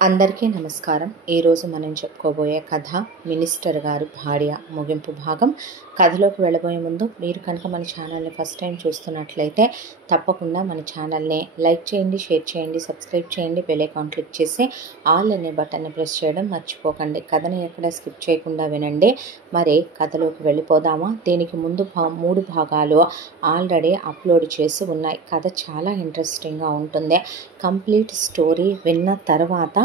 అందరికీ నమస్కారం. ఈరోజు మనం చెప్పుకోబోయే కథ మినిస్టర్ గారు భార్య ముగింపు భాగం. కథలోకి వెళ్ళబోయే ముందు మీరు కనుక మన ఛానల్ని ఫస్ట్ టైం చూస్తున్నట్లయితే తప్పకుండా మన ఛానల్ని లైక్ చేయండి, షేర్ చేయండి, సబ్స్క్రైబ్ చేయండి, బెల్ ఐకాన్ క్లిక్ చేసి ఆల్ అనే బటన్ని ప్రెస్ చేయడం మర్చిపోకండి. కథని ఎక్కడ స్కిప్ చేయకుండా వినండి. మరి కథలోకి వెళ్ళిపోదామా? దీనికి ముందు 3 భాగాలు ఆల్రెడీ అప్లోడ్ చేసి ఉన్నాయి. కథ చాలా ఇంట్రెస్టింగ్గా ఉంటుంది. కంప్లీట్ స్టోరీ విన్న తర్వాత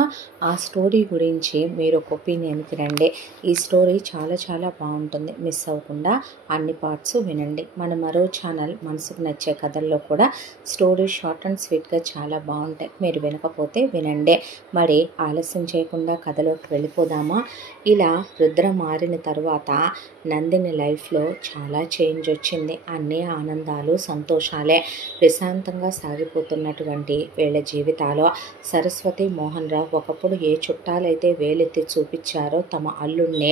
ఆ స్టోరీ గురించి మీరు ఒక ఒపీనియన్కి రండి. ఈ స్టోరీ చాలా చాలా బాగుంటుంది. మిస్ అవ్వకుండా అన్ని పార్ట్స్ వినండి. మన మరో ఛానల్ మనసుకు నచ్చే కథల్లో కూడా స్టోరీ షార్ట్ అండ్ స్వీట్గా చాలా బాగుంటాయి. మీరు వినకపోతే వినండి. మరి ఆలస్యం చేయకుండా కథలోకి వెళ్ళిపోదామా? ఇలా రుద్ర మారిన తర్వాత నందిని లైఫ్లో చాలా చేంజ్ వచ్చింది. అన్ని ఆనందాలు, సంతోషాలే. ప్రశాంతంగా సాగిపోతున్నటువంటి వీళ్ళ జీవితాలు. సరస్వతి, మోహన్ రావు ఒకప్పుడు ఏ చుట్టాలైతే వేలెత్తి చూపించారో తమ అల్లుడిని,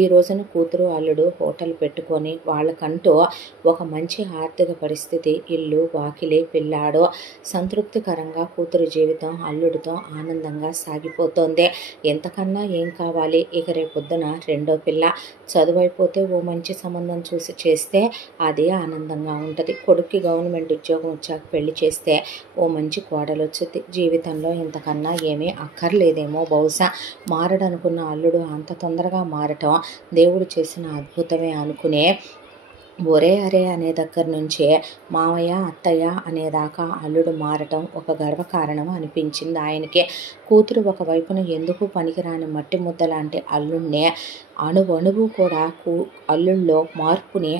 ఈ రోజున కూతురు అల్లుడు హోటల్ పెట్టుకొని వాళ్ళకంటూ ఒక మంచి ఆర్థిక పరిస్థితి, ఇల్లు, వాకిలి, పిల్లాడు, సంతృప్తికరంగా కూతురు జీవితం అల్లుడితో ఆనందంగా సాగిపోతోంది. ఎంతకన్నా ఏం కావాలి? ఇక రేపొద్దున రెండో పిల్ల చదువైపోతే ఓ మంచి సంబంధం చూసి చేస్తే అదే ఆనందంగా ఉంటుంది. కొడుక్కి గవర్నమెంట్ ఉద్యోగం వచ్చాక పెళ్లి చేస్తే ఓ మంచి కోడలు వచ్చింది. జీవితంలో ఇంతకన్నా ఏమీ అక్కర్లేదేమో. బహుశా మారడనుకున్న అల్లుడు అంత తొందరగా మారటం దేవుడు చేసిన అద్భుతమే అనుకునే ఒరే అరే అనే దగ్గర నుంచే మావయ్య, అత్తయ్య అనేదాకా అల్లుడు మారటం ఒక గర్వకారణం అనిపించింది ఆయనకి. కూతురు ఒకవైపున ఎందుకు పనికిరాని మట్టి ముద్ద లాంటి అల్లుడినే అణువణువు కూడా అల్లుళ్ళలో మార్పుని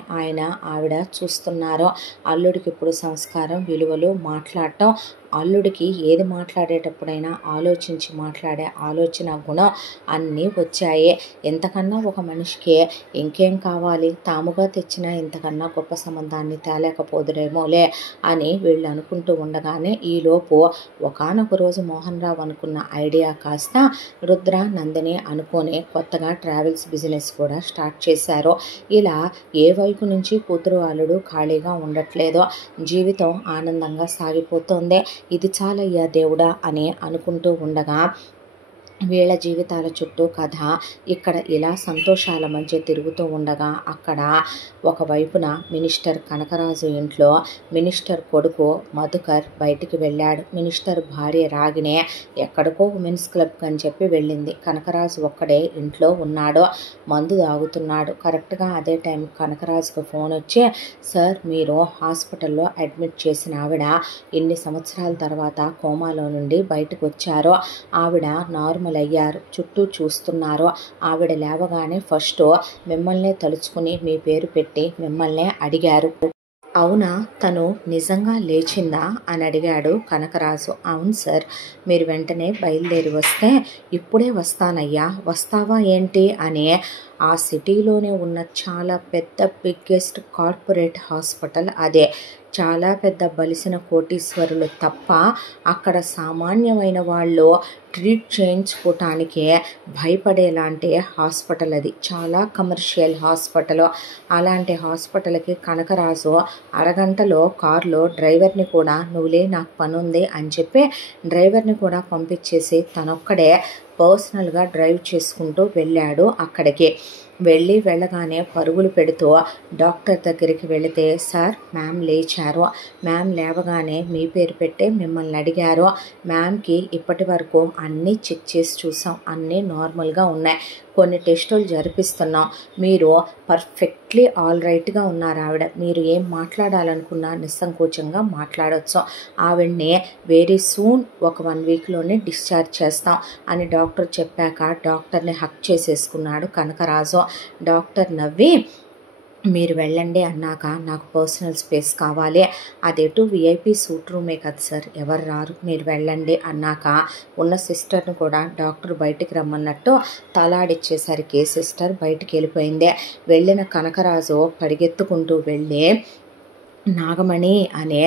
ఆవిడ చూస్తున్నారు. అల్లుడికి ఇప్పుడు సంస్కారం, విలువలు, మాట్లాడటం, అల్లుడికి ఏది మాట్లాడేటప్పుడైనా ఆలోచించి మాట్లాడే ఆలోచన, గుణం అన్నీ వచ్చాయి. ఎంతకన్నా ఒక మనిషికి ఇంకేం కావాలి? తాముగా తెచ్చిన ఇంతకన్నా గొప్ప సంబంధాన్ని తేలేకపోదురేమోలే అని వీళ్ళు అనుకుంటూ ఉండగానే ఈలోపు ఒకానొక రోజు మోహన్ రావు అనుకున్న ఐడియా కాస్త రుద్ర, నందిని అనుకొని కొత్తగా ట్రావెల్స్ బిజినెస్ కూడా స్టార్ట్ చేశారు. ఇలా ఏ వైపు నుంచి కూతురు అల్లుడు ఖాళీగా ఉండట్లేదో, జీవితం ఆనందంగా సాగిపోతుంది. ఇది చాలయ్యా దేవుడా అని అనుకుంటూ ఉండగా వీళ్ళ జీవితాల చుట్టూ కథ ఇక్కడ ఇలా సంతోషాల మధ్య తిరుగుతూ ఉండగా అక్కడ ఒకవైపున మినిస్టర్ కనకరాజు ఇంట్లో మినిస్టర్ కొడుకు మధుకర్ బయటికి వెళ్ళాడు. మినిస్టర్ భార్య రాగినే ఎక్కడికో ఉమెన్స్ క్లబ్ అని చెప్పి వెళ్ళింది. కనకరాజు ఒక్కడే ఇంట్లో ఉన్నాడు, మందు తాగుతున్నాడు. కరెక్ట్గా అదే టైం కనకరాజుకు ఫోన్ వచ్చి, సార్, మీరు హాస్పిటల్లో అడ్మిట్ చేసిన ఆవిడ ఇన్ని సంవత్సరాల తర్వాత కోమాలో నుండి బయటకు వచ్చారు. ఆవిడ నార్మల్ అయ్యారు. చుట్టూ చూస్తున్నారు. ఆవిడ లేవగానే ఫస్ట్ మిమ్మల్నే తలుచుకుని మీ పేరు పెట్టి మిమ్మల్నే అడిగారు. అవునా, తను నిజంగా లేచిందా అని అడిగాడు కనకరాజు. అవును సార్, మీరు వెంటనే బయలుదేరి వస్తే ఇప్పుడే వస్తానయ్యా. వస్తావా ఏంటి అని ఆ సిటీలోనే ఉన్న చాలా పెద్ద బిగ్గెస్ట్ కార్పొరేట్ హాస్పిటల్ అదే. చాలా పెద్ద బలిసిన కోటీశ్వరులు తప్ప అక్కడ సామాన్యమైన వాళ్ళు ట్రీట్ చేయించుకోవటానికే భయపడేలాంటి హాస్పిటల్ అది. చాలా కమర్షియల్ హాస్పిటల్. అలాంటి హాస్పిటల్కి కనకరాజు అరగంటలో కారులో డ్రైవర్ని కూడా, నువ్వులే నాకు పని ఉంది అని చెప్పి డ్రైవర్ని కూడా పంపించేసి తనొక్కడే పర్సనల్గా డ్రైవ్ చేసుకుంటూ వెళ్ళాడు. అక్కడికి వెళ్ళగానే పరుగులు పెడుతూ డాక్టర్ దగ్గరికి వెళితే, సార్, మ్యామ్ లేచారు. మ్యామ్ లేవగానే మీ పేరు పెట్టే మిమ్మల్ని అడిగారు. మ్యామ్కి ఇప్పటి వరకు అన్నీ చెక్ చేసి చూసాం, అన్నీ నార్మల్గా ఉన్నాయి. కొన్ని టెస్టులు జరిపిస్తున్నాం. మీరు పర్ఫెక్ట్లీ ఆల్ రైట్గా ఉన్నారు. ఆవిడ మీరు ఏం మాట్లాడాలనుకున్నా నిస్సంకోచంగా మాట్లాడవచ్చు. ఆవిడ్ని వెరీ సూన్ ఒక 1 వీక్లోనే డిశ్చార్జ్ చేస్తాం అని డాక్టర్ చెప్పాక డాక్టర్ని హక్ చేసేసుకున్నాడు కనకరాజు. డాక్టర్ నవ్వి, మీరు వెళ్ళండి అన్నాక నాకు పర్సనల్ స్పేస్ కావాలి. అదేటు విఐపి సూట్ రూమే కదా సార్, ఎవరు రారు, మీరు వెళ్ళండి అన్నాక ఉన్న సిస్టర్ను కూడా డాక్టర్ బయటికి రమ్మన్నట్టు తలాడిచ్చేసరికి సిస్టర్ బయటికి వెళ్ళిపోయింది. వెళ్ళిన కనకరాజు పరిగెత్తుకుంటూ వెళ్ళి నాగమణి అనే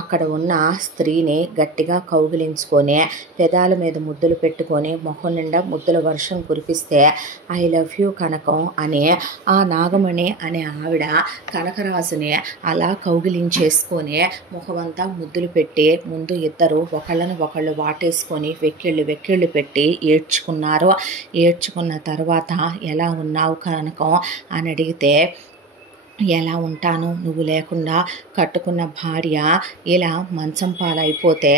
అక్కడ ఉన్న స్త్రీని గట్టిగా కౌగిలించుకొని పెదాల మీద ముద్దులు పెట్టుకొని మొహం నిండా ముద్దుల వర్షం కురిపిస్తే ఐ లవ్ యూ కనకం అని ఆ నాగమణి అనే ఆవిడ కనకరాజుని అలా కౌగిలించేసుకొని ముఖమంతా ముద్దులు పెట్టి ముందు ఇద్దరు ఒకళ్ళని ఒకళ్ళు వాటేసుకొని వెక్కిళ్ళు పెట్టి ఏడ్చుకున్నారు. ఏడ్చుకున్న తర్వాత ఎలా ఉన్నావు కనకం అని అడిగితే, ఎలా ఉంటాను, నువ్వు లేకుండా కట్టుకున్న భార్య ఇలా మంచం పాలైపోతే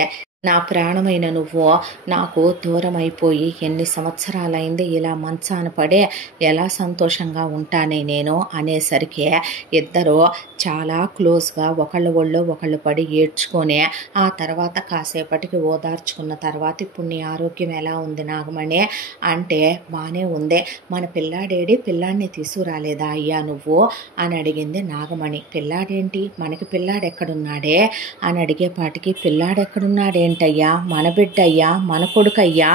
నా ప్రాణమైన నువ్వు నాకు దూరం అయిపోయి ఎన్ని సంవత్సరాలైంది, ఇలా మంచాన పడే ఎలా సంతోషంగా ఉంటానే నేను అనేసరికి ఇద్దరు చాలా క్లోజ్గా ఒకళ్ళు ఒళ్ళు ఒకళ్ళు పడి ఏడ్చుకొని ఆ తర్వాత కాసేపటికి ఓదార్చుకున్న తర్వాత ఇప్పుడు నీ ఆరోగ్యం ఎలా ఉంది నాగమణి అంటే, బాగానే ఉంది, మన పిల్లాడేడి, పిల్లాడిని తీసుకురాలేదా అయ్యా నువ్వు అని అడిగింది నాగమణి. పిల్లాడేంటి, మనకి పిల్లాడెక్కడున్నాడే అని అడిగేపాటికి, పిల్లాడెక్కడున్నాడే ఏంటయ్యా, మన బిడ్డయ్యా, మన కొడుకయ్యా,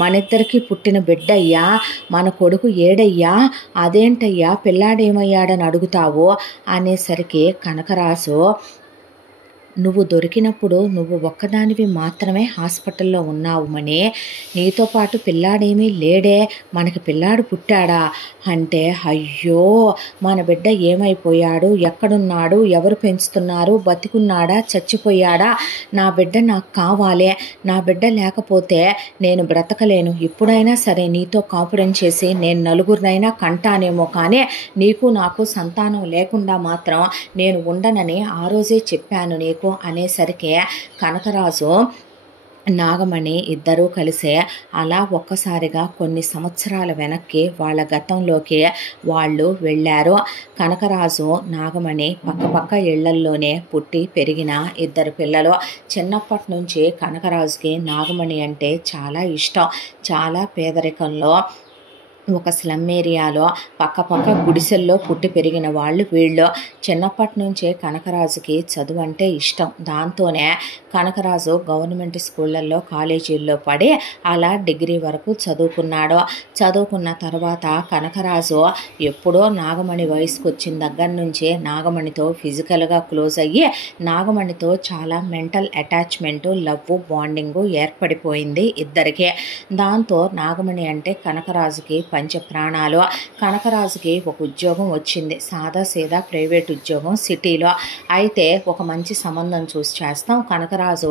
మన ఇద్దరికి పుట్టిన బిడ్డయ్యా, మన కొడుకు ఏడయ్యా, అదేంటయ్యా పిల్లాడేమయ్యాడని అడుగుతావు అనేసరికి కనకరాజు, నువ్వు దొరికినప్పుడు నువ్వు ఒక్కదానివి మాత్రమే హాస్పిటల్లో ఉన్నావు మణి, నీతో పాటు పిల్లాడేమీ లేడే, మనకి పిల్లాడు పుట్టాడా అంటే, అయ్యో మన బిడ్డ ఏమైపోయాడు, ఎక్కడున్నాడు, ఎవరు పెంచుతున్నారు, బతికున్నాడా చచ్చిపోయాడా, నా బిడ్డ నాకు కావాలే, నా బిడ్డ లేకపోతే నేను బ్రతకలేను, ఇప్పుడైనా సరే నీతో కాపురం చేసి నేను నలుగురినైనా కంటానేమో కానీ నీకు నాకు సంతానం లేకుండా మాత్రం నేను ఉండనని ఆ రోజే చెప్పాను నీకు అనేసరికి కనకరాజు నాగమణి ఇద్దరూ కలిసే అలా ఒక్కసారిగా కొన్ని సంవత్సరాల వెనక్కి వాళ్ళ గతంలోకి వాళ్ళు వెళ్ళారు. కనకరాజు నాగమణి పక్క ఇళ్లల్లోనే పుట్టి పెరిగిన ఇద్దరు పిల్లలు. చిన్నప్పటి నుంచి కనకరాజుకి నాగమణి అంటే చాలా ఇష్టం. చాలా పేదరికంలో ఒక స్లమ్ ఏరియాలో పక్క గుడిసెల్లో పుట్టి పెరిగిన వాళ్ళు వీళ్ళు. చిన్నప్పటి నుంచే కనకరాజుకి చదువు అంటే ఇష్టం. దాంతోనే కనకరాజు గవర్నమెంట్ స్కూళ్ళల్లో కాలేజీల్లో పడి అలా డిగ్రీ వరకు చదువుకున్నాడు. చదువుకున్న తర్వాత కనకరాజు ఎప్పుడో నాగమణి వయసుకు వచ్చిన దగ్గర నుంచే నాగమణితో ఫిజికల్గా క్లోజ్ అయ్యి నాగమణితో చాలా మెంటల్ అటాచ్మెంటు, లవ్, బాండింగు ఏర్పడిపోయింది ఇద్దరికీ. దాంతో నాగమణి అంటే కనకరాజుకి పంచ ప్రాణాలు. కనకరాజుకి ఒక ఉద్యోగం వచ్చింది, సాదా సీదా ప్రైవేట్ ఉద్యోగం సిటీలో. అయితే ఒక మంచి సంబంధం చూసి చేస్తాం, కనకరాజు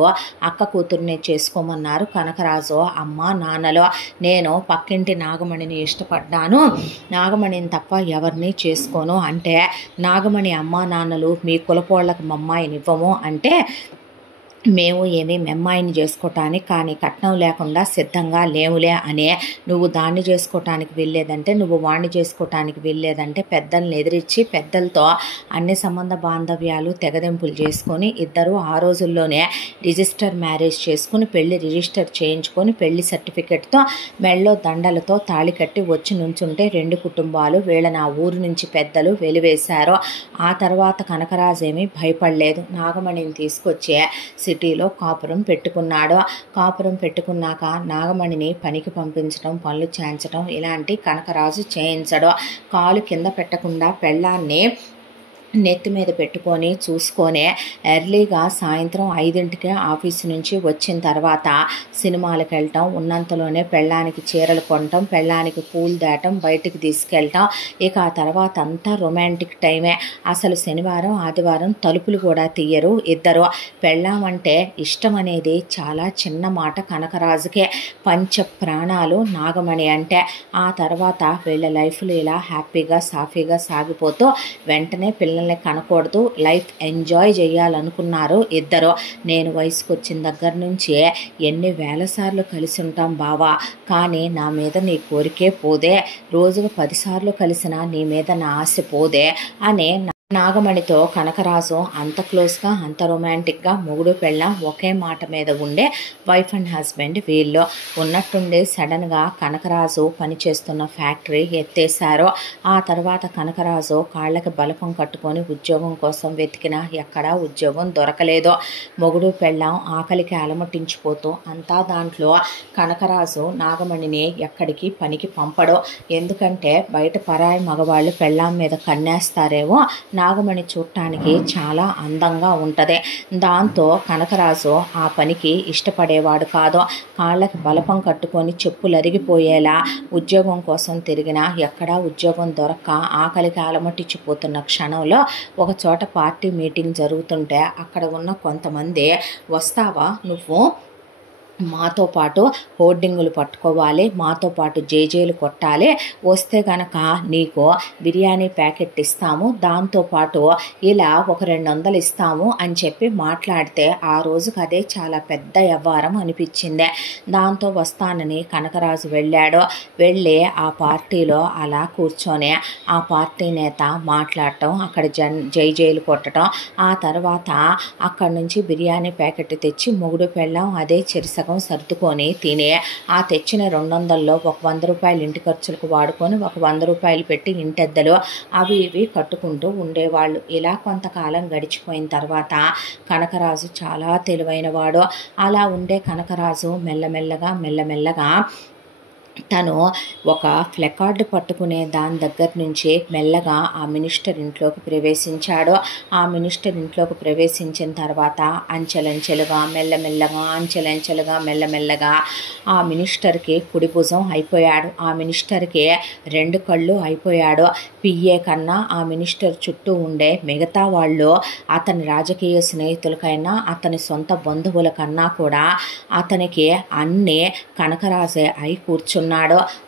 అక్క కూతుర్నే చేసుకోమన్నారు. కనకరాజు అమ్మ నాన్నలో, నేను పక్కింటి నాగమణిని ఇష్టపడ్డాను, నాగమణిని తప్ప ఎవరిని చేసుకోను అంటే, నాగమణి అమ్మ నాన్నలు మీ కులపోళ్ళకి మమ్మాయినివ్వము అంటే, మేము ఏమీ మెమ్మాయిని చేసుకోవటానికి కానీ కట్నం లేకుండా సిద్ధంగా లేవులే అనే, నువ్వు దాన్ని చేసుకోవటానికి వెళ్ళేదంటే, నువ్వు వాణ్ణి చేసుకోవటానికి వెళ్ళేదంటే పెద్దల్ని ఎదిరించి పెద్దలతో అన్ని సంబంధ బాంధవ్యాలు తెగదెంపులు చేసుకొని ఇద్దరు ఆ రోజుల్లోనే రిజిస్టర్ మ్యారేజ్ చేసుకుని పెళ్లి రిజిస్టర్ చేయించుకొని పెళ్లి సర్టిఫికెట్తో మెళ్ళో దండలతో తాళి కట్టి వచ్చి నుంచుంటే రెండు కుటుంబాలు వీళ్ళని ఆ ఊరు నుంచి పెద్దలు వెలివేశారు. ఆ తర్వాత కనకరాజు ఏమీ భయపడలేదు. నాగమణిని తీసుకొచ్చే సిటీలో కాపురం పెట్టుకున్నాడు. కాపురం పెట్టుకున్నాక నాగమణిని పనికి పంపించడం, పనులు చేయించడం ఇలాంటి కనకరాజు చేయించడు. కాలు కింద పెట్టకుండా పెళ్ళాన్ని నెత్తి మీద పెట్టుకొని చూసుకొని ఎర్లీగా సాయంత్రం 5ంటికే ఆఫీసు నుంచి వచ్చిన తర్వాత సినిమాలకు వెళ్ళటం, ఉన్నంతలోనే పెళ్ళానికి చీరలు కొనటం, పెళ్ళానికి పూలు దాటం, బయటికి తీసుకెళ్ళటం. ఇక ఆ తర్వాత అంతా రొమాంటిక్ టైమే. అసలు శనివారం ఆదివారం తలుపులు కూడా తీయరు ఇద్దరు. పెళ్ళామంటే ఇష్టం అనేది చాలా చిన్న మాట కనకరాజుకే. పంచ ప్రాణాలు నాగమణి అంటే. ఆ తర్వాత వీళ్ళ లైఫ్లు ఇలా హ్యాపీగా సాఫీగా సాగిపోతూ వెంటనే పిల్లల్ని కనకూడదు, లైఫ్ ఎంజాయ్ చేయాలనుకున్నారు ఇద్దరు. నేను వయసుకు వచ్చిన దగ్గర నుంచి ఎన్ని వేల సార్లు కలిసి ఉంటాం బావా, కానీ నా మీద నీ కోరికే పోదే, రోజుకు 10 సార్లు కలిసినా నీ మీద నా ఆశ పోదే అని నాగమణితో కనకరాజు అంత క్లోజ్గా అంత రొమాంటిక్గా మొగుడు పెళ్ళాం ఒకే మాట మీద ఉండే వైఫ్ అండ్ హస్బెండ్ వీళ్ళు. ఉన్నట్టుండి సడన్గా కనకరాజు పనిచేస్తున్న ఫ్యాక్టరీ ఎత్తేశారు. ఆ తర్వాత కనకరాజు కాళ్ళకి బలపం కట్టుకొని ఉద్యోగం కోసం వెతికినా ఎక్కడా ఉద్యోగం దొరకలేదు. మొగుడు పెళ్ళాం ఆకలికి అలమటించిపోతూ అంతా దాంట్లో కనకరాజు నాగమణిని ఎక్కడికి పనికి పంపడు. ఎందుకంటే బయట పరాయి మగవాళ్ళు పెళ్ళాం మీద కన్నేస్తారేమో, నాగమణి చూడటానికి చాలా అందంగా ఉంటుంది. దాంతో కనకరాజు ఆ పనికి ఇష్టపడేవాడు కాదు. కాళ్ళకి బలపం కట్టుకొని చెప్పులు అరిగిపోయేలా ఉద్యోగం కోసం తిరిగినా ఎక్కడా ఉద్యోగం దొరక్క ఆకలికి అలమటించిపోతున్న క్షణంలో ఒక చోట పార్టీ మీటింగ్ జరుగుతుంటే అక్కడ ఉన్న కొంతమంది, వస్తావా నువ్వు మాతో పాటు హోర్డింగులు పట్టుకోవాలి, మాతో పాటు జేజేలు కొట్టాలి, వస్తే కనుక నీకు బిర్యానీ ప్యాకెట్ ఇస్తాము, దాంతోపాటు ఇలా ఒక 200 ఇస్తాము అని చెప్పి మాట్లాడితే ఆ రోజుకి అదే చాలా పెద్ద వ్యవహారం అనిపించింది. దాంతో వస్తానని కనకరాజు వెళ్ళాడు. వెళ్ళి ఆ పార్టీలో అలా కూర్చొని ఆ పార్టీ నేత మాట్లాడటం, అక్కడ జైజేలు కొట్టడం, ఆ తర్వాత అక్కడి నుంచి బిర్యానీ ప్యాకెట్ తెచ్చి మొగుడు పెళ్ళాం అదే చెరిసగం సర్దుకొని తిని ఆ తెచ్చిన 200లో ఒక 100 రూపాయలు ఇంటి ఖర్చులకు వాడుకొని ఒక 100 రూపాయలు పెట్టి ఇంటెద్దలు అవి ఇవి కట్టుకుంటూ ఉండేవాళ్ళు. ఇలా కొంతకాలం గడిచిపోయిన తర్వాత కనకరాజు చాలా తెలివైన వాడు. అలా ఉండే కనకరాజు మెల్లమెల్లగా తను ఒక ప్లకార్డు పట్టుకునే దాని దగ్గర నుంచి మెల్లగా ఆ మినిస్టర్ ఇంట్లోకి ప్రవేశించాడు. ఆ మినిస్టర్ ఇంట్లోకి ప్రవేశించిన తర్వాత అంచెలంచెలుగా మెల్లమెల్లగా ఆ మినిస్టర్కి కుడి భుజం అయిపోయాడు. ఆ మినిస్టర్కి 2 కళ్ళు అయిపోయాడు. పిఏ కన్నా ఆ మినిస్టర్ చుట్టూ ఉండే మిగతా వాళ్ళు అతని రాజకీయ స్నేహితులకైనా అతని సొంత బంధువుల కన్నా కూడా అతనికి అన్నీ కనకరాజే అయి కూర్చున్నాడు.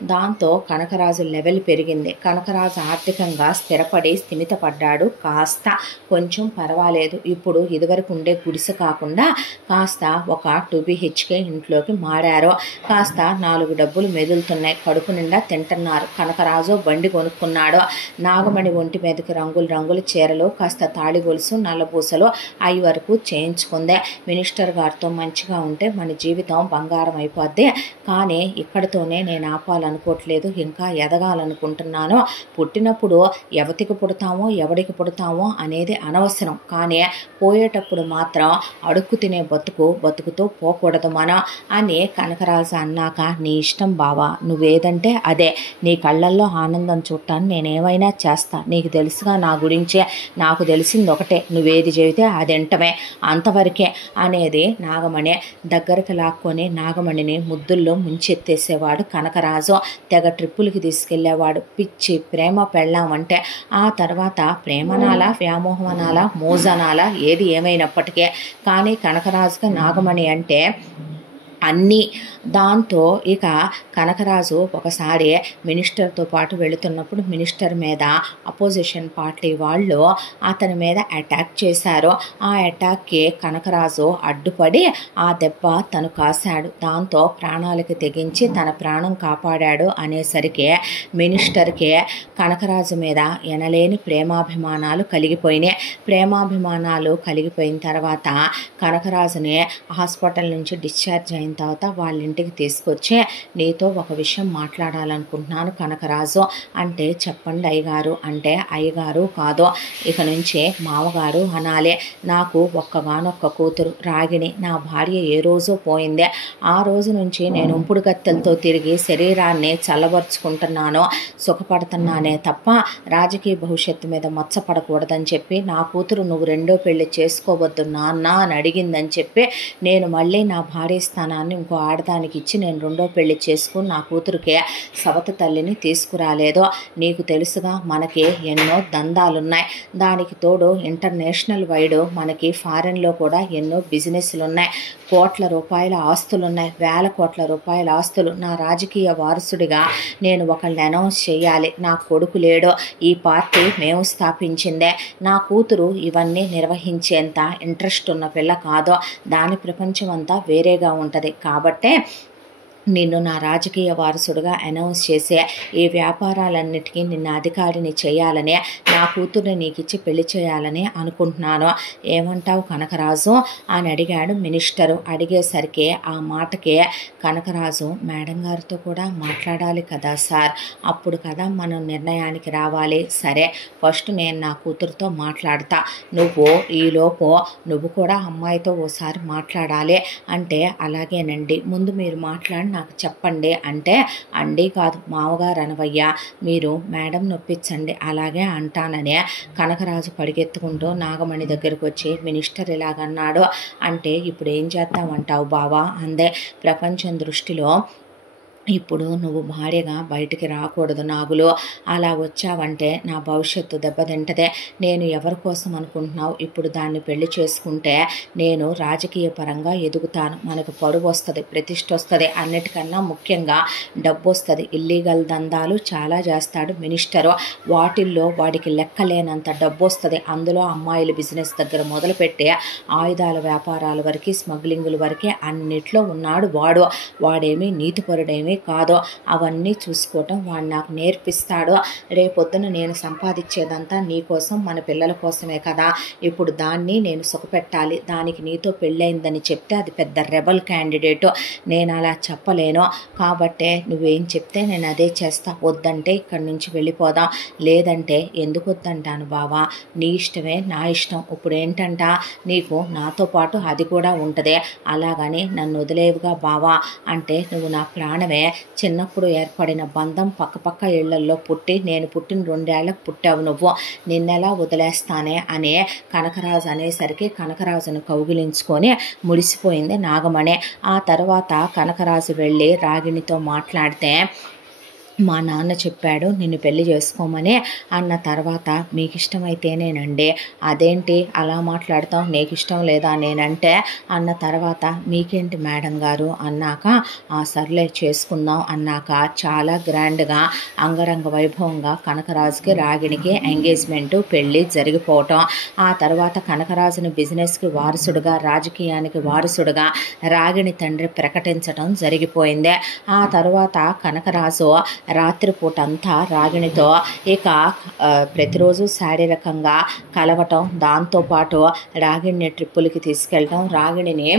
దాంతో కనకరాజు లెవెల్ పెరిగింది. కనకరాజు ఆర్థికంగా స్థిరపడి స్థిమితపడ్డాడు. కాస్త కొంచెం పర్వాలేదు. ఇప్పుడు ఇదివరకు ఉండే గుడిసె కాకుండా కాస్త ఒక 2 BHK ఇంట్లోకి మారారు. కాస్త 4 డబ్బులు మెదులుతున్నాయి. కడుపు నిండా తింటున్నారు. కనకరాజు బండి కొనుక్కున్నాడు. నాగమణి ఒంటి మీదకి రంగుల చీరలు, కాస్త తాళి గొలుసు, నల్లబూసలు అవి వరకు చేయించుకుందే. మినిస్టర్ గారితో మంచిగా ఉంటే మన జీవితం బంగారం అయిపోద్ది, కానీ ఇక్కడితోనే నేను ఆపాలనుకోవట్లేదు, ఇంకా ఎదగాలనుకుంటున్నాను. పుట్టినప్పుడు ఎవడికి పుడతామో అనేది అనవసరం, కానీ పోయేటప్పుడు మాత్రం అడుక్కు తినే బతుకుతూ పోకూడదు మనం అని కనకరాజు అన్నాక, నీ ఇష్టం బావా, నువ్వేదంటే అదే, నీ కళ్ళల్లో ఆనందం చూడటాన్ని నేనేమైనా చేస్తా, నీకు తెలుసుగా నా గురించే, నాకు తెలిసింది ఒకటే, నువ్వేది చెబితే అది వెంటనే, అంతవరకే అనేది నాగమణి దగ్గరికి లాక్కొని నాగమణిని ముద్దుల్లో ముంచెత్తేసేవాడు కనకరాజు. తెగ ట్రిప్పులకి తీసుకెళ్లేవాడు. పిచ్చి ప్రేమ పెళ్ళామంటే ఆ తర్వాత ప్రేమనాలా, వ్యామోహమనాలా, మోజనాలా, ఏది ఏమైనప్పటికే కానీ కనకరాజుగా నాగమణి అంటే అన్నీ. దాంతో ఇక కనకరాజు ఒకసారి మినిస్టర్తో పాటు వెళుతున్నప్పుడు మినిస్టర్ మీద అపోజిషన్ పార్టీ వాళ్ళు అతని మీద అటాక్ చేశారు. ఆ అటాక్కి కనకరాజు అడ్డుపడి ఆ దెబ్బ తను కాశాడు. దాంతో ప్రాణాలకి తెగించి తన ప్రాణం కాపాడాడు అనేసరికి మినిస్టర్కి కనకరాజు మీద ఎనలేని ప్రేమాభిమానాలు కలిగిపోయినాయి. ప్రేమాభిమానాలు కలిగిపోయిన తర్వాత కనకరాజుని హాస్పిటల్ నుంచి డిశ్చార్జ్ అయిన తర్వాత వాళ్ళ ఇంటికి తీసుకొచ్చి, నీతో ఒక విషయం మాట్లాడాలనుకుంటున్నాను కనకరాజు అంటే, చెప్పండి అయ్యగారు అంటే, అయ్యగారు కాదు ఇక నుంచి మామగారు అనాలే. నాకు ఒక్కగానొక్క కూతురు రాగిణి, నా భార్య ఏ రోజు పోయిందే. ఆ రోజు నుంచి నేను ఉంపుడు కత్తెలతో తిరిగి శరీరాన్ని చల్లబరుచుకుంటున్నాను, సుఖపడుతున్నానే తప్ప రాజకీయ భవిష్యత్తు మీద మచ్చపడకూడదని చెప్పి, నా కూతురు నువ్వు 2వ పెళ్లి చేసుకోవద్దు నాన్న అని అడిగిందని చెప్పి, నేను మళ్ళీ నా భార్య స్థానాన్ని ఇంకో ఆడదానికి ఇచ్చి నేను 2వ పెళ్లి చేసుకుని నా కూతురికే సవతి తల్లిని తీసుకురాలేదు. నీకు తెలుసుగా మనకి ఎన్నో దందాలున్నాయి. దానికి తోడు ఇంటర్నేషనల్ వైడ్ మనకి ఫారెన్లో కూడా ఎన్నో బిజినెస్లు ఉన్నాయి. కోట్ల రూపాయల ఆస్తులున్నాయి, వేల కోట్ల రూపాయల ఆస్తులు. నా రాజకీయ వారసుడిగా నేను ఒకళ్ళని అనౌన్స్ చేయాలి. నా కొడుకు లేడు, ఈ పార్టీ మేము స్థాపించిందే. నా కూతురు ఇవన్నీ నిర్వహించేంత ఇంట్రెస్ట్ ఉన్న పిల్ల కాదు, దాని ప్రపంచం అంతా వేరేగా ఉంటుంది. కాబట్టే నిన్ను నా రాజకీయ వారసుడుగా అనౌన్స్ చేసే ఈ వ్యాపారాలన్నిటికీ నిన్ను అధికారిని చేయాలని, నా కూతుర్ని నీకిచ్చి పెళ్లి చేయాలని అనుకుంటున్నాను. ఏమంటావు కనకరాజు అని అడిగాడు మినిస్టరు. అడిగేసరికి ఆ మాటకే కనకరాజు, మేడం గారితో కూడా మాట్లాడాలి కదా సార్, అప్పుడు కదా మనం నిర్ణయానికి రావాలి. సరే ఫస్ట్ నేను నా కూతురుతో మాట్లాడతా, ఈలోపు నువ్వు కూడా అమ్మాయితో ఓసారి మాట్లాడాలి అంటే, అలాగేనండి, ముందు మీరు మాట్లాడి నాకు చెప్పండి అంటే, అండి కాదు మామగారు అనవయ్యా, మీరు మేడం నొప్పించండి అలాగే అంటాననే కనకరాజు పరిగెత్తుకుంటూ నాగమణి దగ్గరకు వచ్చి, మినిస్టర్ ఇలాగన్నాడు అంటే ఇప్పుడు ఏం చేద్దామంటావు బావా అందే. ప్రపంచం దృష్టిలో ఇప్పుడు నువ్వు భార్యగా బయటికి రాకూడదు నాగులు, అలా వచ్చావంటే నా భవిష్యత్తు దెబ్బతింటదే. నేను ఎవరి కోసం అనుకుంటున్నావు, ఇప్పుడు దాన్ని పెళ్లి చేసుకుంటే నేను రాజకీయ పరంగా ఎదుగుతాను, మనకు పరువు వస్తుంది, ప్రతిష్ఠ వస్తుంది, అన్నిటికన్నా ముఖ్యంగా డబ్బు వస్తుంది. ఇల్లీగల్ దందాలు చాలా చేస్తాడు మినిస్టరు, వాటిల్లో వాడికి లెక్కలేనంత డబ్బు వస్తుంది. అందులో అమ్మాయిల బిజినెస్ దగ్గర మొదలుపెట్టే ఆయుధాల వ్యాపారాల వరకు, స్మగ్లింగుల వరకే అన్నిట్లో ఉన్నాడు వాడు. వాడేమీ నీతిపరుడేమీ కాదో, అవన్నీ చూసుకోవటం వాడు నాకు నేర్పిస్తాడు. రేపొద్దున నేను సంపాదించేదంతా నీకోసం, మన పిల్లల కోసమే కదా. ఇప్పుడు దాన్ని నేను సుఖపెట్టాలి, దానికి నీతో పెళ్ళయిందని చెప్తే అది పెద్ద రెబల్ క్యాండిడేటు, నేను అలా చెప్పలేను. కాబట్టే నువ్వేం చెప్తే నేను అదే చేస్తా. వద్దంటే ఇక్కడి నుంచి వెళ్ళిపోదాం, లేదంటే ఎందుకు వద్దంటాను బావా, నీ ఇష్టమే నా ఇష్టం. ఇప్పుడు ఏంటంట, నీకు నాతో పాటు అది కూడా ఉంటుంది, అలాగని నన్ను వదిలేవుగా బావా అంటే, నువ్వు నా ప్రాణమే. చిన్నప్పుడు ఏర్పడిన బంధం, పక్కపక్క ఇళ్లల్లో పుట్టి నేను పుట్టిన 2 ఏళ్లకు పుట్టావు నువ్వు, నిన్నెలా వదిలేస్తానే అనే కనకరాజు అనేసరికి కనకరాజును కౌగిలించుకొని ముడిసిపోయింది నాగమణి. ఆ తర్వాత కనకరాజు వెళ్ళి రాగిణితో మాట్లాడితే, మా నాన్న చెప్పాడు నిన్ను పెళ్లి చేసుకోమని అన్న తర్వాత, మీకు ఇష్టమైతేనేనండి. అదేంటి అలా మాట్లాడతాం, నీకు ఇష్టం లేదా నేనంటే అన్న తర్వాత, మీకేంటి మేడం గారు అన్నాక, ఆ సర్లే చేసుకుందాం అన్నాక చాలా గ్రాండ్గా అంగరంగ వైభవంగా కనకరాజుకి రాగిణికి ఎంగేజ్మెంటు పెళ్ళి జరిగిపోవటం. ఆ తర్వాత కనకరాజుని బిజినెస్కి వారసుడుగా, రాజకీయానికి వారసుడుగా రాగిణి తండ్రి ప్రకటించడం జరిగిపోయింది. ఆ తర్వాత కనకరాజు రాత్రిపూట అంతా రాగిణితో ఇక ప్రతిరోజు శారీరకంగా కలవటం, దాంతోపాటు రాగిణిని ట్రిప్పులకి తీసుకెళ్ళటం, రాగిణిని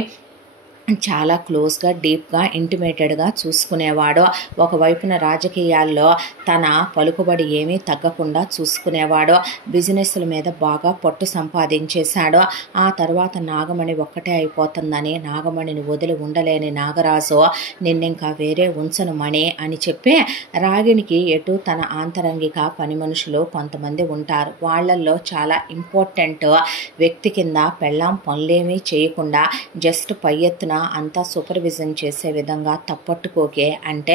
చాలా క్లోజ్గా, డీప్గా, ఇంటిమేటెడ్గా చూసుకునేవాడు. ఒకవైపున రాజకీయాల్లో తన పలుకుబడి ఏమీ తగ్గకుండా చూసుకునేవాడు. బిజినెస్ల మీద బాగా పట్టు సంపాదించేశాడు. ఆ తర్వాత నాగమణి ఒక్కటే అయిపోతుందని, నాగమణిని వదిలి ఉండలేని నాగరాజు, నిన్నింకా వేరే ఉంచను మణి అని చెప్పి, రాగిణికి ఎటు తన ఆంతరంగిక పని మనుషులు కొంతమంది ఉంటారు, వాళ్ళల్లో చాలా ఇంపార్టెంట్ వ్యక్తి కింద పెళ్ళాం పనులేమీ చేయకుండా జస్ట్ పై ఎత్తున అంతా సూపర్విజన్ చేసే విధంగా తప్పట్టుకోకే అంటే,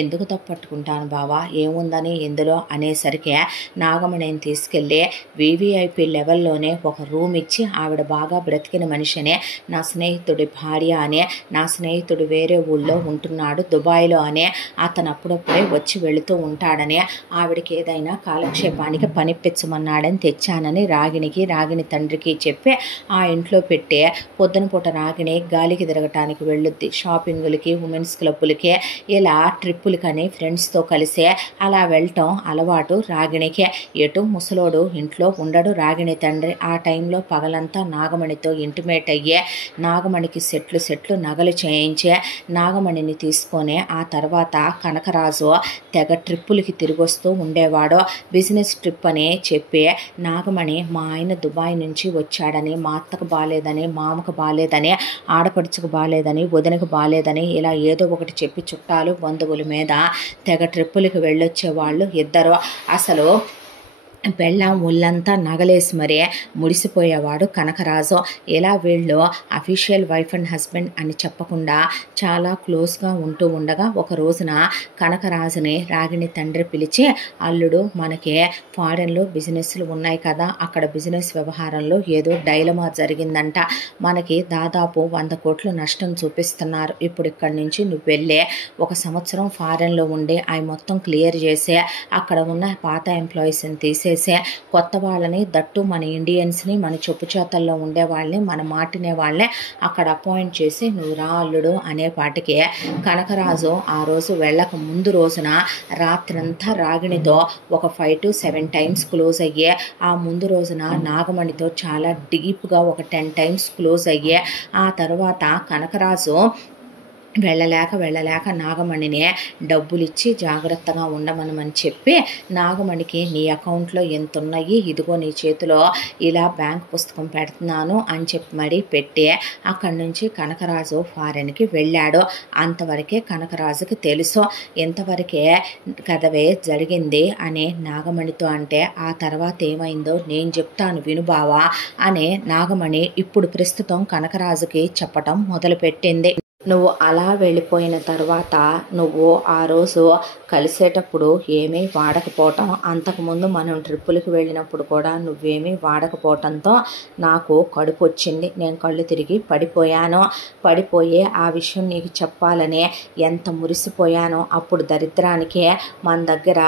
ఎందుకు తప్పట్టుకుంటాను బావా, ఏముందని ఇందులో అనేసరికి నాగమణిని తీసుకెళ్ళి వివిఐపి లెవెల్లోనే ఒక రూమ్ ఇచ్చి, ఆవిడ బాగా బ్రతికిన మనిషినే, నా స్నేహితుడి భార్య అనే, నా స్నేహితుడు వేరే ఊళ్ళో ఉంటున్నాడు దుబాయ్లో అనే, అతను అప్పుడప్పుడే వచ్చి వెళుతూ ఉంటాడని, ఆవిడకి ఏదైనా కాలక్షేపానికి పనిపించమన్నాడని తెచ్చానని రాగిణికి, రాగిణి తండ్రికి చెప్పి ఆ ఇంట్లో పెట్టే, పొద్దున పూట రాగిణి గాలికి తిరగటానికి వెళ్ళుద్ది, షాపింగులకి, ఉమెన్స్ క్లబ్బులకి, ఇలా ట్రిప్పులకని ఫ్రెండ్స్తో కలిసి అలా వెళ్ళటం అలవాటు రాగిణికి. ఎటు ముసలోడు ఇంట్లో ఉండడు రాగిణి తండ్రి. ఆ టైంలో పగలంతా నాగమణితో ఇంటిమేట్ అయ్యే, నాగమణికి సెట్లు నగలు చేయించే, నాగమణిని తీసుకొని ఆ తర్వాత కనకరాజు తెగ ట్రిప్పులకి తిరిగొస్తూ ఉండేవాడు. బిజినెస్ ట్రిప్ అని చెప్పి నాగమణి మా ఆయన దుబాయ్ నుంచి వచ్చాడని, మా అత్తకు బాలేదని, మామకు బాలేదని, ఆడపడుచుకు బాలేదని, వదినకు బాలేదని, ఇలా ఏదో ఒకటి చెప్పి చుట్టాలు బంధువుల మీద తెగ ట్రిప్పులకి వెళ్ళొచ్చేవాళ్ళు ఇద్దరు. అసలు పెళ్ళాం ఒళ్ళంతా నగలేసి మరే ముడిసిపోయేవాడు కనకరాజు. ఇలా వీళ్ళు అఫీషియల్ వైఫ్ అండ్ హస్బెండ్ అని చెప్పకుండా చాలా క్లోజ్గా ఉంటూ ఉండగా, ఒక రోజున కనకరాజుని రాగిణి తండ్రి పిలిచి, అల్లుడు మనకి ఫారెన్లో బిజినెస్లు ఉన్నాయి కదా, అక్కడ బిజినెస్ వ్యవహారంలో ఏదో డైలమా జరిగిందంట, మనకి దాదాపు 100 కోట్లు నష్టం చూపిస్తున్నారు. ఇప్పుడు ఇక్కడి నుంచి నువ్వు వెళ్ళే 1 సంవత్సరం ఫారెన్లో ఉండి అవి మొత్తం క్లియర్ చేసే, అక్కడ ఉన్న పాత ఎంప్లాయీస్ని తీసేసి కొత్త వాళ్ళని, దట్టు మన ఇండియన్స్ని, మన చెప్పుచేతల్లో ఉండే వాళ్ళని, మన మాటినే వాళ్ళని అక్కడ అపాయింట్ చేసి నువ్వు రా అల్లుడు అనేపాటికి కనకరాజు ఆ రోజు వెళ్ళక ముందు రోజున రాత్రంతా రాగిణితో ఒక 5 to 7 times క్లోజ్ అయ్యే, ఆ ముందు రోజున నాగమణితో చాలా డీప్గా ఒక 10 times క్లోజ్ అయ్యే, ఆ తర్వాత కనకరాజు వెళ్ళలేక నాగమణిని డబ్బులిచ్చి జాగ్రత్తగా ఉండమని చెప్పి నాగమణికి నీ అకౌంట్లో ఎంత ఉన్నాయి, ఇదిగో నీ చేతిలో ఇలా బ్యాంక్ పుస్తకం పెడుతున్నాను అని చెప్పి మరీ పెట్టి అక్కడి నుంచి కనకరాజు ఫారెన్కి వెళ్ళాడు. అంతవరకే కనకరాజుకి తెలుసు. ఇంతవరకే కథవే జరిగింది అని నాగమణితో అంటే ఆ తర్వాత ఏమైందో నేను చెప్తాను విను బావా అని నాగమణి ఇప్పుడు ప్రస్తుతం కనకరాజుకి చెప్పటం మొదలుపెట్టింది. నువ్వు అలా వెళ్ళిపోయిన తర్వాత నువ్వు ఆ రోజు కలిసేటప్పుడు ఏమీ వాడకపోవటం, అంతకుముందు మనం ట్రిప్పులకి వెళ్ళినప్పుడు కూడా నువ్వేమీ వాడకపోవటంతో నాకు కడుపు వచ్చింది. నేను కళ్ళు తిరిగి పడిపోయి ఆ విషయం నీకు చెప్పాలని ఎంత మురిసిపోయానో. అప్పుడు దరిద్రానికి మన దగ్గర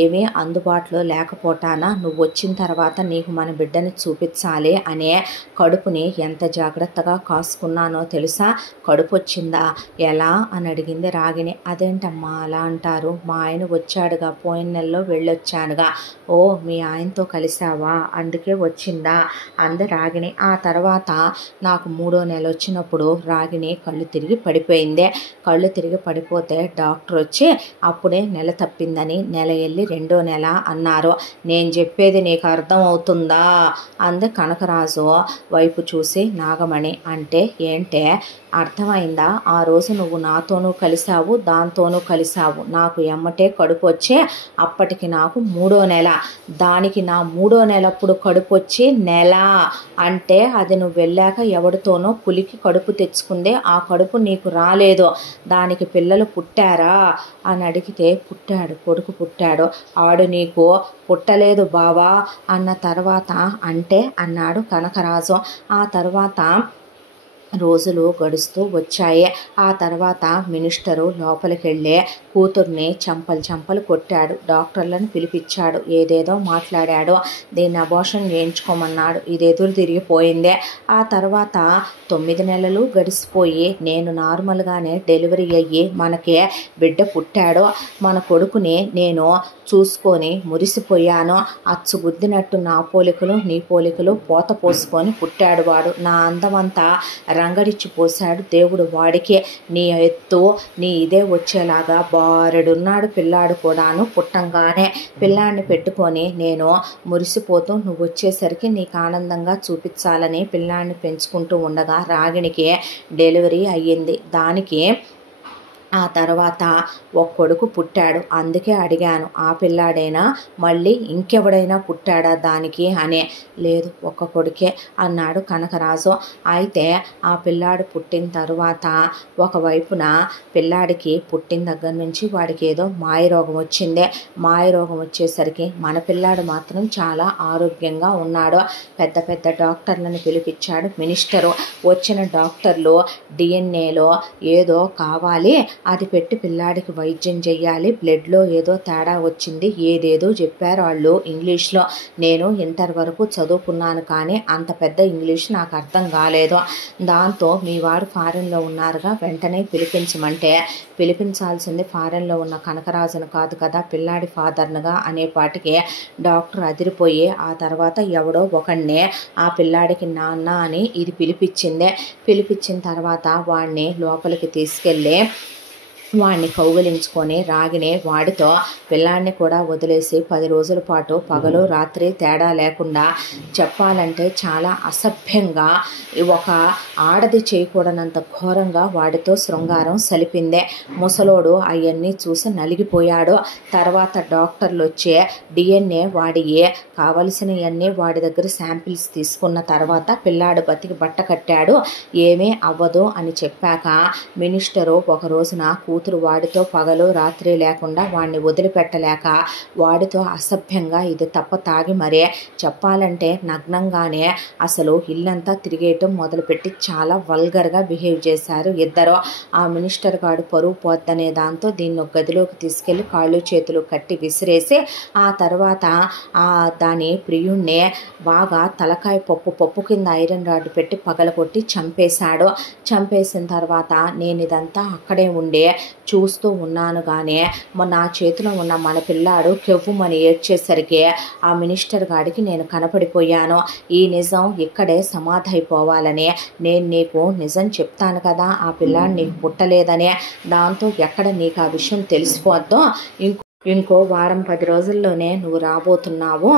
ఏమీ అందుబాటులో లేకపోతానా నువ్వు వచ్చిన తర్వాత నీకు మన బిడ్డని చూపించాలి అనే కడుపుని ఎంత జాగ్రత్తగా కాసుకున్నానో తెలుసా. కడుపు వచ్చిందా ఎలా అని అడిగింది రాగిణి. అదేంటమ్మా అలా అంటారు, మా ఆయన వచ్చాడుగా, పోయిన నెలలో వెళ్ళొచ్చానుగా. ఓ మీ ఆయనతో కలిసావా అందుకే వచ్చిందా అంది రాగిణి. ఆ తర్వాత నాకు 3వ నెల వచ్చినప్పుడు రాగిణి కళ్ళు తిరిగి పడిపోయింది. కళ్ళు తిరిగి పడిపోతే డాక్టర్ వచ్చి అప్పుడే నెల తప్పిందని, నెల వెళ్ళి 2వ నెల అన్నారు. నేను చెప్పేది నీకు అర్థం అవుతుందా అంది కనకరాజు వైపు చూసి నాగమణి. అంటే ఏంటే అర్థమైందా, ఆ రోజు నువ్వు నాతోనూ కలిసావు దాంతోనూ కలిసావు, నాకు ఎమ్మటే కడుపు వచ్చే అప్పటికి నాకు 3వ నెల, దానికి నా 3వ నెలప్పుడు కడుపు వచ్చి నెల అంటే అది నువ్వు వెళ్ళాక ఎవరితోనో పులికి కడుపు తెచ్చుకుందే, ఆ కడుపు నీకు రాలేదు, దానికి పిల్లలు పుట్టారా అని అడిగితే పుట్టాడు, కొడుకు పుట్టాడు, ఆడు నీకు పుట్టలేదు బావా అన్న తర్వాత అంటే అన్నాడు కనకరాజు. ఆ తర్వాత రోజులు గడుస్తూ వచ్చాయి. ఆ తర్వాత మినిస్టరు లోపలికి వెళ్ళే కూతుర్ని చంపలు కొట్టాడు. డాక్టర్లను పిలిపించాడు, ఏదేదో మాట్లాడాడు. దీన్ని అబార్షన్ చేయించుకోమన్నాడు. ఇది ఎదురు తిరిగిపోయిందే. ఆ తర్వాత 9 నెలలు గడిచిపోయి నేను నార్మల్గానే డెలివరీ అయ్యి మనకి బిడ్డ పుట్టాడు. మన కొడుకుని నేను చూసుకొని మురిసిపోయాను. అచ్చుగుద్దినట్టు నా పోలికలు నీ పోలికలు పోత పోసుకొని పుట్టాడు వాడు. నా అందమంతా రంగడిచ్చి పోశాడు దేవుడు వాడికి. నీ ఎత్తు నీ ఇదే వచ్చేలాగా బారెడున్నాడు పిల్లాడు కూడాను. పుట్టంగానే పిల్లాడిని పెట్టుకొని నేను మురిసిపోతూ నువ్వు వచ్చేసరికి నీకు ఆనందంగా చూపించాలని పిల్లాడిని పెంచుకుంటూ ఉండగా రాగిణికి డెలివరీ అయ్యింది. దానికి ఆ తర్వాత ఒక కొడుకు పుట్టాడు. అందుకే అడిగాను ఆ పిల్లాడైనా మళ్ళీ ఇంకెవడైనా పుట్టాడా దానికి అనే. లేదు ఒక్క కొడుకే అన్నాడు కనకరాజు. అయితే ఆ పిల్లాడు పుట్టిన తర్వాత ఒకవైపున పిల్లాడికి పుట్టిన దగ్గర నుంచి వాడికి ఏదో మాయరోగం వచ్చిందే. మాయరోగం వచ్చేసరికి మన పిల్లాడు మాత్రం చాలా ఆరోగ్యంగా ఉన్నాడు. పెద్ద డాక్టర్లను పిలిపించాడు మినిస్టరు. వచ్చిన డాక్టర్లు డిఎన్ఏలో ఏదో కావాలి, అది పెట్టి పిల్లాడికి వైద్యం చెయ్యాలి, బ్లడ్లో ఏదో తేడా వచ్చింది, ఏదేదో చెప్పారు వాళ్ళు ఇంగ్లీష్లో. నేను ఇంటర్ వరకు చదువుకున్నాను కానీ అంత పెద్ద ఇంగ్లీష్ నాకు అర్థం కాలేదు. దాంతో మీ వారు ఫారెన్లో ఉన్నారుగా, వెంటనే పిలిపించమంటే పిలిపించాల్సింది ఫారెన్లో ఉన్న కనకరాజును కాదు కదా, పిల్లాడి ఫాదర్నుగా అనేపాటికి డాక్టర్ అదిరిపోయి ఆ తర్వాత ఎవడో ఒకడినే ఆ పిల్లాడికి నాన్న అని ఇది పిలిపించిన తర్వాత వాడిని లోపలికి తీసుకెళ్ళి వాడిని కౌగిలించుకొని రాగిణి వాడితో పిల్లాడిని కూడా వదిలేసి 10 రోజుల పాటు పగలు రాత్రి తేడా లేకుండా, చెప్పాలంటే చాలా అసభ్యంగా, ఒక ఆడది చేయకూడనంత ఘోరంగా వాడితో శృంగారం సలిపిందే. ముసలోడు అవన్నీ చూసి నలిగిపోయాడు. తర్వాత డాక్టర్లు వచ్చే డిఎన్ఏ వాడి కావలసినవన్నీ వాడి దగ్గర శాంపిల్స్ తీసుకున్న తర్వాత పిల్లాడు బతికి బట్ట కట్టాడు. ఏమీ అవ్వదు అని చెప్పాక మినిస్టరు ఒక రోజున కూతురు వాడితో పగలు రాత్రి లేకుండా వాడిని వదిలిపెట్టలేక వాడితో అసభ్యంగా ఇది తప్ప తాగి మరే, చెప్పాలంటే నగ్నంగానే అసలు ఇల్లంతా తిరిగేయటం మొదలుపెట్టి చాలా వల్గర్గా బిహేవ్ చేశారు ఇద్దరు. ఆ మినిస్టర్ గారు పరువు పోద్దనే దాంతో దీన్ని ఒక గదిలోకి తీసుకెళ్లి కాళ్ళు చేతులు కట్టి విసిరేసి ఆ తర్వాత దాని ప్రియుణ్ణి బాగా తలకాయ పప్పు కింద ఐరన్ రాడ్ పెట్టి పగలగొట్టి చంపేశాడు. చంపేసిన తర్వాత నేను ఇదంతా అక్కడే ఉండే చూస్తూ ఉన్నాను. కానీ నా చేతిలో ఉన్న మన పిల్లాడు కెవ్వుమని ఏడ్చేసరికి ఆ మినిస్టర్ గాడికి నేను కనపడిపోయాను. ఈ నిజం ఇక్కడే సమాధైపోవాలని నేను నీకు నిజం చెప్తాను కదా, ఆ పిల్లాడు నీకు పుట్టలేదనే. దాంతో ఎక్కడ నీకు ఆ విషయం తెలిసిపోద్దో ఇంకో వారం 10 రోజుల్లోనే నువ్వు రాబోతున్నావు.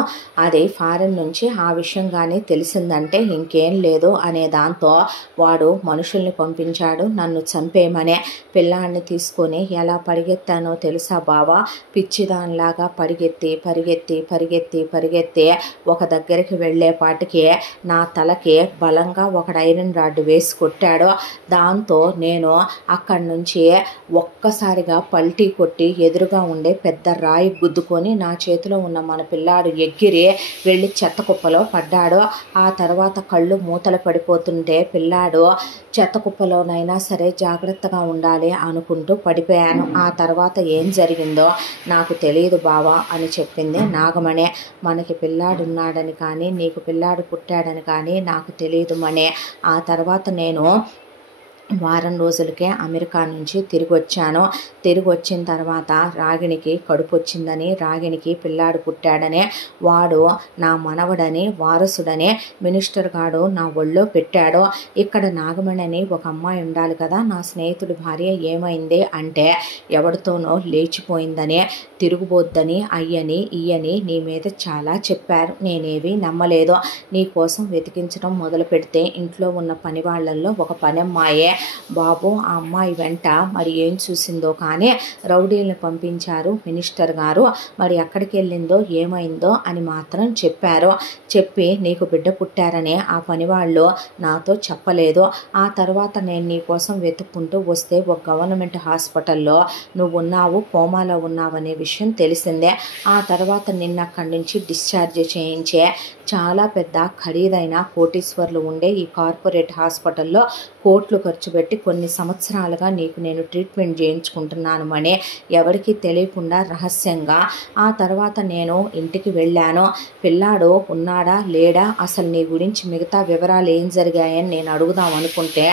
అది ఫారెన్ నుంచి ఆ విషయం కానీ తెలిసిందంటే ఇంకేం లేదు అనే దాంతో వాడు మనుషుల్ని పంపించాడు నన్ను చంపేయమనే. పిల్లాడిని తీసుకొని ఎలా పరిగెత్తానో తెలుసా బావా? పిచ్చిదానిలాగా పరిగెత్తి పరిగెత్తి పరిగెత్తి పరిగెత్తి ఒక దగ్గరికి వెళ్ళేపాటికి నా తలకి బలంగా ఒక ఐరన్ రాడ్ వేసి కొట్టాడు. దాంతో నేను అక్కడి నుంచి ఒక్కసారిగా పల్టీ కొట్టి ఎదురుగా ఉండే పెద్ద రాయి గుద్దుకొని నా చేతిలో ఉన్న మన పిల్లాడు ఎగిరి వెళ్ళి చెత్త కుప్పలో పడ్డాడు. ఆ తర్వాత కళ్ళు మూతలు పడిపోతుంటే పిల్లాడు చెత్త కుప్పలోనైనా సరే జాగ్రత్తగా ఉండాలి అనుకుంటూ పడిపోయాను. ఆ తర్వాత ఏం జరిగిందో నాకు తెలియదు బావా అని చెప్పింది నాగమణి. మనకి పిల్లాడున్నాడని కానీ నీకు పిల్లాడు పుట్టాడని కానీ నాకు తెలియదు మనే. ఆ తర్వాత నేను వారం రోజులకే అమెరికా నుంచి తిరిగి వచ్చాను. తిరిగి వచ్చిన తర్వాత రాగిణికి కడుపు వచ్చిందని, రాగిణికి పిల్లాడు పుట్టాడని, వాడు నా మనవడని వారసుడని మినిస్టర్ గాడు నా ఒళ్ళో పెట్టాడు. ఇక్కడ నాగమణి అని ఒక అమ్మాయి ఉండాలి కదా, నా స్నేహితుడి భార్య ఏమైంది అంటే ఎవరితోనో లేచిపోయిందని, తిరుగుబోద్దని, అయ్యని ఇయ్యని నీ మీద చాలా చెప్పారు. నేనేవి నమ్మలేదు. నీ కోసం వెతికించడం మొదలు పెడితే ఇంట్లో ఉన్న పని వాళ్ళల్లో ఒక పనమ్మాయే బాబు. ఆ అమ్మాయి వెంట మరి ఏం చూసిందో కానీ రౌడీలను పంపించారు మినిస్టర్ గారు. మరి ఎక్కడికి వెళ్ళిందో ఏమైందో అని మాత్రం చెప్పారు. చెప్పి నీకు బిడ్డ పుట్టారని ఆ పని వాళ్ళు నాతో చెప్పలేదు. ఆ తర్వాత నేను నీ కోసం వెతుక్కుంటూ వస్తే ఒక గవర్నమెంట్ హాస్పిటల్లో నువ్వు ఉన్నావు, కోమాలో ఉన్నావు అనే విషయం తెలిసిందే. ఆ తర్వాత నిన్న అక్కడి నుంచి డిశ్చార్జ్ చేయించే చాలా పెద్ద ఖరీదైన కోటీశ్వర్లు ఉండే ఈ కార్పొరేట్ హాస్పిటల్లో కోట్లు ఖర్చు పెట్టి కొన్ని సంవత్సరాలుగా నీకు నేను ట్రీట్మెంట్ చేయించుకుంటున్నాను మనే, ఎవరికి తెలియకుండా రహస్యంగా. ఆ తర్వాత నేను ఇంటికి వెళ్ళాను. పిల్లాడు ఉన్నాడా లేడా, అసలు నీ గురించి మిగతా వివరాలు ఏం జరిగాయని నేను అడుగుదాం అనుకుంటే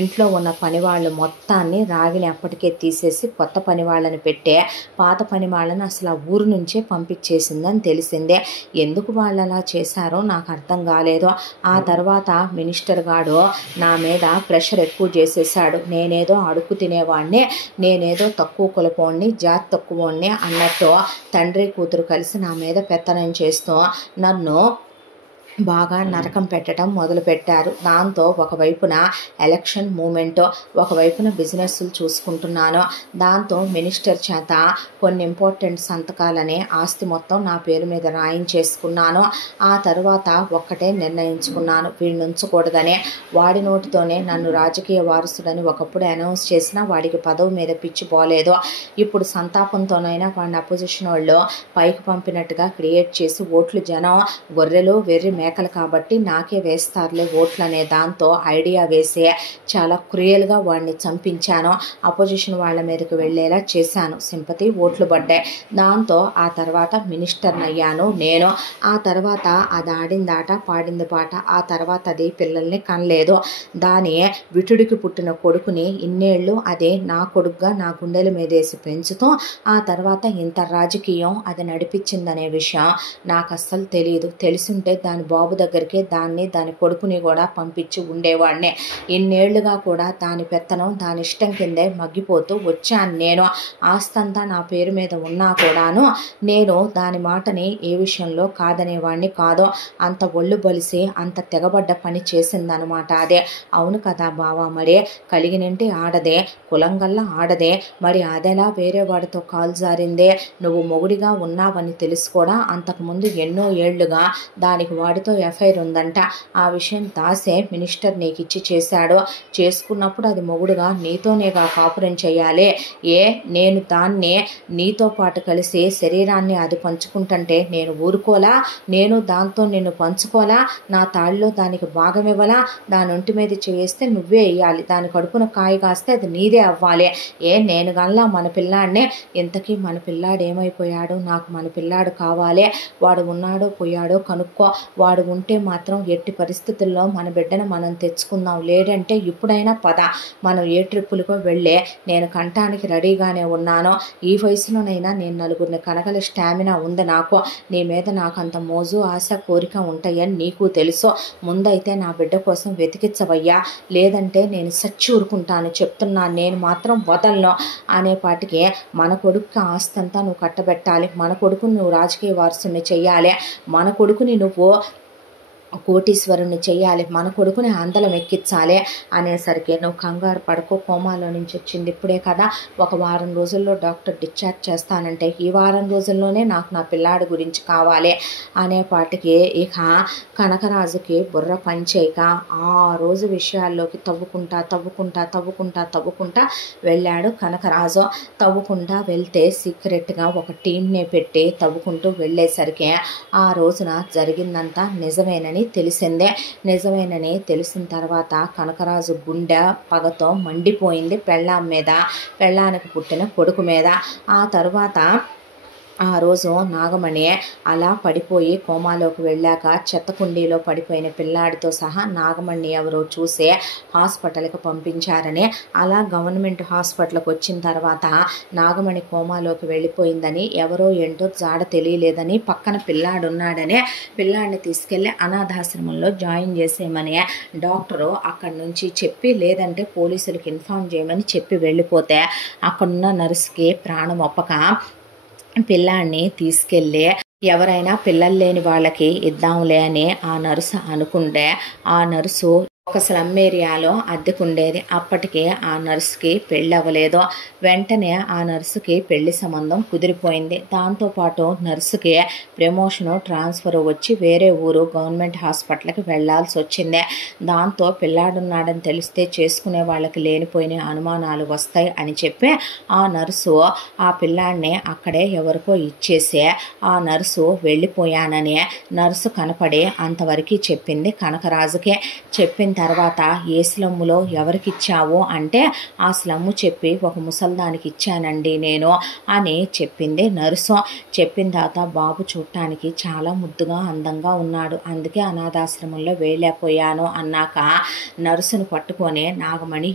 ఇంట్లో ఉన్న పని వాళ్ళు మొత్తాన్ని రాగిని అప్పటికే తీసేసి కొత్త పని వాళ్ళని పెట్టే, పాత పని వాళ్ళని అసలు ఆ ఊరు నుంచే పంపించేసిందని తెలిసిందే. ఎందుకు వాళ్ళు అలా చేశారో నాకు అర్థం కాలేదు. ఆ తర్వాత మినిస్టర్ గాడు నా మీద ప్రెషర్ ఎక్కువ చేసేసాడు. నేనేదో అడుక్కు తినేవాడిని, నేనేదో తక్కువ కులపోడిని, జాతి తక్కువని అన్నట్టు తండ్రి కూతురు కలిసి నా మీద పెత్తనం చేస్తూ నన్ను బాగా నరకం పెట్టడం మొదలుపెట్టారు. దాంతో ఒకవైపున ఎలక్షన్ మూమెంట్, ఒకవైపున బిజినెస్లు చూసుకుంటున్నాను. దాంతో మినిస్టర్ చేత కొన్ని ఇంపార్టెంట్ సంతకాలనే ఆస్తి మొత్తం నా పేరు మీద రాయించేసుకున్నాను. ఆ తర్వాత ఒక్కటే నిర్ణయించుకున్నాను, వీడిని ఉంచకూడదని. వాడి నోటితోనే నన్ను రాజకీయ వారసుడని ఒకప్పుడు అనౌన్స్ చేసినా వాడికి పదవి మీద పిచ్చి పోలేదు. ఇప్పుడు సంతాపంతోనైనా వాడిని అపోజిషన్ వాళ్ళు పైకి పంపినట్టుగా క్రియేట్ చేసి ఓట్లు జనం గొర్రెలు వెర్రి మేకలు కాబట్టి నాకే వేస్తారులే ఓట్లు అనే దాంతో ఐడియా వేసి చాలా క్రూయల్గా వాడిని చంపించాను. అపోజిషన్ వాళ్ళ మీదకి వెళ్ళేలా చేశాను. సింపతి ఓట్లు పడ్డాయి. దాంతో ఆ తర్వాత మినిస్టర్ని అయ్యాను నేను. ఆ తర్వాత అది ఆడిందాట పాడింది పాట. ఆ తర్వాత అది పిల్లల్ని కనలేదు. దాని విటుడికి పుట్టిన కొడుకుని ఇన్నేళ్ళు అదే నా కొడుకుగా నా గుండెల మీదేసి పెంచుతూ ఆ తర్వాత ఇంత రాజకీయం అది నడిపించిందనే విషయం నాకు అస్సలు తెలియదు. తెలిసింటే దాని బాబు దగ్గరికి దాన్ని దాని కొడుకుని కూడా పంపించి ఉండేవాడిని. ఇన్నేళ్లుగా కూడా దాని పెత్తనం దాని ఇష్టం కిందే మగ్గిపోతూ వచ్చాను నేను. ఆస్తంతా నా పేరు మీద ఉన్నా కూడాను నేను దాని మాటని ఏ విషయంలో కాదనేవాడిని కాదు. అంత ఒళ్ళు బలిసి అంత తెగబడ్డ పని చేసిందనమాట అదే. అవును కదా బావా, మరే కలిగినంటి ఆడదే, కులంగల్లా ఆడదే, మరి అదెలా వేరే వాడితో కాలు జారిందే? నువ్వు మొగుడిగా ఉన్నావని తెలుసు కూడా అంతకుముందు ఎన్నో ఏళ్లుగా దానికి వాడితో ఎఫ్ఐఆర్ ఉందంట. ఆ విషయం దాసే మినిస్టర్ నీకు ఇచ్చి చేశాడు. చేసుకున్నప్పుడు అది మొగుడుగా నీతోనేగా కాపురం చేయాలి. నేను దాన్ని నీతో పాటు కలిసి శరీరాన్ని అది పంచుకుంటుంటే నేను ఊరుకోలా? నేను దాంతో నిన్ను పంచుకోలా? నా తాళ్ళలో దానికి భాగం ఇవ్వలా? దాని ఒంటి మీద చేస్తే నువ్వే వేయాలి. దాని కడుపున కాయ కాస్తే అది నీదే అవ్వాలి. నేను గల్లా మన పిల్లాడినే. ఇంతకీ మన పిల్లాడు ఏమైపోయాడు? నాకు మన పిల్లాడు కావాలి. వాడు ఉన్నాడో పోయాడో కనుక్కో. వాడు వాడు ఉంటే మాత్రం ఎట్టి పరిస్థితుల్లో మన బిడ్డను మనం తెచ్చుకుందాం, లేదంటే ఇప్పుడైనా పద మనం ఏ ట్రిప్పులకో వెళ్ళే, నేను కంటానికి రెడీగానే ఉన్నాను, ఈ వయసులోనైనా నేను నలుగురిని కనగల స్టామినా ఉంది నాకు, నీ మీద నాకు అంత మోజు ఆశ కోరిక ఉంటాయని నీకు తెలుసు, ముందైతే నా బిడ్డ కోసం వెతికించవయ్యా, లేదంటే నేను సచ్చి ఊరుకుంటాను చెప్తున్నాను, నేను మాత్రం వదలను అనేపాటికి మన కొడుకు ఆస్తి అంతా నువ్వు కట్టబెట్టాలి, మన కొడుకుని నువ్వు రాజకీయ వారసుని చెయ్యాలి, మన కొడుకుని నువ్వు కోటీశ్వరుని చెయ్యాలి, మన కొడుకుని అందలం ఎక్కించాలి అనేసరికి నువ్వు కంగారు పడుకో, కోమాలో నుంచి వచ్చింది ఇప్పుడే కదా, ఒక వారం రోజుల్లో డాక్టర్ డిశ్చార్జ్ చేస్తానంటే ఈ వారం రోజుల్లోనే నాకు నా పిల్లాడి గురించి కావాలి అనేపాటికి ఇక కనకరాజుకి బుర్ర పనిచేయక ఆ రోజు విషయాల్లోకి తవ్వుకుంటా వెళ్ళాడు కనకరాజు. తవ్వుకుంటా వెళ్తే సీక్రెట్గా ఒక టీంనే పెట్టి తవ్వుకుంటూ వెళ్ళేసరికి ఆ రోజున జరిగిందంతా నిజమేనని నిజమేనని తెలిసిన తర్వాత కనకరాజు గుండె పగతో మండిపోయింది పెళ్ళానికి పుట్టిన కొడుకు మీద. ఆ తర్వాత ఆ రోజు నాగమణి అలా పడిపోయి కోమాలోకి వెళ్ళాక చెత్తకుండీలో పడిపోయిన పిల్లాడితో సహా నాగమణి ఎవరో చూసి హాస్పిటల్కి పంపించారని, అలా గవర్నమెంట్ హాస్పిటల్కి వచ్చిన తర్వాత నాగమణి కోమాలోకి వెళ్ళిపోయిందని, ఎవరో ఏంటో జాడ తెలియలేదని, పక్కన పిల్లాడున్నాడని పిల్లాడిని తీసుకెళ్ళి అనాథాశ్రమంలో జాయిన్ చేసేయమని డాక్టరు అక్కడి నుంచి చెప్పి, లేదంటే పోలీసులకు ఇన్ఫార్మ్ చేయమని చెప్పి వెళ్ళిపోతే అక్కడున్న నర్సుకి ప్రాణం ఒప్పక పిల్లాడిని తీసుకెళ్ళి ఎవరైనా పిల్లలు లేని వాళ్ళకి ఇద్దాంలే అని ఆ నర్సు అనుకుంటే, ఆ నర్సు ఒక స్లమ్ ఏరియాలో అద్దెకుండేది. అప్పటికే ఆ నర్సుకి పెళ్ళి అవ్వలేదు. వెంటనే ఆ నర్సుకి పెళ్లి సంబంధం కుదిరిపోయింది. దాంతోపాటు నర్సుకి ప్రమోషను ట్రాన్స్ఫర్ వచ్చి వేరే ఊరు గవర్నమెంట్ హాస్పిటల్కి వెళ్లాల్సి వచ్చింది. దాంతో పిల్లాడున్నాడని తెలిస్తే చేసుకునే వాళ్ళకి లేనిపోయిన అనుమానాలు వస్తాయి అని చెప్పి ఆ నర్సు ఆ పిల్లాడిని అక్కడే ఎవరికో ఇచ్చేసి ఆ నర్సు వెళ్ళిపోయానని నర్సు కనపడి అంతవరకు చెప్పింది కనకరాజుకి. చెప్పిన తర్వాత ఏ స్లమ్ములో ఎవరికి ఇచ్చావు అంటే, ఆ స్లమ్ము చెప్పి ఒక ముసల్దానికి ఇచ్చానండి నేను అని చెప్పింది నర్సు. చెప్పిన తర్వాత బాబు చూడటానికి చాలా ముద్దుగా అందంగా ఉన్నాడు, అందుకే అనాథాశ్రమంలో వేయలేకపోయాను అన్నాక నర్సును పట్టుకొని నాగమణి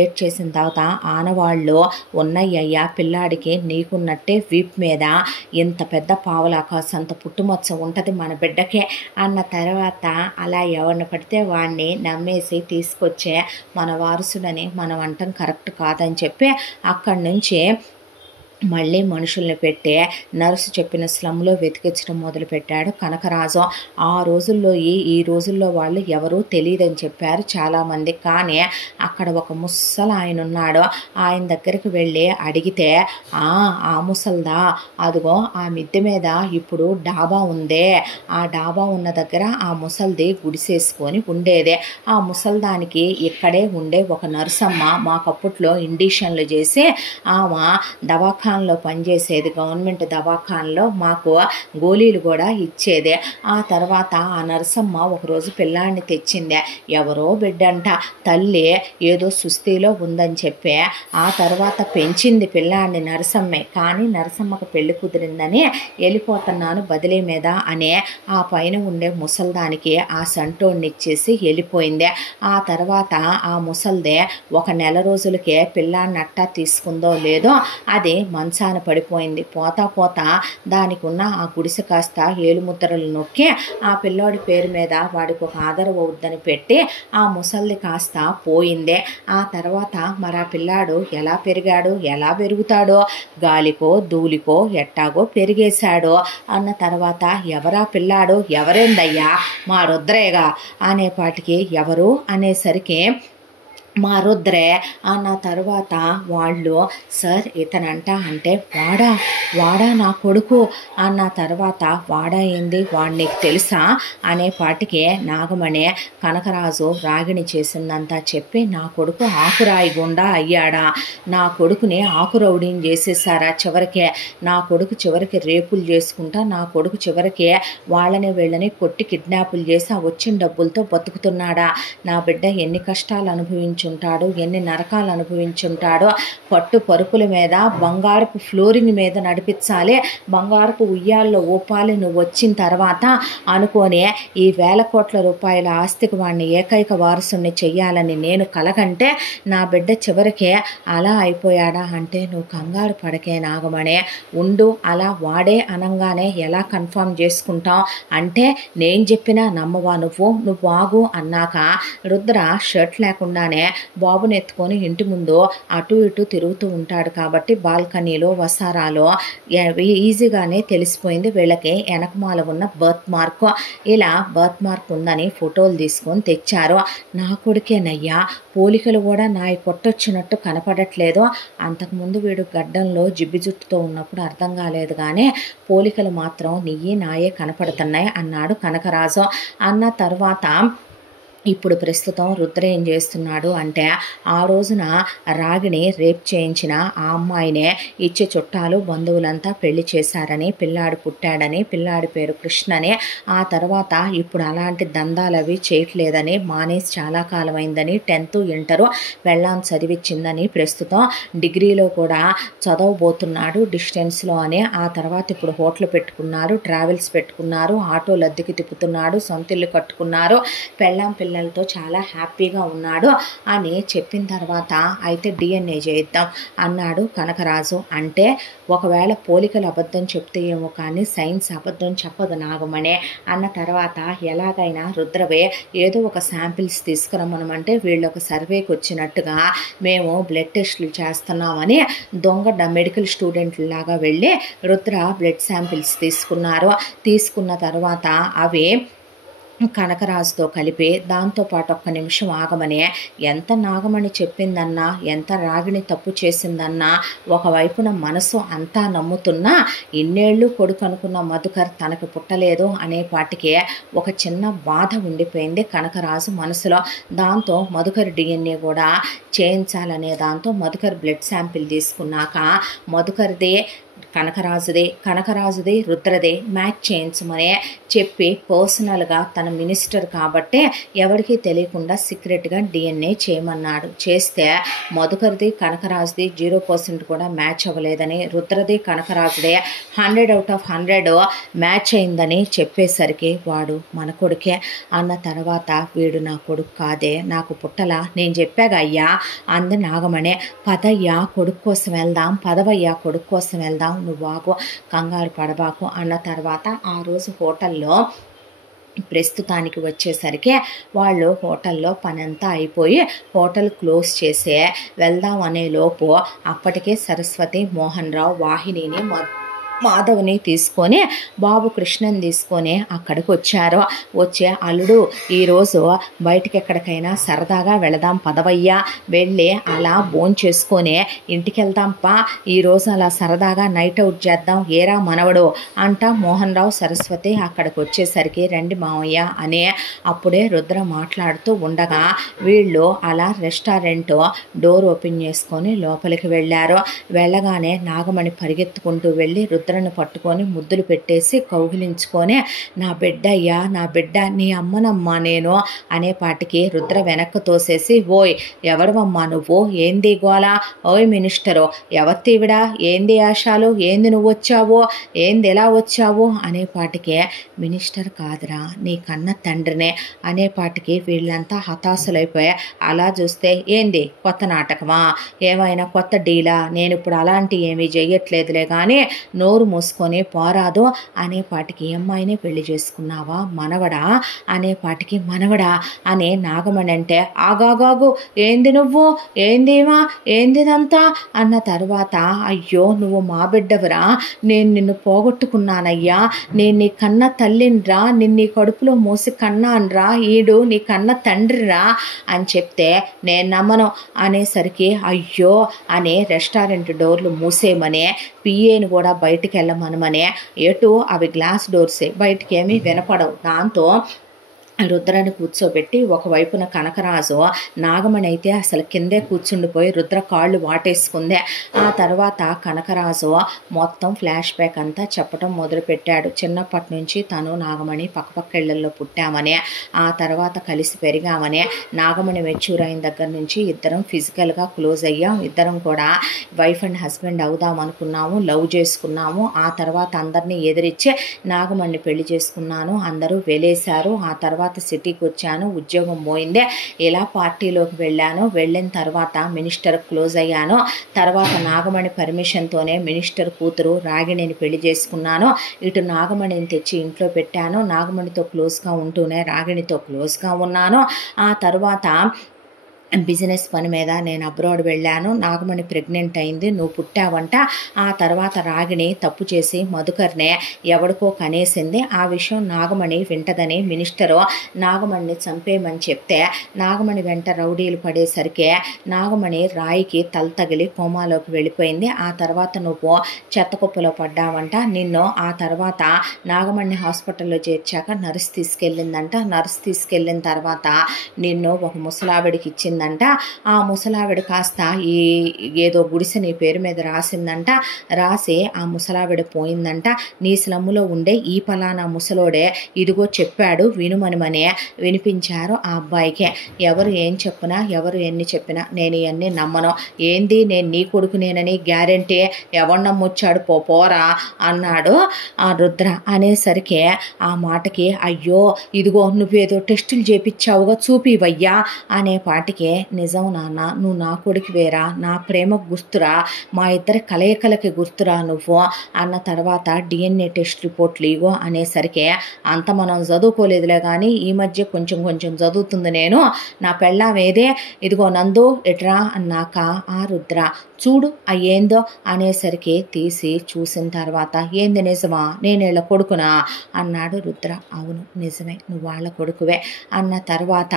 ఏడ్చేసిన తర్వాత ఆనవాళ్ళు ఉన్నయ్యయ్యా, పిల్లాడికి నీకున్నట్టే వీప్ మీద ఇంత పెద్ద పావలాకాశం అంత పుట్టుమచ్చ ఉంటుంది మన బిడ్డకే అన్న తర్వాత అలా ఎవరిని పడితే వాడిని నమ్మేసి తీసుకొచ్చే మన వారసుడని మనం అంటాం కరెక్ట్ కాదని చెప్పి అక్కడి నుంచి మళ్ళీ మనుషుల్ని పెట్టి నర్సు చెప్పిన స్లమ్లో వెతికించడం మొదలుపెట్టాడు కనకరాజు. ఆ రోజుల్లో ఈ రోజుల్లో వాళ్ళు ఎవరూ తెలియదని చెప్పారు చాలామంది. కానీ అక్కడ ఒక ముసలు ఆయన ఉన్నాడు. ఆయన దగ్గరికి వెళ్ళి అడిగితే, ఆ ముసల్దా, అదిగో ఆ మిద్దె మీద ఇప్పుడు డాబా ఉందే, ఆ డాబా ఉన్న దగ్గర ఆ ముసల్ది గుడిసేసుకొని ఉండేదే, ఆ ముసల్దానికి ఇక్కడే ఉండే ఒక నర్సమ్మ మాకప్పట్లో ఇండిషన్లు చేసి ఆమె దవాఖానలో పనిచేసేది, గవర్నమెంట్ దవాఖానలో మాకు గోళీలు కూడా ఇచ్చేదే. ఆ తర్వాత ఆ నర్సమ్మ ఒకరోజు పిల్లాడిని తెచ్చిందే, ఎవరో బిడ్డంట, తల్లి ఏదో సుస్థిలో ఉందని చెప్పి ఆ తర్వాత పెంచింది పిల్లాడిని నర్సమ్మే. కానీ నర్సమ్మకు పెళ్లి కుదిరిందని వెళ్ళిపోతున్నాను బదిలీ మీద అనే ఆ పైన ఉండే ముసల్దానికి ఆ సంటోడిని ఇచ్చేసి వెళ్ళిపోయింది. ఆ తర్వాత ఆ ముసల్దే ఒక నెల రోజులకే పిల్లాడిని అట్టా తీసుకుందో లేదో అది మంచాన పడిపోయింది. పోతా దానికి ఉన్న ఆ గుడిసె కాస్త ఏలుముద్రలు నొక్కి ఆ పిల్లోడి పేరు మీద వాడికి ఒక ఆదరవ వద్దని పెట్టి ఆ ముసల్ది కాస్త పోయిందే. ఆ తర్వాత మరి ఆ పిల్లాడు ఎలా పెరిగాడు, ఎలా పెరుగుతాడో, గాలికో ధూళికో ఎట్టాగో పెరిగేశాడో అన్న తర్వాత ఎవరా పిల్లాడు, ఎవరేందయ్యా, మా రుద్రేగా అనేపాటికి ఎవరు అనేసరికి మా రుద్రే అన్న తర్వాత వాళ్ళు, సార్ ఇతనంట అంటే వాడా నా కొడుకు అన్న తర్వాత వాడా ఏంది, వాడు నీకు తెలుసా అనేపాటికి నాగమణి కనకరాజు రాగిణి చేసిందంతా చెప్పి, నా కొడుకు ఆకురాయి గుండా అయ్యాడా, నా కొడుకుని ఆకురౌడీని చేసేసారా, నా కొడుకు చివరికి రేపులు చేసుకుంటా, నా కొడుకు చివరికి వాళ్ళని వీళ్ళని కొట్టి కిడ్నాపులు చేసి ఆ వచ్చిన డబ్బులతో బతుకుతున్నాడా, నా బిడ్డ ఎన్ని కష్టాలు అనుభవించుంటాడు, ఎన్ని నరకాలు అనుభవించుంటాడో, పట్టు పరుపుల మీద బంగారపు ఫ్లోరింగ్ మీద నడిపించాలి, బంగారపు ఉయ్యాల్లో ఊపాలి నువ్వు వచ్చిన తర్వాత అనుకోని ఈ 1,000 కోట్ల రూపాయల ఆస్తికి వాడిని ఏకైక వారసుని చెయ్యాలని నేను కలగంటే నా బిడ్డ చివరికే అలా అయిపోయాడా అంటే నువ్వు కంగారు పడకే నాగమణి, ఉండు, అలా వాడే అనంగానే ఎలా కన్ఫర్మ్ చేసుకుంటావు అంటే నేను చెప్పినా నమ్మవా నువ్వు ఆగు అన్నాక రుద్ర షర్ట్ లేకుండానే బాబుని ఎత్తుకొని ఇంటి ముందు అటు ఇటు తిరుగుతూ ఉంటాడు కాబట్టి బాల్కనీలో వసారాలో ఈజీగానే తెలిసిపోయింది వీళ్ళకి వెనకమాల ఉన్న బర్త్ మార్క్. ఇలా బర్త్ మార్క్ ఉందని ఫోటోలు తీసుకొని తెచ్చారు. నా కొడుకేనయ్యా, పోలికలు కూడా నా కొట్టొచ్చినట్టు కనపడట్లేదు. అంతకుముందు వీడు గడ్డంలో జిబ్బి జుట్టుతో ఉన్నప్పుడు అర్థం కాలేదు కానీ పోలికలు మాత్రం నీయే నాయే కనపడుతున్నాయి అన్నాడు కనకరాజు. అన్న తర్వాత ఇప్పుడు ప్రస్తుతం రుద్ర ఏం చేస్తున్నాడు అంటే ఆ రోజున రాగిని రేప్ చేయించిన ఆ అమ్మాయినే ఇచ్చే చుట్టాలు బంధువులంతా పెళ్లి చేశారని, పిల్లాడు పుట్టాడని, పిల్లాడి పేరు కృష్ణని, ఆ తర్వాత ఇప్పుడు అలాంటి దందాలవి చేయట్లేదని, మానేసి చాలా కాలం అయిందని, 10th ఇంటర్ వెళ్ళాం చదివించిందని, ప్రస్తుతం డిగ్రీలో కూడా చదవబోతున్నాడు డిస్టెన్స్లో అని, ఆ తర్వాత ఇప్పుడు హోటల్ పెట్టుకున్నారు, ట్రావెల్స్ పెట్టుకున్నారు, ఆటోలు అద్దెకి తిప్పుతున్నాడు, సొంత ఇల్లు కట్టుకున్నారు, పిల్లలతో చాలా హ్యాపీగా ఉన్నాడు అని చెప్పిన తర్వాత అయితే DNA చేయిద్దాం అన్నాడు కనకరాజు. అంటే ఒకవేళ పోలికలు అబద్ధం చెప్తే ఏమో కానీ సైన్స్ అబద్ధం చెప్పదు నాగమణి అన్న తర్వాత ఎలాగైనా రుద్రవే ఏదో ఒక శాంపిల్స్ తీసుకురమ్మనమంటే వీళ్ళు ఒక సర్వేకి వచ్చినట్టుగా మేము బ్లడ్ టెస్టులు చేస్తున్నామని దొంగ మెడికల్ స్టూడెంట్లాగా వెళ్ళి రుద్ర బ్లడ్ శాంపిల్స్ తీసుకున్నారు. తీసుకున్న తర్వాత అవి కనకరాజుతో కలిపి దాంతోపాటు ఒక్క నిమిషం ఆగమని ఎంత నాగమణి చెప్పిందన్నా, ఎంత రాగిని తప్పు చేసిందన్నా ఒకవైపున మనసు అంతా నమ్ముతున్నా ఇన్నేళ్ళు కొడుకు అనుకున్న మధుకర్ తనకు పుట్టలేదు అనే పాటికే ఒక చిన్న బాధ ఉండిపోయింది కనకరాజు మనసులో. దాంతో మధుకర్ DNA కూడా చేయించాలనే దాంతో మధుకర్ బ్లడ్ శాంపిల్ తీసుకున్నాక మధుకర్దే కనకరాజుది రుద్రదే మ్యాచ్ చేయించమని చెప్పి పర్సనల్గా తన మినిస్టర్ కాబట్టి ఎవరికీ తెలియకుండా సీక్రెట్గా DNA చేయమన్నాడు. చేస్తే మధుకర్ది కనకరాజుది 0% కూడా మ్యాచ్ అవ్వలేదని, రుద్రది కనకరాజుదే 100/100 మ్యాచ్ అయిందని చెప్పేసరికి వాడు మన కొడుకే అన్న తర్వాత వీడు నా కొడుకు కాదే, నాకు పుట్టలా, నేను చెప్పాగా అయ్యా అంది నాగమణి. పదయ్యా కొడుకు కోసం వెళ్దాం, పదవయ్యా కొడుకు కోసం వెళ్దాం, నువ్వు ఆగు, కంగారు పడబాకు అన్న తర్వాత ఆ రోజు హోటల్లో ప్రస్తుతానికి వచ్చేసరికి వాళ్ళు హోటల్లో పనంతా అయిపోయి హోటల్ క్లోజ్ చేసే వెళ్దాం అనే లోపు అప్పటికే సరస్వతి, మోహన్ రావు, వాహినిని మాధవ్ని తీసుకొని బాబు కృష్ణని తీసుకొని అక్కడికి వచ్చారు. వచ్చే అల్లుడు ఈరోజు బయటికి ఎక్కడికైనా సరదాగా వెళదాం పదవయ్యా, వెళ్ళి అలా భోంచేసుకొని ఇంటికి వెళ్దాం పా, ఈరోజు అలా సరదాగా నైట్ అవుట్ చేద్దాం ఏరా మనవడు అంట మోహన్ రావు సరస్వతి అక్కడికి వచ్చేసరికి రండి మావయ్య అని అప్పుడే రుద్ర మాట్లాడుతూ ఉండగా వీళ్ళు అలా రెస్టారెంట్ డోర్ ఓపెన్ చేసుకొని లోపలికి వెళ్ళారు. వెళ్ళగానే నాగమణి పరిగెత్తుకుంటూ వెళ్ళి రుద్రను పట్టుకొని ముద్దులు పెట్టేసి కౌగిలించుకొని నా బిడ్డ అయ్యా, నా బిడ్డ, నీ అమ్మనమ్మా నేను అనేపాటికి రుద్ర వెనక్కు తోసేసి ఓయ్ ఎవడవమ్మా నువ్వు, ఏంది గోలా, ఓయ్ మినిస్టరు ఎవరితీవిడా, ఏంది ఆశాలు, ఏంది నువ్వు వచ్చావో, ఏంది ఎలా వచ్చావు అనేపాటికే మినిస్టర్ కాదురా నీ కన్న తండ్రినే అనేపాటికి వీళ్ళంతా హతాశులైపోయా. అలా చూస్తే ఏంది కొత్త నాటకమా, ఏమైనా కొత్త డీలా, నేను ఇప్పుడు అలాంటి ఏమీ చెయ్యట్లేదులే కానీ నోరు మూసుకొని పోరాదు అనేపాటికి అమ్మాయిని పెళ్లి చేసుకున్నావా మనవడా అనేపాటికి మనవడా అనే నాగమణి అంటే ఆగాగాగు ఏంది నువ్వు, ఏందేమా, ఏందిదంతా అన్న తర్వాత అయ్యో నువ్వు మా బిడ్డవరా, నేను నిన్ను పోగొట్టుకున్నానయ్యా, నేను నీ కన్న తల్లినిరా, నిన్ను కడుపులో మోసి కన్నాన్రా, ఈడు నీ కన్న తండ్రిరా అని చెప్తే నేను నమ్మను అనేసరికి అయ్యో అనే రెస్టారెంట్ డోర్లు మూసేయమనే, పిఏని కూడా బయటికి వెళ్ళమనమనే, ఎటు అవి గ్లాస్ డోర్సే బయటికి ఏమీ వినపడవు. దాంతో రుద్రని కూర్చోబెట్టి ఒకవైపున కనకరాజు, నాగమణి అయితే అసలు కిందే కూర్చుండిపోయి రుద్ర కాళ్ళు వాటేసుకుంది. ఆ తర్వాత కనకరాజు మొత్తం ఫ్లాష్ బ్యాక్ అంతా చెప్పడం మొదలుపెట్టాడు. చిన్నప్పటి నుంచి తను నాగమణి పక్కపక్క ఇళ్లలో పుట్టామని, ఆ తర్వాత కలిసి పెరిగామని, నాగమణి మెచ్యూర్ అయిన దగ్గర నుంచి ఇద్దరం ఫిజికల్గా క్లోజ్ అయ్యాం, ఇద్దరం కూడా వైఫ్ అండ్ హస్బెండ్ అవుదాం అనుకున్నాము, లవ్ చేసుకున్నాము. ఆ తర్వాత అందరినీ ఎదిరించి నాగమణిని పెళ్లి చేసుకున్నాను, అందరూ వెలేశారు. ఆ తర్వాత సిటీకి వచ్చాను, ఉద్యోగం పోయిందే, ఇలా పార్టీలోకి వెళ్ళాను. వెళ్ళిన తర్వాత మినిస్టర్ క్లోజ్ అయ్యాను. తర్వాత నాగమణి పర్మిషన్తోనే మినిస్టర్ కూతురు రాగిణిని పెళ్లి చేసుకున్నాను. ఇటు నాగమణిని తెచ్చి ఇంట్లో పెట్టాను. నాగమణితో క్లోజ్గా ఉంటూనే రాగిణితో క్లోజ్గా ఉన్నాను. ఆ తర్వాత బిజినెస్ పని మీద నేను అబ్రాడ్ వెళ్ళాను. నాగమణి ప్రెగ్నెంట్ అయింది, నువ్వు పుట్టావంట. ఆ తర్వాత రాగిణి తప్పు చేసి మధుకర్నే ఎవడికో కనేసింది. ఆ విషయం నాగమణి వింటదని మినిస్టరు నాగమణిని చంపేయమని చెప్తే నాగమణి వెంట రౌడీలు పడేసరికి నాగమణి రాయికి తల తగిలి కోమాలోకి వెళ్ళిపోయింది. ఆ తర్వాత నువ్వు చెత్తకుప్పలో పడ్డావంట. నిన్ను ఆ తర్వాత నాగమణి హాస్పిటల్లో చేర్చాక నర్స్ తీసుకెళ్ళిందంట. నర్స్ తీసుకెళ్ళిన తర్వాత నిన్ను ఒక ముసలావిడికి ఇచ్చింది. ఆ ముసలావిడ కాస్త ఈ ఏదో గుడిసె నీ పేరు మీద రాసిందంట. రాసి ఆ ముసలావిడ పోయిందంట. నీ స్లమ్ములో ఉండే ఈ పలానా ముసలోడే ఇదిగో చెప్పాడు వినుమనిమనే వినిపించారు ఆ అబ్బాయికి. ఎవరు ఏం చెప్పినా, ఎవరు ఎన్ని చెప్పినా నేను ఇవన్నీ నమ్మను. ఏంది నేను నీ కొడుకునేనని గ్యారెంటీ, ఎవరు నమ్మొచ్చాడు పోరా అన్నాడు ఆ రుద్ర. అనేసరికి ఆ మాటకి అయ్యో ఇదిగో నువ్వేదో టెస్టులు చేపించావుగా చూపివయ్యా అనే పాటికి, నిజం నాన్న, నువ్వు నా కొడుకు వేరా, నా ప్రేమకు గుర్తురా, మా ఇద్దరి కలయికలకి గుర్తురా నువ్వు అన్న తర్వాత డిఎన్ఏ టెస్ట్ రిపోర్ట్లు ఇగో అనేసరికి, అంత మనం చదువుకోలేదులే కానీ ఈ మధ్య కొంచెం కొంచెం చదువుతుంది నేను, నా పెళ్ళాం ఏదే, ఇదిగో నందు ఎట్రా అన్నాక ఆ రుద్ర చూడు ఏందో అనేసరికి తీసి చూసిన తర్వాత ఏంది నిజమా, నేను వీళ్ళ కొడుకునా అన్నాడు రుద్ర. అవును నిజమే, నువ్వు వాళ్ళ కొడుకువే అన్న తర్వాత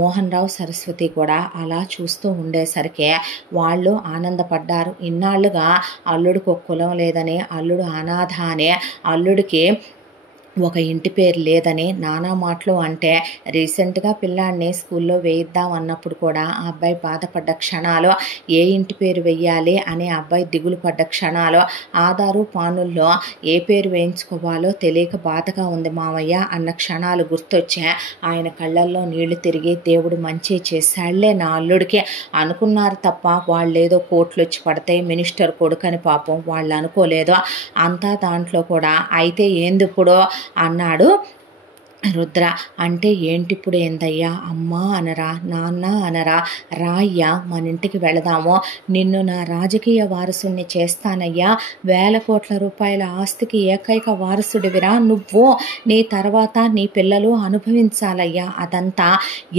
మోహన్ రావు సరస్వతి కూడా అలా చూస్తూ ఉండేసరికి వాళ్ళు ఆనందపడ్డారు. ఇన్నాళ్ళుగా అల్లుడికి ఒక కులం లేదని, అల్లుడు అనాథ అని, అల్లుడికి ఒక ఇంటి పేరు లేదని నానా మాటలు అంటే, రీసెంట్గా పిల్లాడిని స్కూల్లో వేయిద్దాం అన్నప్పుడు కూడా ఆ అబ్బాయి బాధపడ్డ క్షణాలు, ఏ ఇంటి పేరు వెయ్యాలి అని అబ్బాయి దిగులు పడ్డ క్షణాలు, ఆధారు పానుల్లో ఏ పేరు వేయించుకోవాలో తెలియక బాధగా ఉంది మావయ్య అన్న క్షణాలు గుర్తొచ్చా. ఆయన కళ్ళల్లో నీళ్లు తిరిగి దేవుడు మంచి చేశాళ్లే నా అల్లుడికి అనుకున్నారు తప్ప వాళ్ళేదో కోట్లు వచ్చి పడతాయి మినిస్టర్ కొడుకని పాపం వాళ్ళు అనుకోలేదు. అంతా దాంట్లో కూడా అయితే ఏందిప్పుడు అన్నాడు రుద్ర. అంటే ఏంటిప్పుడు ఏందయ్యా, అమ్మ అనరా, నాన్న అనరా, రాయ్యా మన ఇంటికి వెళదాము, నిన్ను నా రాజకీయ వారసుని చేస్తానయ్యా, 1000 కోట్ల రూపాయల ఆస్తికి ఏకైక వారసుడివిరా నువ్వు, నీ తర్వాత నీ పిల్లలు అనుభవించాలయ్యా అదంతా.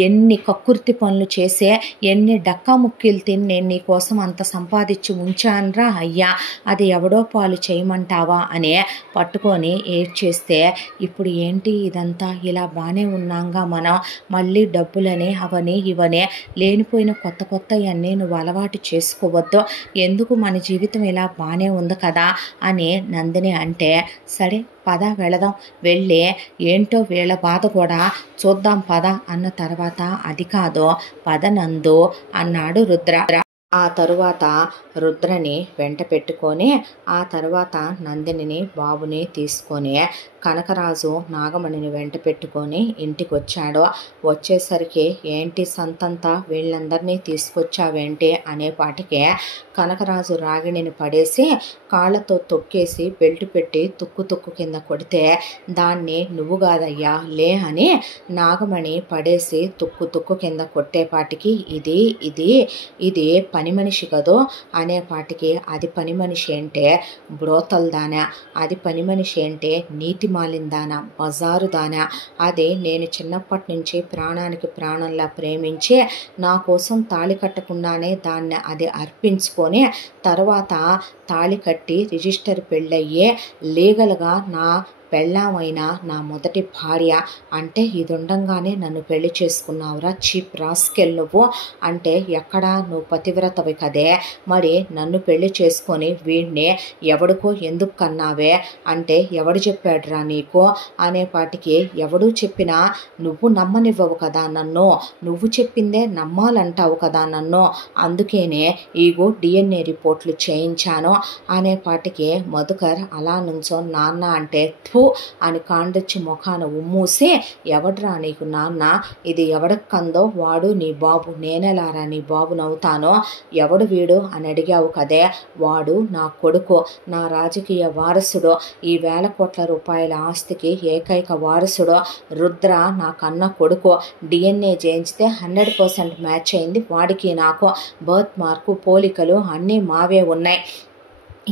ఎన్ని కక్కుర్తి పనులు చేసే, ఎన్ని డక్కా ముక్కీలు తిని నేను నీ కోసం అంత సంపాదించి ఉంచానురా అయ్యా, అది ఎవడో పాలు చేయమంటావా అని పట్టుకొని ఏడ్చేస్తే, ఇప్పుడు ఏంటి ఇదంతా, ఇలా బాగానే ఉన్నాంగా మనం, మళ్ళీ డబ్బులని అవని ఇవనే లేనిపోయిన కొత్త కొత్తవన్నీ నువ్వు అలవాటు చేసుకోవద్దు, ఎందుకు మన జీవితం ఇలా బాగానే ఉంది కదా అని నందిని అంటే, సరే పద వెళదాం, వెళ్ళి ఏంటో వీళ్ళ బాధ కూడా చూద్దాం పద అన్న తర్వాత, అది కాదు పద నందు అన్నాడు రుద్ర. ఆ తరువాత రుద్రని వెంట పెట్టుకొని ఆ తర్వాత నందినిని బాబుని తీసుకొని కనకరాజు నాగమణిని వెంట పెట్టుకొని ఇంటికి వచ్చాడు. వచ్చేసరికి ఏంటి సంతంతా వీళ్ళందరినీ తీసుకొచ్చావేంటి అనేపాటికే కనకరాజు రాగిణిని పడేసి కాళ్ళతో తొక్కేసి బెల్ట్ పెట్టి తుక్కు తుక్కు కింద కొడితే, దాన్ని నువ్వు కాదయ్యా లే అని నాగమణి పడేసి తుక్కు తుక్కు కింద కొట్టేపాటికి, ఇది పని మనిషి కదో అనేపాటికి, అది పని మనిషి అంటే బ్రోతల్ దానా, అది పని మనిషి అంటే నీతి మాలిందానా, బజారు దానా, అది నేను చిన్నప్పటి నుంచి ప్రాణానికి ప్రాణంలా ప్రేమించి నా కోసం తాళి కట్టకుండానే దాన్ని అది అర్పించుకొని తర్వాత తాళి కట్టి రిజిస్టర్ పెళ్ళయ్యే లీగల్గా నా పెళ్ళామైనా నా మొదటి భార్య అంటే ఇది ఉండంగానే నన్ను పెళ్లి చేసుకున్నావురా చీప్ రాస్కెల్ నువ్వు అంటే ఎక్కడా నువ్వు పతివ్రతవి కదే మరి నన్ను పెళ్లి చేసుకొని వీడిని ఎవడికో ఎందుకు కన్నావే అంటే ఎవడు చెప్పాడురా నీకు అనేపాటికి ఎవడూ చెప్పినా నువ్వు నమ్మనివ్వవు కదా నన్ను నువ్వు చెప్పిందే నమ్మాలంటావు కదా నన్ను అందుకేనే ఈగో DNA రిపోర్ట్లు చేయించాను అనేపాటికి మధుకర్ అలా నుంచో నాన్న అంటే థూ అని కాండొచ్చి ముఖాన ఉమ్మూసి ఎవడ్రా నీకు నాన్న ఇది ఎవడికి కందో వాడు నీ బాబు నేనెలారా నీ బాబు నవ్వుతానో ఎవడు వీడు అని అడిగావు కదే వాడు నా కొడుకు నా రాజకీయ వారసుడు ఈ వేల కోట్ల రూపాయల ఆస్తికి ఏకైక వారసుడు రుద్ర నా కన్న కొడుకు DNA చేయించితే 100% మ్యాచ్ అయింది వాడికి నాకు బర్త్ మార్కు పోలికలు అన్నీ మావే ఉన్నాయి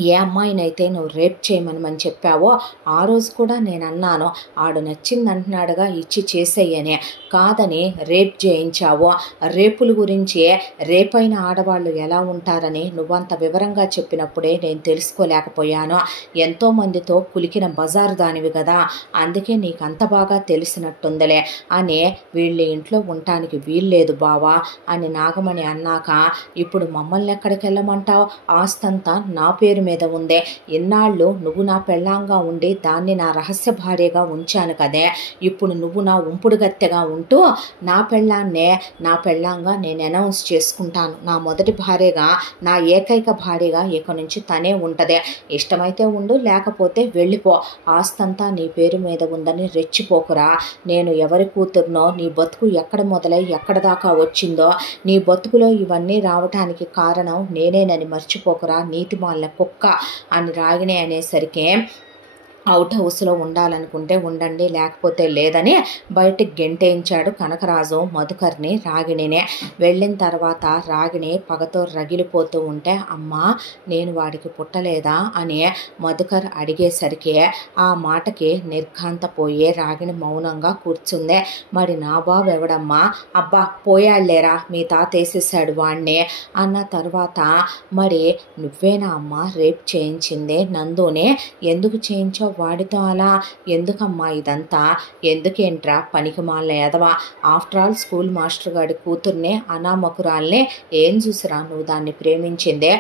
ఏ అమ్మాయినైతే నువ్వు రేప్ చేయమని చెప్పావో ఆ రోజు కూడా నేను అన్నాను ఆడు నచ్చింది అంటున్నాడుగా ఇచ్చి చేసేయనే కాదని రేప్ చేయించావు రేపుల గురించి రేపైన ఆడవాళ్ళు ఎలా ఉంటారని నువ్వంత వివరంగా చెప్పినప్పుడే నేను తెలుసుకోలేకపోయాను ఎంతోమందితో కులికిన బజారు దానివి కదా అందుకే నీకు అంత బాగా తెలిసినట్టుందిలే అని వీళ్ళ ఇంట్లో ఉండటానికి వీల్లేదు బావా అని నాగమణి అన్నాక ఇప్పుడు మమ్మల్ని ఎక్కడికి వెళ్ళమంటావు ఆస్తంతా నా పేరు మీద ఉందే ఇన్నాళ్ళు నువ్వు నా పెళ్ళాంగా ఉండి దాన్ని నా రహస్య భార్యగా ఉంచాను కదే ఇప్పుడు నువ్వు నా ఉంపుడు గత్తెగా ఉంటూ నా పెళ్ళాంగా నేను అనౌన్స్ చేసుకుంటాను నా మొదటి భార్యగా నా ఏకైక భార్యగా ఇక నుంచి తనే ఉంటదే ఇష్టమైతే ఉండు లేకపోతే వెళ్ళిపో ఆస్తంతా నీ పేరు మీద ఉందని రెచ్చిపోకురా నేను ఎవరి కూతుర్నో నీ బతుకు ఎక్కడ మొదలై ఎక్కడ దాకా వచ్చిందో నీ బతుకులో ఇవన్నీ రావటానికి కారణం నేనేనని మర్చిపోకురా నీతిమాలిన కుక్క అని రాగిణి అనేసరికి అవుట్ హౌస్లో ఉండాలనుకుంటే ఉండండి లేకపోతే లేదని బయటికి గెంటేయించాడు కనకరాజు మధుకర్ని రాగిణినే వెళ్ళిన తర్వాత రాగిణి పగతో రగిలిపోతూ ఉంటే అమ్మా నేను వాడికి పుట్టలేదా అని మధుకర్ అడిగేసరికి ఆ మాటకి నిర్ఘాంతపోయే రాగిణి మౌనంగా కూర్చుందే మరి నా బాబు ఎవడమ్మా అబ్బా పోయాళ్లేరా మీ తాత వేసేసాడు వాణ్ణి అన్న తర్వాత మరి నువ్వేనా అమ్మా రేప్ చేయించిందే నందునే ఎందుకు చేయించావు వాడితో అలా ఎందుకమ్మా ఇదంతా ఎందుకేంట్రా పనికి మాలిన ఎదవా ఆఫ్టర్ ఆల్ స్కూల్ మాస్టర్ గారి కూతుర్నే అనామకురాల్నే ఏం చూసిరా నువ్వు దాన్ని ప్రేమించిందే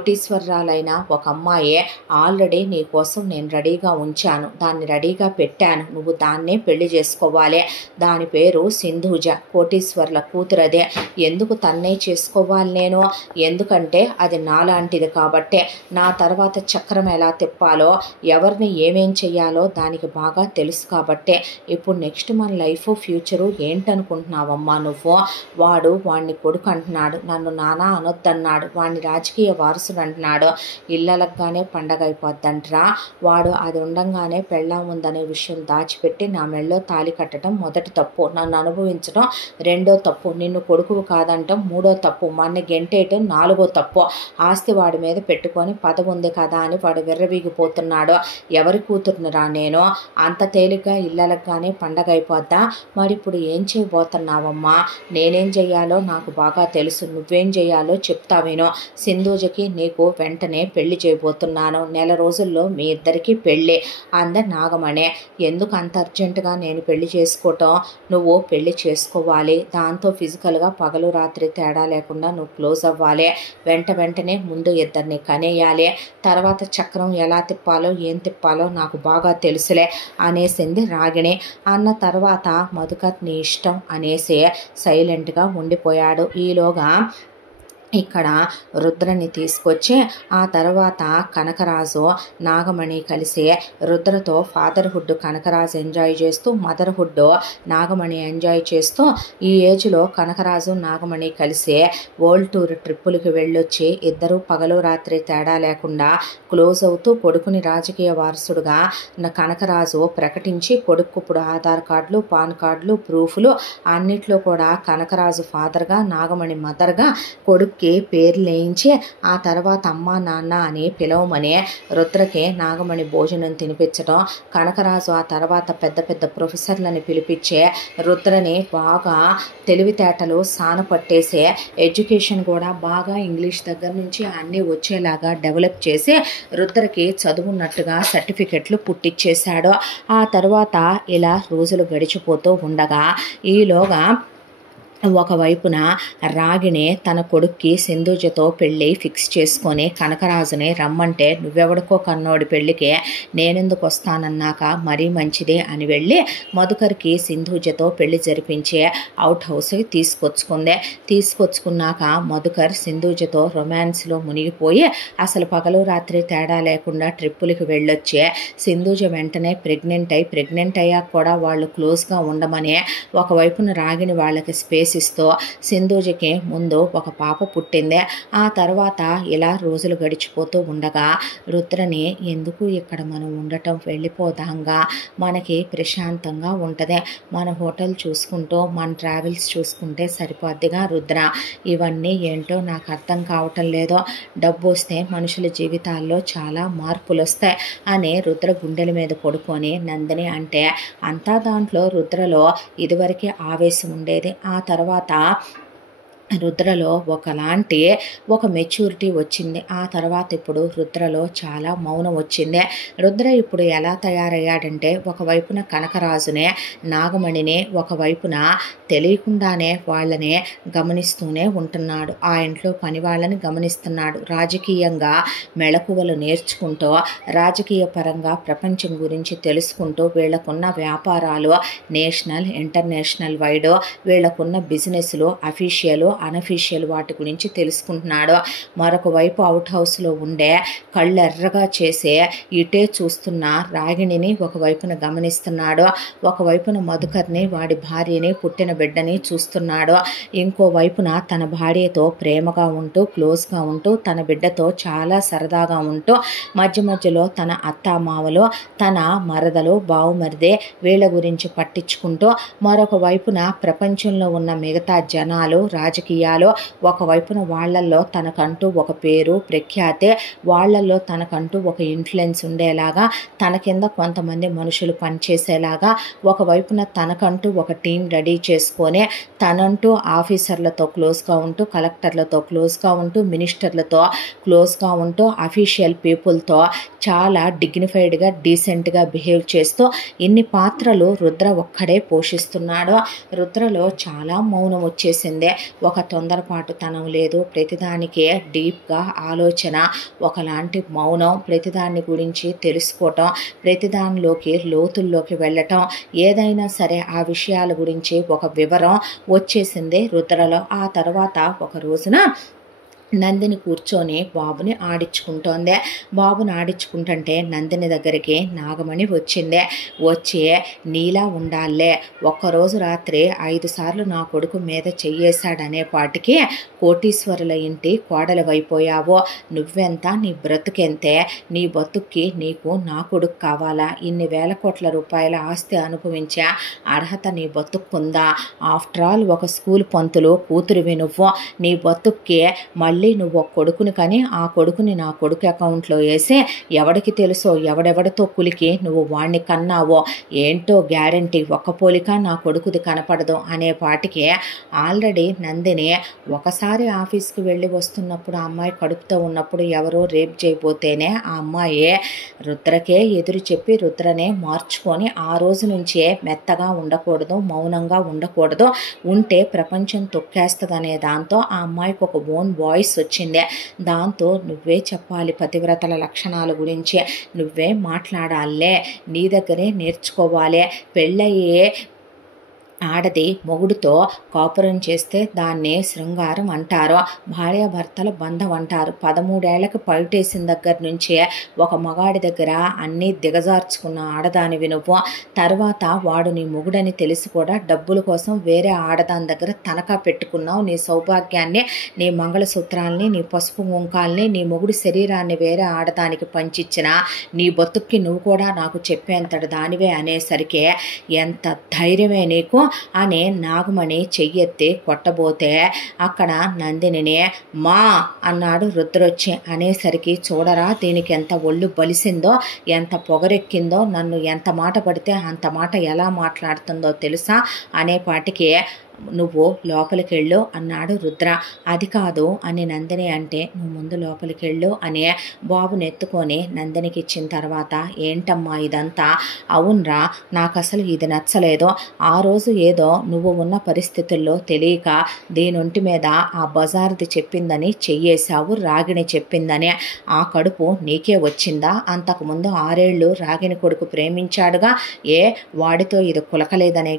కోటీశ్వరరాలైన ఒక అమ్మాయే ఆల్రెడీ నీ కోసం నేను రెడీగా ఉంచాను దాన్ని రెడీగా పెట్టాను నువ్వు దాన్నే పెళ్లి చేసుకోవాలి దాని పేరు సింధూజ కోటీశ్వర్ల కూతురదే ఎందుకు తన్నే చేసుకోవాలి నేను ఎందుకంటే అది నాలాంటిది కాబట్టే నా తర్వాత చక్రం ఎలా తిప్పాలో ఎవరిని ఏమేం చెయ్యాలో దానికి బాగా తెలుసు కాబట్టే ఇప్పుడు నెక్స్ట్ మన లైఫ్ ఫ్యూచరు ఏంటనుకుంటున్నావమ్మా నువ్వు వాడిని కొడుకు అంటున్నాడు నన్ను నానా అనొద్దన్నాడు వాడిని రాజకీయ వారసుడు అంటున్నాడు ఇళ్ళలగానే పండగ అయిపోద్దంటరా వాడు అది ఉండంగానే పెళ్ళాం ఉందనే విషయం దాచిపెట్టి నా మెళ్ళో తాళి కట్టడం మొదటి తప్పు నన్ను అనుభవించడం రెండో తప్పు నిన్ను కొడుకు కాదంటాం మూడో తప్పు మన గెంటేయటం నాలుగో తప్పు ఆస్తి వాడి మీద పెట్టుకొని పదవి ఉంది కదా అని వాడు విర్రవీగిపోతున్నాడు ఎవరి కూతురునిరా నేను అంత తేలిగ్గా ఇళ్ళలగానే పండగ అయిపోద్దా మరి ఇప్పుడు ఏం చేయబోతున్నావమ్మా నేనేం చెయ్యాలో నాకు బాగా తెలుసు నువ్వేం చెయ్యాలో చెప్తావేనో సింధూజకి నీకు వెంటనే పెళ్లి చేయబోతున్నాను నెల రోజుల్లో మీ ఇద్దరికి పెళ్ళి అందరు నాగమణే ఎందుకు అంత అర్జెంటుగా నేను పెళ్లి చేసుకోవటం నువ్వు పెళ్లి చేసుకోవాలి దాంతో ఫిజికల్గా పగలు రాత్రి తేడా లేకుండా నువ్వు క్లోజ్ అవ్వాలి వెంటనే ముందు ఇద్దరిని కనేయాలి తర్వాత చక్రం ఎలా తిప్పాలో ఏం తిప్పాలో నాకు బాగా తెలుసులే అనేసింది రాగిణి అన్న తర్వాత మధుకర్ నీ ఇష్టం అనేసి సైలెంట్గా ఉండిపోయాడు ఈలోగా ఇక్కడ రుద్రని తీసుకొచ్చి ఆ తర్వాత కనకరాజు నాగమణి కలిసి రుద్రతో ఫాదర్హుడ్ కనకరాజు ఎంజాయ్ చేస్తూ మదర్హుడ్ నాగమణి ఎంజాయ్ చేస్తూ ఈ ఏజ్లో కనకరాజు నాగమణి కలిసి వరల్డ్ టూర్ ట్రిప్పులకి వెళ్ళొచ్చి ఇద్దరు పగలు రాత్రి తేడా లేకుండా క్లోజ్ అవుతూ కొడుకుని రాజకీయ వారసుడుగా కనకరాజు ప్రకటించి కొడుకు ఇప్పుడు ఆధార్ కార్డులు పాన్ కార్డులు ప్రూఫ్లు అన్నిట్లో కూడా కనకరాజు ఫాదర్గా నాగమణి మదర్గా కొడుకు కొడుక్కి పేర్లు వేయించి ఆ తర్వాత అమ్మ నాన్న అని పిలవమని రుద్రకి నాగమణి భోజనం తినిపించడం, కనకరాజు ఆ తర్వాత పెద్ద పెద్ద ప్రొఫెసర్లని పిలిపించే రుద్రని బాగా తెలివితేటలు సానపట్టేసే ఎడ్యుకేషన్ కూడా బాగా ఇంగ్లీష్ దగ్గర నుంచి అన్నీ వచ్చేలాగా డెవలప్ చేసి రుద్రకి చదువున్నట్టుగా సర్టిఫికెట్లు పుట్టించేశాడు. ఆ తర్వాత ఇలా రోజులు గడిచిపోతూ ఉండగా ఈలోగా ఒకవైపున రాగిణి తన కొడుక్కి సింధూజతో పెళ్ళి ఫిక్స్ చేసుకొని కనకరాజుని రమ్మంటే నువ్వెవడికో కన్నోడి పెళ్ళికే నేనెందుకు వస్తానన్నాక మరీ మంచిది అని వెళ్ళి మధుకర్కి సింధూజతో పెళ్లి జరిపించే అవుట్ హౌస్ తీసుకొచ్చుకున్నాక మధుకర్ సింధూజతో రొమాన్స్లో మునిగిపోయి అసలు పగలు రాత్రి తేడా లేకుండా ట్రిప్పులకి వెళ్ళొచ్చే సింధూజ వెంటనే ప్రెగ్నెంట్ అయ్యాక కూడా వాళ్ళు క్లోజ్గా ఉండమని ఒకవైపున రాగిణి వాళ్ళకి స్పేస్ ఇస్తూ సింధూజకి ముందు ఒక పాప పుట్టింది. ఆ తర్వాత ఇలా రోజులు గడిచిపోతూ ఉండగా రుద్రని ఎందుకు ఇక్కడ మనం ఉండటం, వెళ్ళిపోదాంగా, మనకి ప్రశాంతంగా ఉంటుంది, మన హోటల్ చూసుకుంటూ మన ట్రావెల్స్ చూసుకుంటే సరిపోద్దిగా రుద్ర, ఇవన్నీ ఏంటో నాకు అర్థం కావటం లేదో, డబ్బు వస్తే మనుషుల జీవితాల్లో చాలా మార్పులు వస్తాయి అని రుద్ర గుండెల మీద పడుకొని నందిని అంటే అంతా దాంట్లో రుద్రలో ఇదివరకే ఆవేశం ఉండేది. ఆ తర్వాత రుద్రలో ఒక మెచ్యూరిటీ వచ్చింది. ఆ తర్వాత ఇప్పుడు రుద్రలో చాలా మౌనం వచ్చింది. రుద్ర ఇప్పుడు ఎలా తయారయ్యాడంటే ఒకవైపున కనకరాజునే నాగమణిని ఒకవైపున తెలియకుండానే వాళ్ళని గమనిస్తూనే ఉంటున్నాడు, ఆ ఇంట్లో పని వాళ్ళని గమనిస్తున్నాడు, రాజకీయంగా మెళకువలు నేర్చుకుంటూ రాజకీయ పరంగా ప్రపంచం గురించి తెలుసుకుంటూ వీళ్ళకున్న వ్యాపారాలు నేషనల్ ఇంటర్నేషనల్ వైడ్, వీళ్ళకున్న బిజినెస్లు అఫీషియల్ అనఫీషియల్ వాటి గురించి తెలుసుకుంటున్నాడు. మరొక వైపు అవుట్ హౌస్లో ఉండే కళ్ళెర్రగా చేసే ఇటే చూస్తున్న రాగిణిని ఒకవైపున గమనిస్తున్నాడు, ఒకవైపున మధుకర్ని వాడి భార్యని పుట్టిన బిడ్డని చూస్తున్నాడు, ఇంకోవైపున తన భార్యతో ప్రేమగా ఉంటూ క్లోజ్గా ఉంటూ తన బిడ్డతో చాలా సరదాగా ఉంటూ మధ్యలో తన అత్తామావలు తన మరదలు బావుమరిదే వీళ్ళ గురించి పట్టించుకుంటూ మరొక వైపున ప్రపంచంలో ఉన్న మిగతా జనాలు రాజకీయాలు ఒకవైపున వాళ్ళల్లో తనకంటూ ఒక పేరు ప్రఖ్యాతే, వాళ్ళల్లో తనకంటూ ఒక ఇన్ఫ్లుయెన్స్ ఉండేలాగా, తన కింద కొంతమంది మనుషులు పనిచేసేలాగా ఒకవైపున తనకంటూ ఒక టీం రెడీ చేసుకొని తనంటూ ఆఫీసర్లతో క్లోజ్గా ఉంటూ కలెక్టర్లతో క్లోజ్గా ఉంటూ మినిస్టర్లతో క్లోజ్గా ఉంటూ అఫీషియల్ పీపుల్తో చాలా డిగ్నిఫైడ్గా డీసెంట్గా బిహేవ్ చేస్తూ ఇన్ని పాత్రలు రుద్ర ఒక్కడే పోషిస్తున్నాడు. రుద్రలో చాలా మౌనం వచ్చేసిందే, ఒక తొందరపాటుతనం లేదు, ప్రతిదానికే డీప్గా ఆలోచన, ఒకలాంటి మౌనం, ప్రతిదాన్ని గురించి తెలుసుకోవటం, ప్రతిదానిలోకి లోతుల్లోకి వెళ్ళటం, ఏదైనా సరే ఆ విషయాల గురించి ఒక వివరం వచ్చేసింది రుద్రలో. ఆ తర్వాత ఒక రోజున నందిని కూర్చొని బాబుని ఆడించుకుంటోంది. బాబుని ఆడించుకుంటుంటే నందిని దగ్గరికి నాగమణి వచ్చింది. వచ్చి నీలా ఉండాలే, ఒక్కరోజు రాత్రి 5 సార్లు నా కొడుకు మీద చెయ్యేశాడనే పాటికి కోటీశ్వరుల ఇంటి కోడలివైపోయావో, నువ్వెంత, నీ బ్రతుకెంతే, నీ బతుక్కి నీకు నా కొడుకు కావాలా, ఇన్ని వేల కోట్ల రూపాయల ఆస్తి అనుభవించే అర్హత నీ బతుక్కుందా, ఆఫ్టర్ ఆల్ ఒక స్కూల్ పంతులు కూతురువి నువ్వు, నీ బతుక్కి మళ్ళీ నువ్వు ఒక కొడుకుని కానీ ఆ కొడుకుని నా కొడుకు అకౌంట్లో వేసి ఎవడికి తెలుసో ఎవడెవడితో కులికి నువ్వు వాణ్ణి కన్నావో ఏంటో గ్యారంటీ, ఒక్క పోలిక నా కొడుకుది కనపడదు అనే పాటికి ఆల్రెడీ నందిని ఒకసారి ఆఫీస్కి వెళ్ళి వస్తున్నప్పుడు ఆ అమ్మాయి కడుపుతో ఉన్నప్పుడు ఎవరో రేప్ చేయబోతేనే ఆ అమ్మాయి రుద్రకే ఎదురు చెప్పి రుద్రనే మార్చుకొని ఆ రోజు నుంచే మెత్తగా ఉండకూడదు, మౌనంగా ఉండకూడదు, ఉంటే ప్రపంచం తొక్కేస్తుందనే దాంతో ఆ అమ్మాయికి ఒక ఓన్ వాయిస్ వచ్చింది. దాంతో నువ్వే చెప్పాలి పతివ్రతల లక్షణాల గురించి, నువ్వే మాట్లాడాలే, నీ దగ్గరే నేర్చుకోవాలి, పెళ్ళయ్యే ఆడది మొగుడుతో కాపురం చేస్తే దాన్ని శృంగారం అంటారు, భార్యాభర్తల బంధం అంటారు. 13 ఏళ్లకు పైటేసిన దగ్గర నుంచే ఒక మగాడి దగ్గర అన్నీ దిగజార్చుకున్న ఆడదానివి నువ్వు. తర్వాత వాడు నీ మొగుడని తెలిసి కూడా డబ్బుల కోసం వేరే ఆడదాని దగ్గర తనఖా పెట్టుకున్నావు. నీ సౌభాగ్యాన్ని, నీ మంగళసూత్రాలని, నీ పసుపు ముంకాల్ని, నీ మొగుడి శరీరాన్ని వేరే ఆడదానికి పంచిచ్చిన నీ బతుక్కి నువ్వు కూడా నాకు చెప్పేంతటి దానివే అనేసరికి ఎంత ధైర్యమే నీకు, అని నాగమణి చెయ్యెత్తి కొట్టబోతే అక్కడ నందినిని మా అన్నాడు రుద్రొచ్చి. అనేసరికి చూడరా దీనికి ఎంత ఒళ్ళు బలిసిందో, ఎంత పొగరెక్కిందో, నన్ను ఎంత మాట పడితే అంత మాట ఎలా మాట్లాడుతుందో తెలుసా అనేపాటికి నువ్వు లోపలికి వెళ్ళు అన్నాడు రుద్ర. అది కాదు అని నందిని అంటే నువ్వు ముందు లోపలికి వెళ్ళు అని బాబుని ఎత్తుకొని నందినికి ఇచ్చిన తర్వాత ఏంటమ్మా ఇదంతా? అవునరా నాకు అసలు ఇది నచ్చలేదు. ఆ రోజు ఏదో నువ్వు ఉన్న పరిస్థితుల్లో తెలియక దీనొంటి మీద ఆ బజార్ది చెప్పిందని చెయ్యేశావు, రాగిణి చెప్పిందని. ఆ కడుపు నీకే వచ్చిందా? అంతకుముందు 6 ఏళ్ళు రాగిణి కొడుకు ప్రేమించాడుగా, వాడితో ఇది కులకలేదనే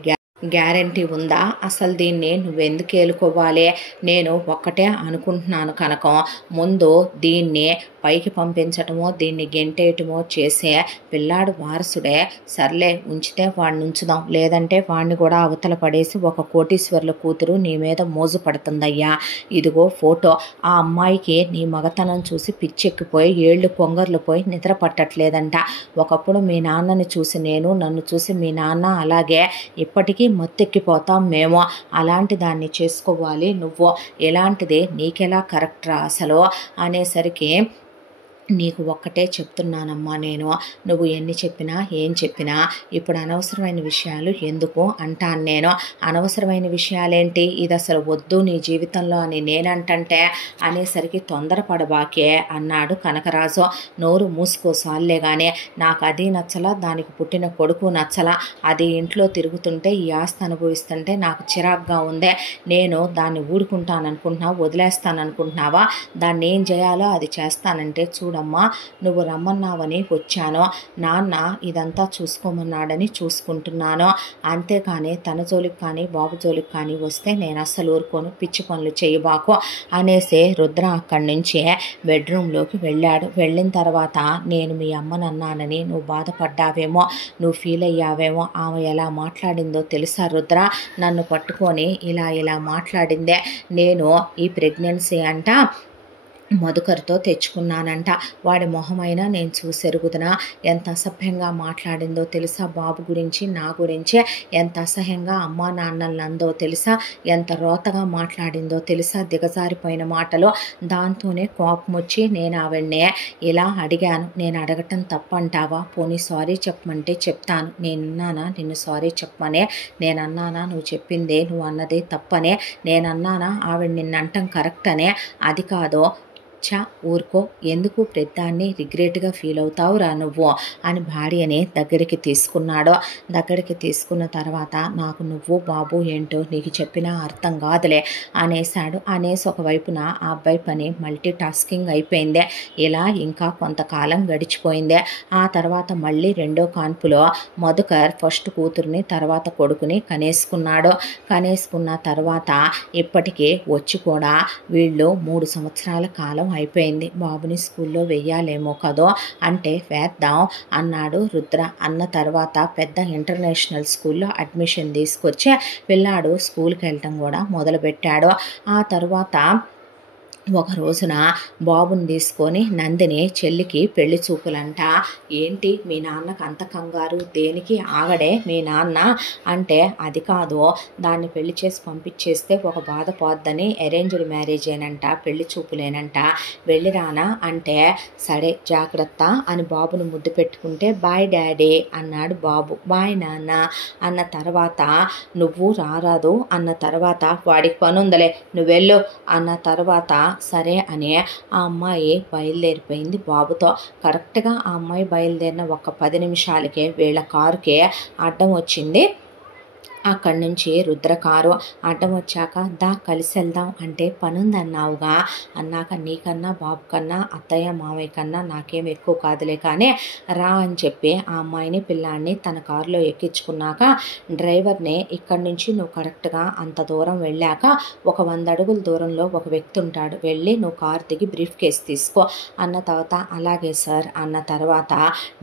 గ్యారంటీ ఉందా? అసలు దీన్ని నువ్వెందుకు ఏలుకోవాలి? నేను ఒక్కటే అనుకుంటున్నాను కనకం, ముందు దీన్ని పైకి పంపించటమో దీన్ని గెంటేయటమో చేసే పిల్లాడు వారసుడే. సర్లే ఉంచితే వాడిని ఉంచుదాం, లేదంటే వాడిని కూడా అవతల పడేసి ఒక కోటీశ్వర్ల కూతురు నీ మీద మోజు పడుతుందయ్యా. ఇదిగో ఫోటో. ఆ అమ్మాయికి నీ మగతనం చూసి పిచ్చెక్కిపోయి ఏళ్ళు పొంగర్లు పోయి నిద్ర పట్టట్లేదంట. ఒకప్పుడు మీ నాన్నని చూసి నేను, నన్ను చూసి మీ నాన్న, అలాగే ఇప్పటికీ మత్తెక్కిపోతాం మేము. అలాంటి దాన్ని చేసుకోవాలి నువ్వు. ఎలాంటిది నీకెలా కరెక్ట్ రా అసలు అనేసరికి నీకు ఒక్కటే చెప్తున్నానమ్మా నేను, నువ్వు ఎన్ని చెప్పినా ఏం చెప్పినా ఇప్పుడు అనవసరమైన విషయాలు ఎందుకు అంటాను నేను. అనవసరమైన విషయాలేంటి? ఇది అసలు వద్దు నీ జీవితంలో అని నేనంటే అనేసరికి తొందరపడబాకే అన్నాడు కనకరాజు. నోరు మూసుకోసాలే కానీ నాకు అది నచ్చలా, దానికి పుట్టిన కొడుకు నచ్చలా. అది ఇంట్లో తిరుగుతుంటే ఈ ఆస్తి అనుభవిస్తుంటే నాకు చిరాగ్గా ఉందే. నేను దాన్ని ఊరుకుంటాననుకుంటున్నావా, వదిలేస్తాననుకుంటున్నావా? దాన్ని ఏం చేయాలో అది చేస్తానంటే చూడమ్మా, నువ్వు రమ్మన్నావని వచ్చాను. నాన్న ఇదంతా చూసుకోమన్నాడని చూసుకుంటున్నాను. అంతేకాని తన జోలికి కానీ బాబు జోలికి కానీ వస్తే నేను అస్సలు ఊరుకోను. పిచ్చి పనులు చేయబాకు అనేసి రుద్ర అక్కడి నుంచి బెడ్రూమ్లోకి వెళ్ళాడు. వెళ్ళిన తర్వాత నేను మీ అమ్మనన్నానని నువ్వు బాధపడ్డావేమో, నువ్వు ఫీల్ అయ్యావేమో. ఆమె ఎలా మాట్లాడిందో తెలుసా రుద్ర? నన్ను పట్టుకొని ఇలా మాట్లాడిందే. నేను ఈ ప్రెగ్నెన్సీ అంట మధుకర్తో తెచ్చుకున్నానంట. వాడి మొహమైనా నేను చూసెరుగుదునా? ఎంత అసభ్యంగా మాట్లాడిందో తెలుసా? బాబు గురించి, నా గురించి ఎంత అసహ్యంగా అమ్మా నాన్నల్ని అందో తెలుసా? ఎంత రోతగా మాట్లాడిందో తెలుసా? దిగజారిపోయిన మాటలు. దాంతోనే కోపం వచ్చి నేను ఆవిడ్నే ఇలా అడిగాను. నేను అడగటం తప్పంటావా? పోనీ సారీ చెప్పమంటే చెప్తాను. నేనన్నానా నిన్ను సారీ చెప్పమనే? నేనన్నానా నువ్వు చెప్పిందే నువ్వు అన్నదే తప్పనే? నేనన్నానా ఆవిడ నిన్నంటం కరెక్ట్ అనే? అది కాదో. ఊరుకో, ఎందుకు ప్రతిదాన్ని రిగ్రెట్గా ఫీల్ అవుతావురా నువ్వు అని భార్యని దగ్గరికి తీసుకున్నాడు. దగ్గరికి తీసుకున్న తర్వాత నాకు నువ్వు బాబు ఏంటో నీకు చెప్పినా అర్థం కాదులే అనేసాడు. అనేసి ఒకవైపున ఆ అబ్బాయి పని మల్టీ టాస్కింగ్ అయిపోయిందే. ఇలా ఇంకా కొంతకాలం గడిచిపోయిందే. ఆ తర్వాత మళ్ళీ రెండో కాన్పులో మధుకర్ ఫస్ట్ కూతుర్ని తర్వాత కొడుకుని కనేసుకున్నాడు. కనేసుకున్న తర్వాత ఇప్పటికీ వచ్చి కూడా వీళ్ళు 3 సంవత్సరాల కాలం అయిపోయింది. బాబుని స్కూల్లో వెయ్యాలేమో కదో అంటే వేద్దాం అన్నాడు రుద్ర. అన్న తర్వాత పెద్ద ఇంటర్నేషనల్ స్కూల్లో అడ్మిషన్ తీసుకొచ్చి పిల్లాడు స్కూల్కి వెళ్ళటం కూడా మొదలుపెట్టాడు. ఆ తర్వాత ఒక రోజున బాబుని తీసుకొని నందిని చెల్లికి పెళ్లి చూపులంట. ఏంటి మీ నాన్నకు అంత కంగారు దేనికి? ఆగడే మీ నాన్న అంటే అది కాదు, దాన్ని పెళ్లి చేసి పంపించేస్తే ఒక బాధ పోద్దని అరేంజ్డ్ మ్యారేజేనంట, పెళ్లి చూపులేనంట, వెళ్ళిరానా అంటే సరే జాగ్రత్త అని బాబుని ముద్దు పెట్టుకుంటే బాయ్ డాడీ అన్నాడు బాబు. బాయ్ నాన్న అన్న తర్వాత నువ్వు రారాదు అన్న తర్వాత వాడికి పనుందలే నువ్వు వెళ్ళు అన్న తర్వాత సరే అని ఆ అమ్మాయి బయలుదేరిపోయింది బాబుతో. కరెక్ట్గా ఆ అమ్మాయి బయలుదేరిన ఒక 10 నిమిషాలకే వీళ్ళ కారుకే అడ్డం వచ్చింది. అక్కడి నుంచి రుద్ర కారు అడ్డం వచ్చాక దా కలిసి వెళ్దాం అంటే పనుందన్నావుగా, అన్నాక నీకన్నా బాబు కన్నా అత్తయ్య మామయ్య కన్నా నాకేం ఎక్కువ కాదులే కానీ రా అని చెప్పి ఆ అమ్మాయిని పిల్లాన్ని తన కారులో ఎక్కించుకున్నాక డ్రైవర్ని ఇక్కడి నుంచి నువ్వు కరెక్ట్గా అంత దూరం వెళ్ళాక ఒక 100 అడుగుల దూరంలో ఒక వ్యక్తి ఉంటాడు, వెళ్ళి నువ్వు కారు దిగి బ్రీఫ్ కేస్ తీసుకో అన్న తర్వాత అలాగే సార్ అన్న తర్వాత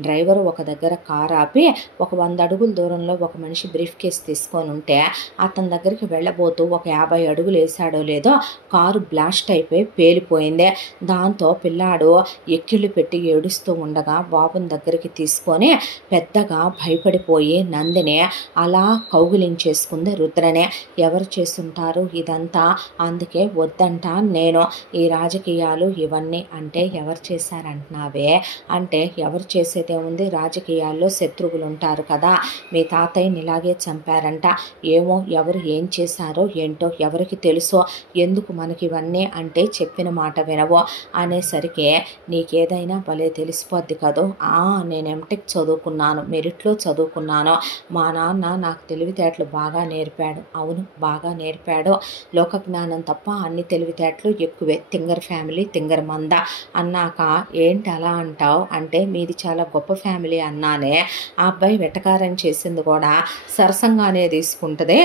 డ్రైవర్ ఒక దగ్గర కారు ఆపి ఒక 100 అడుగుల దూరంలో ఒక మనిషి బ్రీఫ్ కేస్ తీసుకు తీసుకొని ఉంటే అతని దగ్గరికి వెళ్ళబోతూ ఒక 50 అడుగులు వేసాడో లేదో కారు బ్లాస్ట్ అయిపోయి పేలిపోయింది. దాంతో పిల్లాడు ఎక్కిళ్ళు పెట్టి ఏడుస్తూ ఉండగా బాబుని దగ్గరికి తీసుకొని పెద్దగా భయపడిపోయి నందిని అలా కౌగిలించేసుకుంది రుద్రనే. ఎవరు చేస్తుంటారు ఇదంతా, అందుకే వద్దంట నేను ఈ రాజకీయాలు ఇవన్నీ. అంటే ఎవరు చేశారంటున్నావే? అంటే ఎవరు చేసేదేముంది, రాజకీయాల్లో శత్రువులు ఉంటారు కదా, మీ తాతయ్యని ఇలాగే చంపారంట, ఏమో ఎవరు ఏం చేశారో ఏంటో ఎవరికి తెలుసో, ఎందుకు మనకి ఇవన్నీ అంటే చెప్పిన మాట వినవో అనేసరికి నీకేదైనా భలే తెలిసిపోద్ది కదూ. నేను ఎంటెక్ చదువుకున్నాను, మెరిట్లో చదువుకున్నాను, మా నాన్న నాకు తెలివితేటలు బాగా నేర్పాడు. అవును బాగా నేర్పాడు, లోక జ్ఞానం తప్ప అన్ని తెలివితేటలు ఎక్కువే, తింగర్ ఫ్యామిలీ తింగర్ మంద అన్నాక ఏంటి అలా అంటావు అంటే మీది చాలా గొప్ప ఫ్యామిలీ అన్నానే. ఆ అబ్బాయి వెటకారం చేసింది కూడా సరసంగానే తీసుకుంటుంది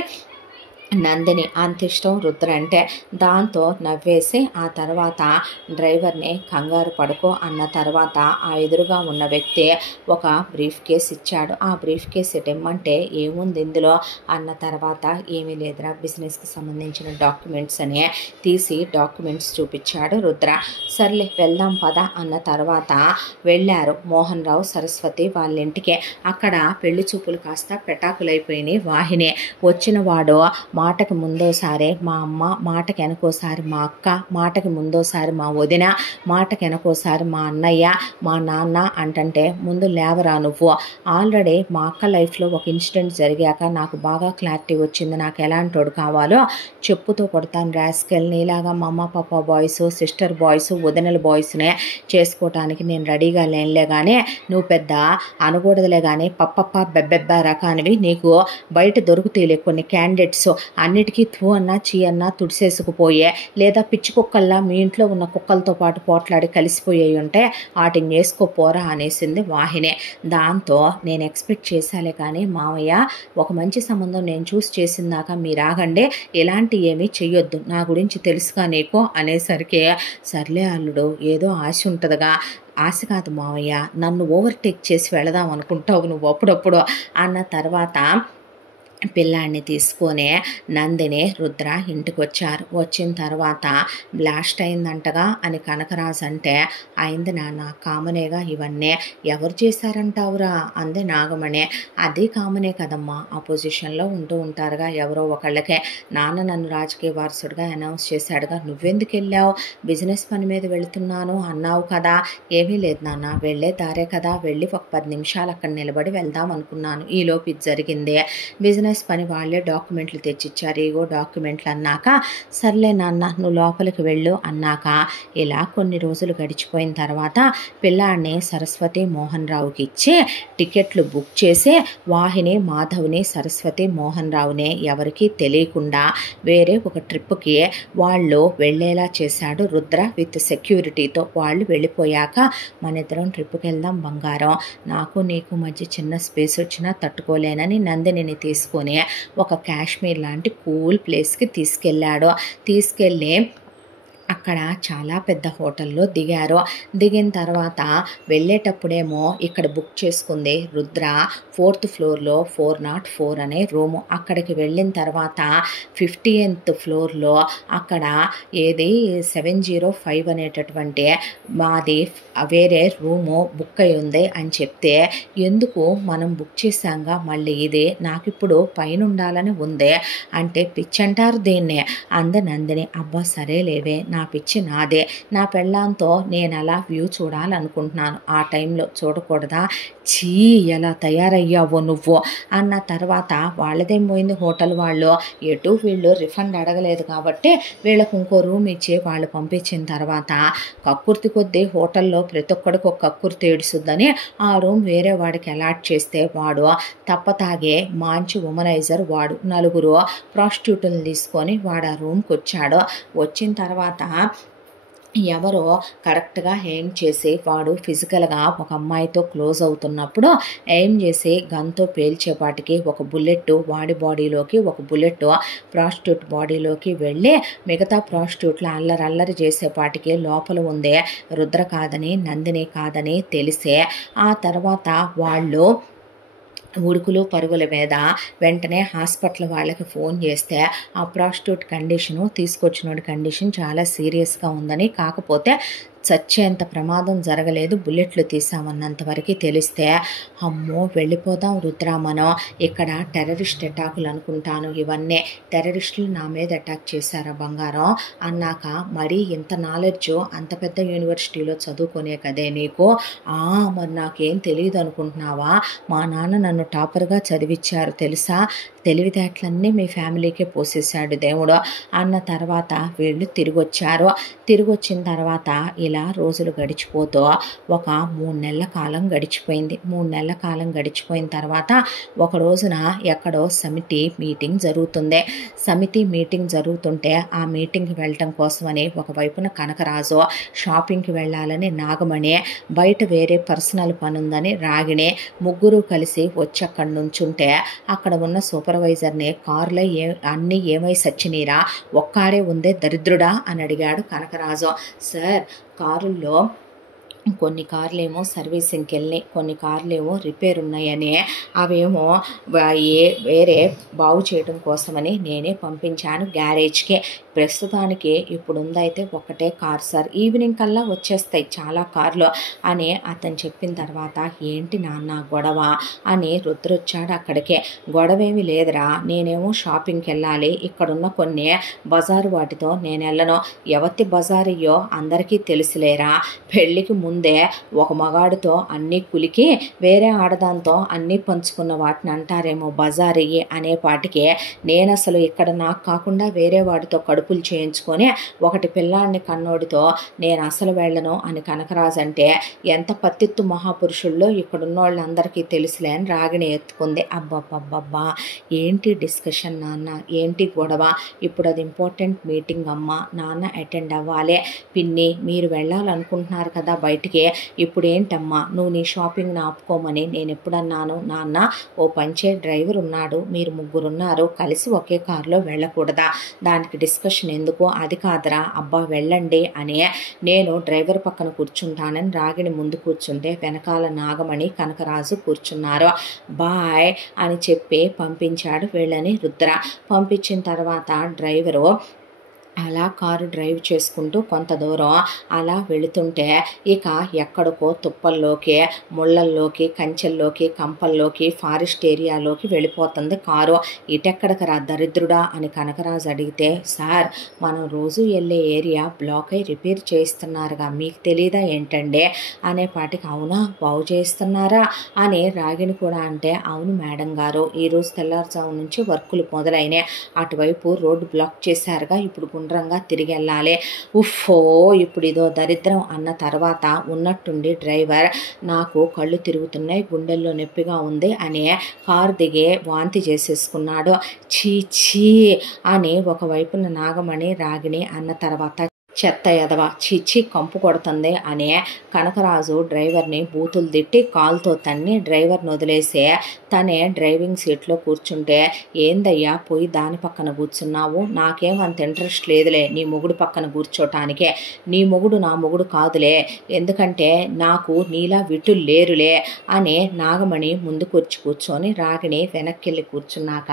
నందిని. అంత ఇష్టం రుద్ర అంటే. దాంతో నవ్వేసి ఆ తర్వాత డ్రైవర్ని కంగారు పడుకో అన్న తర్వాత ఆ ఎదురుగా ఉన్న వ్యక్తి ఒక బ్రీఫ్ కేస్ ఇచ్చాడు. ఆ బ్రీఫ్ కేస్ ఇమ్మంటే ఏముంది ఇందులో అన్న తర్వాత ఏమీ లేదురా, బిజినెస్కి సంబంధించిన డాక్యుమెంట్స్ అని తీసి డాక్యుమెంట్స్ చూపించాడు రుద్ర. సర్లే వెళ్దాం పద అన్న తర్వాత వెళ్ళారు మోహన్ రావు సరస్వతి వాళ్ళ ఇంటికి. అక్కడ పెళ్లి చూపులు కాస్త పెటాకులైపోయినాయి. వాహిని వచ్చిన వాడు మాటకి ముందోసారి మా అమ్మ, మాటకి వెనకోసారి మా అక్క, మాటకి ముందోసారి మా వదిన, మాటకి వెనకోసారి మా అన్నయ్య, మా నాన్న అంటంటే ముందు లేవరా నువ్వు. ఆల్రెడీ మా అక్క లైఫ్లో ఒక ఇన్సిడెంట్ జరిగాక నాకు బాగా క్లారిటీ వచ్చింది, నాకు ఎలాంటోడు కావాలో చెప్పుతో కొడతాను రాస్కెల్. నీలాగా మా అమ్మ పాప బాయ్స్, సిస్టర్ బాయ్స్, వదినల బాయ్స్నే చేసుకోవటానికి నేను రెడీగా లేనులే కానీ నువ్వు పెద్ద అనకూడదులే కానీ పప్పప్ప బెబ్బెబ్బ రకానివి నీకు బయట దొరుకుతాయిలే కొన్ని క్యాండిడేట్స్, అన్నిటికీ థూ అన్నా చీ అన్నా తుడిసేసుకుపోయే, లేదా పిచ్చి కుక్కల్లా మీ ఇంట్లో ఉన్న కుక్కలతో పాటు పోట్లాడి కలిసిపోయాయి ఉంటే వాటిని వేసుకోపోరా అనేసింది వాహిని. దాంతో నేను ఎక్స్పెక్ట్ చేశాలే కానీ మావయ్య ఒక మంచి సంబంధం నేను చూసి చేసిందాక మీరు ఆగండి, ఇలాంటి ఏమీ చెయ్యొద్దు, నా గురించి తెలుసుగా నీకు అనేసరికి సర్లే అల్లుడు ఏదో ఆశ ఉంటుందిగా. ఆశ కాదు మావయ్య, నన్ను ఓవర్టేక్ చేసి వెళదాం అనుకుంటావు నువ్వు అప్పుడప్పుడు అన్న తర్వాత పిల్లాడిని తీసుకొని నందిని రుద్ర ఇంటికి వచ్చారు. వచ్చిన తర్వాత బ్లాస్ట్ అయిందంటగా అని కనకరాజు అంటే అయింది నాన్న, కామనేగా ఇవన్నీ. ఎవరు చేశారంటావురా అంది నాగమణి. అది కామనే కదమ్మా, అపోజిషన్లో ఉంటూ ఉంటారుగా ఎవరో ఒకళ్ళకే. నాన్న నన్ను రాజకీయ వారసుడిగా అనౌన్స్ చేశాడుగా, నువ్వెందుకు వెళ్ళావు? బిజినెస్ పని మీద వెళుతున్నాను అన్నావు కదా. ఏమీ లేదు నాన్న, వెళ్ళే దారే కదా, వెళ్ళి ఒక 10 నిమిషాలు అక్కడ నిలబడి వెళ్దాం అనుకున్నాను, ఈలోపు ఇది జరిగింది. బిజినెస్ పని వాళ్ళే డాక్యుమెంట్లు తెచ్చిచ్చారు, ఏగో డాక్యుమెంట్లు అన్నాక సర్లే నాన్న నువ్వు లోపలికి వెళ్ళు అన్నాక ఇలా కొన్ని రోజులు గడిచిపోయిన తర్వాత పిల్లాడిని సరస్వతి మోహన్ రావుకి ఇచ్చి టికెట్లు బుక్ చేసి వాహిని మాధవ్ని సరస్వతి మోహన్ రావుని ఎవరికీ తెలియకుండా వేరే ఒక ట్రిప్కి వాళ్ళు వెళ్ళేలా చేశాడు రుద్ర విత్ సెక్యూరిటీతో. వాళ్ళు వెళ్ళిపోయాక మన ఇద్దరం ట్రిప్కి వెళ్దాం బంగారం, నాకు నీకు మధ్య చిన్న స్పేస్ వచ్చినా తట్టుకోలేనని నందినిని తీసుకొని ఒక కాశ్మీర్ లాంటి కూల్ ప్లేస్కి తీసుకెళ్ళాడు. తీసుకెళ్ళి అక్కడ చాలా పెద్ద హోటల్లో దిగారు. దిగిన తర్వాత వెళ్ళేటప్పుడేమో ఇక్కడ బుక్ చేసుకుంది రుద్ర 4th ఫ్లోర్లో 404 అనే రూము. అక్కడికి వెళ్ళిన తర్వాత 50th ఫ్లోర్లో అక్కడ ఏది 705 అనేటటువంటి మాది వేరే రూము బుక్ అయి ఉంది అని చెప్తే ఎందుకు మనం బుక్ చేశాంగా మళ్ళీ ఇది, నాకు ఇప్పుడు పైన ఉండాలని ఉంది అంటే పిచ్చి అంటారు దీన్నే అంద నందిని. అబ్బా సరే లేవే, నా పిచ్చి నాదే, నా పెళ్ళాంతో నేను అలా వ్యూ చూడాలనుకుంటున్నాను, ఆ టైంలో చూడకూడదా, చీ ఎలా తయారయ్యావో నువ్వు అన్న తర్వాత వాళ్ళదేం పోయింది హోటల్ వాళ్ళు, ఎటు వీళ్ళు రిఫండ్ అడగలేదు కాబట్టి వీళ్ళకు ఇంకో రూమ్ ఇచ్చి వాళ్ళు పంపించిన తర్వాత కక్కుర్తి కొద్దీ హోటల్లో ప్రతి ఒక్కడికి ఒక కక్కుర్తి ఏడుస్తుందని ఆ రూమ్ వేరే వాడికి అలాట్ చేస్తే వాడు తప్పతాగే మంచి ఉమనైజర్ వాడు 4 ప్రాస్టిట్యూట్లను తీసుకొని వాడు ఆ రూమ్కి వచ్చాడు. వచ్చిన తర్వాత ఎవరో కరెక్ట్గా ఎయిమ్ చేసి వాడు ఫిజికల్గా ఒక అమ్మాయితో క్లోజ్ అవుతున్నప్పుడు ఎయిమ్ చేసి గన్తో పేల్చేపాటికి ఒక బుల్లెట్ వాడి బాడీలోకి, ఒక బుల్లెట్ ప్రాస్టిట్యూట్ బాడీలోకి వెళ్ళి మిగతా ప్రాస్టిట్యూట్లు అల్లరి చేసేపాటికి లోపల ఉందే రుద్ర కాదని నందిని కాదని తెలిసే ఆ తర్వాత వాళ్ళు ఉడుకులు పరుగుల మీద వెంటనే హాస్పిటల్ వాళ్ళకి ఫోన్ చేస్తే ఆ ప్రాస్టిట్యూట్ కండిషను తీసుకొచ్చినోడి కండిషన్ చాలా సీరియస్గా ఉందని, కాకపోతే చచ్చేంత ప్రమాదం జరగలేదు, బుల్లెట్లు తీసామన్నంత వరకు తెలిస్తే అమ్మో వెళ్ళిపోదాం రుద్ర మనం, ఇక్కడ టెర్రరిస్ట్ అటాకులు అనుకుంటాను ఇవన్నీ, టెర్రరిస్టులు నా మీద అటాక్ చేశారా బంగారం అన్నాక మరీ ఇంత నాలెడ్జ్ అంత పెద్ద యూనివర్సిటీలో చదువుకునే కదే నీకు, మరి నాకేం తెలియదు అనుకుంటున్నావా, మా నాన్న నన్ను టాపర్గా చదివించారు తెలుసా, తెలివితేటలన్నీ మీ ఫ్యామిలీకే పోసేశాడు దేవుడు అన్న తర్వాత వీళ్ళు తిరిగి వచ్చిన తర్వాత ఇలా రోజులు గడిచిపోతూ ఒక 3 నెలల కాలం గడిచిపోయింది. 3 నెలల కాలం గడిచిపోయిన తర్వాత ఒక రోజున ఎక్కడో సమితి మీటింగ్ జరుగుతుంటే ఆ మీటింగ్కి వెళ్ళటం కోసమని ఒకవైపున కనకరాజు, షాపింగ్కి వెళ్ళాలని నాగమణి, బయట వేరే పర్సనల్ పని ఉందని రాగిణి, ముగ్గురు కలిసి వచ్చి అక్కడి నుంచుంటే అక్కడ ఉన్న సూపర్వైజర్ని కారులో అన్నీ ఏమై సచ్చినీరా, ఒక్కాడే ఉందే దరిద్రుడా అని అడిగాడు కనకరాజు. సార్ కారుల్లో కొన్ని కార్లేమో సర్వీసింగ్కి వెళ్ళినాయి, కొన్ని కార్లేమో రిపేర్ ఉన్నాయని అవేమో వేరే బాగు చేయడం కోసమని నేనే పంపించాను గ్యారేజ్కి, ప్రస్తుతానికి ఇప్పుడు ఉందైతే ఒకటే కార్ సార్, ఈవినింగ్ కల్లా వచ్చేస్తాయి చాలా కార్లు అని అతను చెప్పిన తర్వాత ఏంటి నాన్న గొడవ అని రుద్రొచ్చాడు అక్కడికే. గొడవేమీ లేదురా, నేనేమో షాపింగ్కి వెళ్ళాలి, ఇక్కడున్న కొన్ని బజారు వాటితో నేను వెళ్ళను, ఎవతి బజారయ్యో అందరికీ తెలుసులేరా, పెళ్ళికి ముందే ఒక మగాడితో అన్నీ కులికి వేరే ఆడదాంతో అన్నీ పంచుకున్న వాటిని అంటారేమో బజారయ్యి అనేపాటికి నేను అసలు ఇక్కడ నాకు కాకుండా వేరే వాడితో కడుపులు చేయించుకొని ఒకటి పిల్లాడిని కన్నోడితో నేను అసలు వెళ్ళను అని కనకరాజు అంటే ఎంత పత్తిత్తు మహాపురుషుల్లో ఇక్కడున్న వాళ్ళందరికీ తెలుసులే అని రాగిణి ఎత్తుకుంది. అబ్బబ్బబ్బబ్బా ఏంటి డిస్కషన్ నాన్న, ఏంటి గొడవ, ఇప్పుడు అది ఇంపార్టెంట్ మీటింగ్ అమ్మ, నాన్న అటెండ్ అవ్వాలి, పిన్ని మీరు వెళ్ళాలనుకుంటున్నారు కదా బయటికి, ఇప్పుడు ఏంటమ్మా నువ్వు నీ షాపింగ్ని ఆపుకోమని నేను ఎప్పుడన్నాను, నాన్న ఓ పంచే డ్రైవర్ ఉన్నాడు, మీరు ముగ్గురున్నారు కలిసి ఒకే కారులో వెళ్ళకూడదా, దానికి డిస్కషన్ ఎందుకు, అది కాదురా అబ్బా వెళ్ళండి అని నేను డ్రైవర్ పక్కన కూర్చుంటానని రాగిణి ముందు కూర్చుంటే వెనకాల నాగమణి కనకరాజు కూర్చున్నారు. బాయ్ అని చెప్పి పంపించాడు వీళ్ళని రుద్ర. పంపించిన తర్వాత డ్రైవరు అలా కారు డ్రైవ్ చేసుకుంటూ కొంత దూరం అలా వెళుతుంటే ఇక ఎక్కడికో తుప్పల్లోకి, ముళ్ళల్లోకి, కంచెల్లోకి, కంపల్లోకి, ఫారెస్ట్ ఏరియాలోకి వెళ్ళిపోతుంది కారు. ఇటెక్కడికి రా దరిద్రుడా అని కనకరాజు అడిగితే, సార్ మనం రోజు వెళ్ళే ఏరియా బ్లాక్ అయి రిపేర్ చేస్తున్నారుగా మీకు తెలీదా ఏంటండి అనేపాటికి, అవునా బాగు చేస్తున్నారా అని రాగిణి కూడా అంటే, అవును మేడం గారు ఈరోజు తెల్లారుజాము నుంచి వర్కులు మొదలైనాయి, అటువైపు రోడ్డు బ్లాక్ చేశారుగా, ఇప్పుడు గుండ్రంగా తిరిగి వెళ్ళాలి, ఉఫ్ఫో ఇప్పుడు ఇదో దరిద్రం అన్న తర్వాత ఉన్నట్టుండి డ్రైవర్ నాకు కళ్ళు తిరుగుతున్నాయి, గుండెల్లో నొప్పిగా ఉంది అని కారు దిగి వాంతి చేసేసుకున్నాడు. చీ అని ఒకవైపున నాగమణి రాగిణి అన్న తర్వాత, చెత్త ఎదవ చిచ్చి కంపు కొడుతుంది అనే కనకరాజు డ్రైవర్ని బూతులు తిట్టి కాలుతో తన్ని డ్రైవర్ని వదిలేసే తనే డ్రైవింగ్ సీట్లో కూర్చుంటే, ఏందయ్యా పోయి దాని పక్కన కూర్చున్నావు, నాకేమంత ఇంట్రెస్ట్ లేదులే నీ మొగుడు పక్కన కూర్చోటానికే, నీ మొగుడు నా మొగుడు కాదులే, ఎందుకంటే నాకు నీలా విటులు లేరులే అని నాగమణి ముందు కూర్చొని రాగిణి వెనక్కి కూర్చున్నాక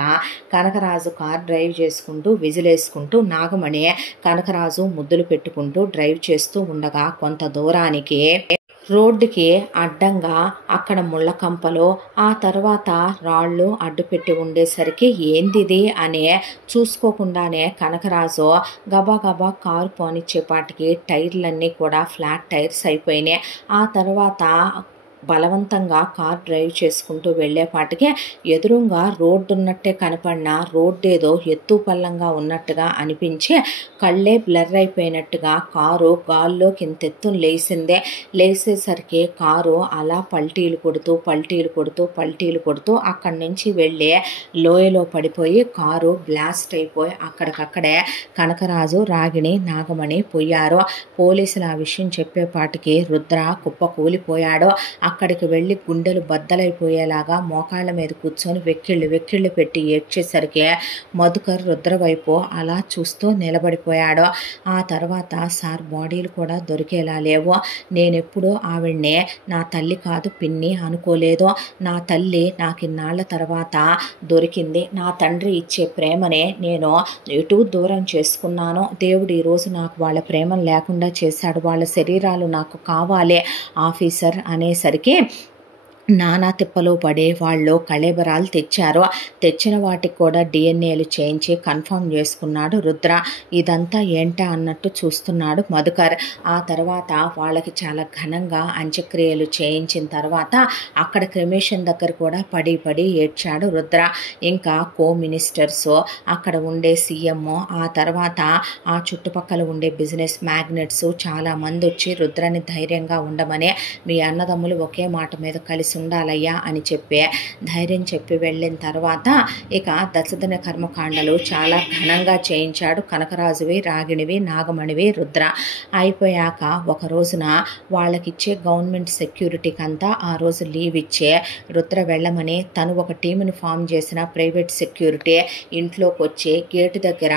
కనకరాజు కార్ డ్రైవ్ చేసుకుంటూ విజిలేసుకుంటూ నాగమణి కనకరాజు ముద్దులు పెట్టుకుంటూ డ్రైవ్ చేస్తూ ఉండగా కొంత దూరానికి రోడ్డుకి అడ్డంగా అక్కడ ముళ్ళ కంపలు, ఆ తర్వాత రాళ్ళు అడ్డుపెట్టి ఉండేసరికి ఏందిది అని చూసుకోకుండానే కనకరాజు గబా కారు పోనిచ్చేపాటికి టైర్లన్నీ కూడా ఫ్లాట్ టైర్స్ అయిపోయినాయి. ఆ తర్వాత బలవంతంగా కార్ డ్రైవ్ చేసుకుంటూ వెళ్ళేపాటికే ఎదురుగా రోడ్డు ఉన్నట్టే కనపడిన రోడ్డు ఏదో ఎత్తు పల్లంగా ఉన్నట్టుగా అనిపించి కళ్ళే బ్లర్ అయిపోయినట్టుగా కారు గాల్లోకి ఇంతెత్తును లేసేసరికి కారు అలా పల్టీలు కొడుతూ అక్కడి నుంచి వెళ్ళి లోయలో పడిపోయి కారు బ్లాస్ట్ అయిపోయి అక్కడికక్కడే కనకరాజు రాగిణి నాగమణి పోయారు. పోలీసులు ఆ విషయం చెప్పేపాటికి రుద్ర కుప్ప కూలిపోయాడు. అక్కడికి వెళ్ళి గుండెలు బద్దలైపోయేలాగా మోకాళ్ళ మీద కూర్చొని వెక్కిళ్ళు పెట్టి ఏడ్చేసరికి మధుకర్ రుద్ర వైపు అలా చూస్తూ నిలబడిపోయాడు. ఆ తర్వాత సార్ బాడీలు కూడా దొరికేలా లేవు. నేనెప్పుడు ఆవిడ్నే నా తల్లి కాదు పిన్ని అనుకోలేదు. నా తల్లి నాకు ఇన్నాళ్ల తర్వాత దొరికింది. నా తండ్రి ఇచ్చే ప్రేమనే నేను ఎటూ దూరం చేసుకున్నాను. దేవుడు ఈరోజు నాకు వాళ్ళ ప్రేమను లేకుండా చేశాడు. వాళ్ళ శరీరాలు నాకు కావాలి ఆఫీసర్ అనేసరికి నానా తిప్పలు పడే వాళ్ళు కళేబరాలు తెచ్చారు. తెచ్చిన వాటికి కూడా డిఎన్ఏలు చేయించి కన్ఫర్మ్ చేసుకున్నాడు రుద్ర. ఇదంతా ఏంటా అన్నట్టు చూస్తున్నాడు మధుకర్. ఆ తర్వాత వాళ్ళకి చాలా ఘనంగా అంత్యక్రియలు చేయించిన తర్వాత అక్కడ క్రిమేషన్ దగ్గర కూడా పడి ఏడ్చాడు రుద్ర. ఇంకా కో మినిస్టర్స్, అక్కడ ఉండే సీఎం, ఆ తర్వాత ఆ చుట్టుపక్కల ఉండే బిజినెస్ మ్యాగ్నెట్స్ చాలామంది వచ్చి రుద్రని ధైర్యంగా ఉండమని, మీ అన్నదమ్ములు ఒకే మాట మీద కలిసి ఉండాలయ్యా అని చెప్పి ధైర్యం చెప్పి వెళ్ళిన తర్వాత ఇక దశదిన కర్మకాండలు చాలా ఘనంగా చేయించాడు. కనకరాజువి, రాగిణివి, నాగమణివి, రుద్ర. అయిపోయాక ఒక రోజున వాళ్ళకిచ్చే గవర్నమెంట్ సెక్యూరిటీకి అంతా ఆ రోజు లీవ్ ఇచ్చే రుద్ర వెళ్ళమని తను ఒక టీముని ఫామ్ చేసిన ప్రైవేట్ సెక్యూరిటీ ఇంట్లోకి వచ్చి గేటు దగ్గర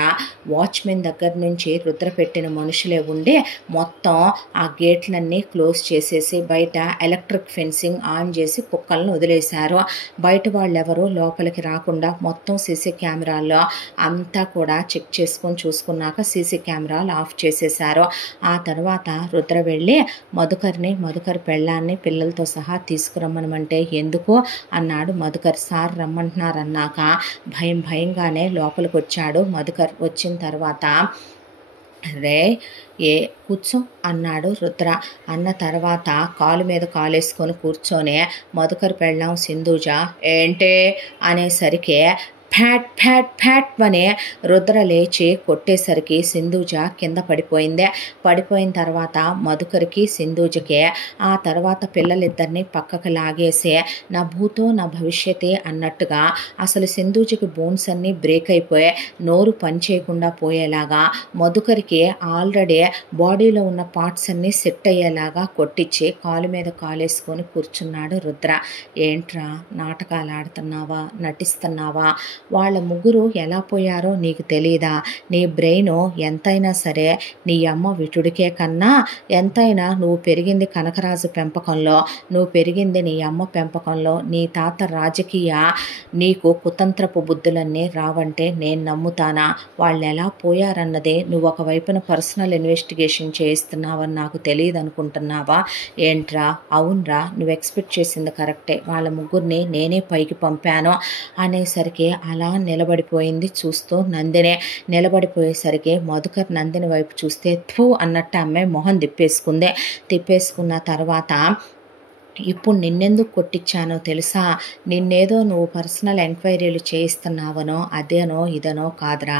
వాచ్మెన్ దగ్గర నుంచి రుద్ర పెట్టిన మనుషులే ఉండి మొత్తం ఆ గేట్లన్నీ క్లోజ్ చేసేసి బయట ఎలక్ట్రిక్ ఫెన్సింగ్ ఆన్ చేసి కుక్కలను వదిలేశారు. బయట వాళ్ళెవరూ లోపలికి రాకుండా మొత్తం సీసీ కెమెరాల్లో అంతా కూడా చెక్ చేసుకొని చూసుకున్నాక సీసీ కెమెరాలు ఆఫ్ చేసేశారు. ఆ తర్వాత రుద్ర వెళ్ళి మధుకర్ పెళ్ళాన్ని పిల్లలతో సహా తీసుకురమ్మనమంటే ఎందుకు అన్నాడు మధుకర్. సార్ రమ్మంటున్నారన్నాక భయంగానే లోపలికి వచ్చాడు మధుకర్. వచ్చిన తర్వాత రే కూర్చో అన్నాడు రుద్ర. అన్న తర్వాత కాలు మీద కాలేసుకొని కూర్చొని మధుకర్ పెళ్ళాం సింధూజ ఏంటే అనేసరికి ఫ్యాట్ అని రుద్ర లేచి కొట్టేసరికి సింధూజ కింద పడిపోయింది. పడిపోయిన తర్వాత మధుకర్కి సింధూజకి ఆ తర్వాత పిల్లలిద్దరిని పక్కకు లాగేసి నా భూతో నా భవిష్యతే అన్నట్టుగా అసలు సింధూజకి బోన్స్ అన్నీ బ్రేక్ అయిపోయి నోరు పనిచేయకుండా పోయేలాగా మధుకర్కి ఆల్రెడీ బాడీలో ఉన్న పార్ట్స్ అన్నీ సెట్ అయ్యేలాగా కొట్టించి కాలు మీద కాలేసుకొని కూర్చున్నాడు రుద్ర. ఏంట్రా నాటకాలు ఆడుతున్నావా, నటిస్తున్నావా? వాళ్ళ ముగ్గురు ఎలా పోయారో నీకు తెలీదా? నీ బ్రెయిన్ ఎంతైనా సరే నీ అమ్మ విటుడికే కన్నా ఎంతైనా నువ్వు పెరిగింది కనకరాజు పెంపకంలో, నువ్వు పెరిగింది నీ అమ్మ పెంపకంలో. నీ తాత రాజకీయ నీకు కుతంత్రపు బుద్ధులన్నీ రావంటే నేను నమ్ముతానా? వాళ్ళు ఎలా పోయారన్నదే నువ్వు ఒకవైపున పర్సనల్ ఇన్వెస్టిగేషన్ చేయిస్తున్నావని నాకు తెలియదు అనుకుంటున్నావా ఏంట్రా? అవునరా, నువ్వు ఎక్స్పెక్ట్ చేసింది కరెక్టే. వాళ్ళ ముగ్గురిని నేనే పైకి పంపాను అనేసరికి అలా నిలబడిపోయింది చూస్తూ నందినే. నిలబడిపోయేసరికి మధుకర్ నందిని వైపు చూస్తే థూ అన్నట్టు అమ్మాయి మొహం తిప్పేసుకున్న తర్వాత ఇప్పుడు నిన్నెందుకు కొట్టించానో తెలుసా? నిన్నేదో నువ్వు పర్సనల్ ఎంక్వైరీలు చేయిస్తున్నావనో అదేనో ఇదనో కాదురా.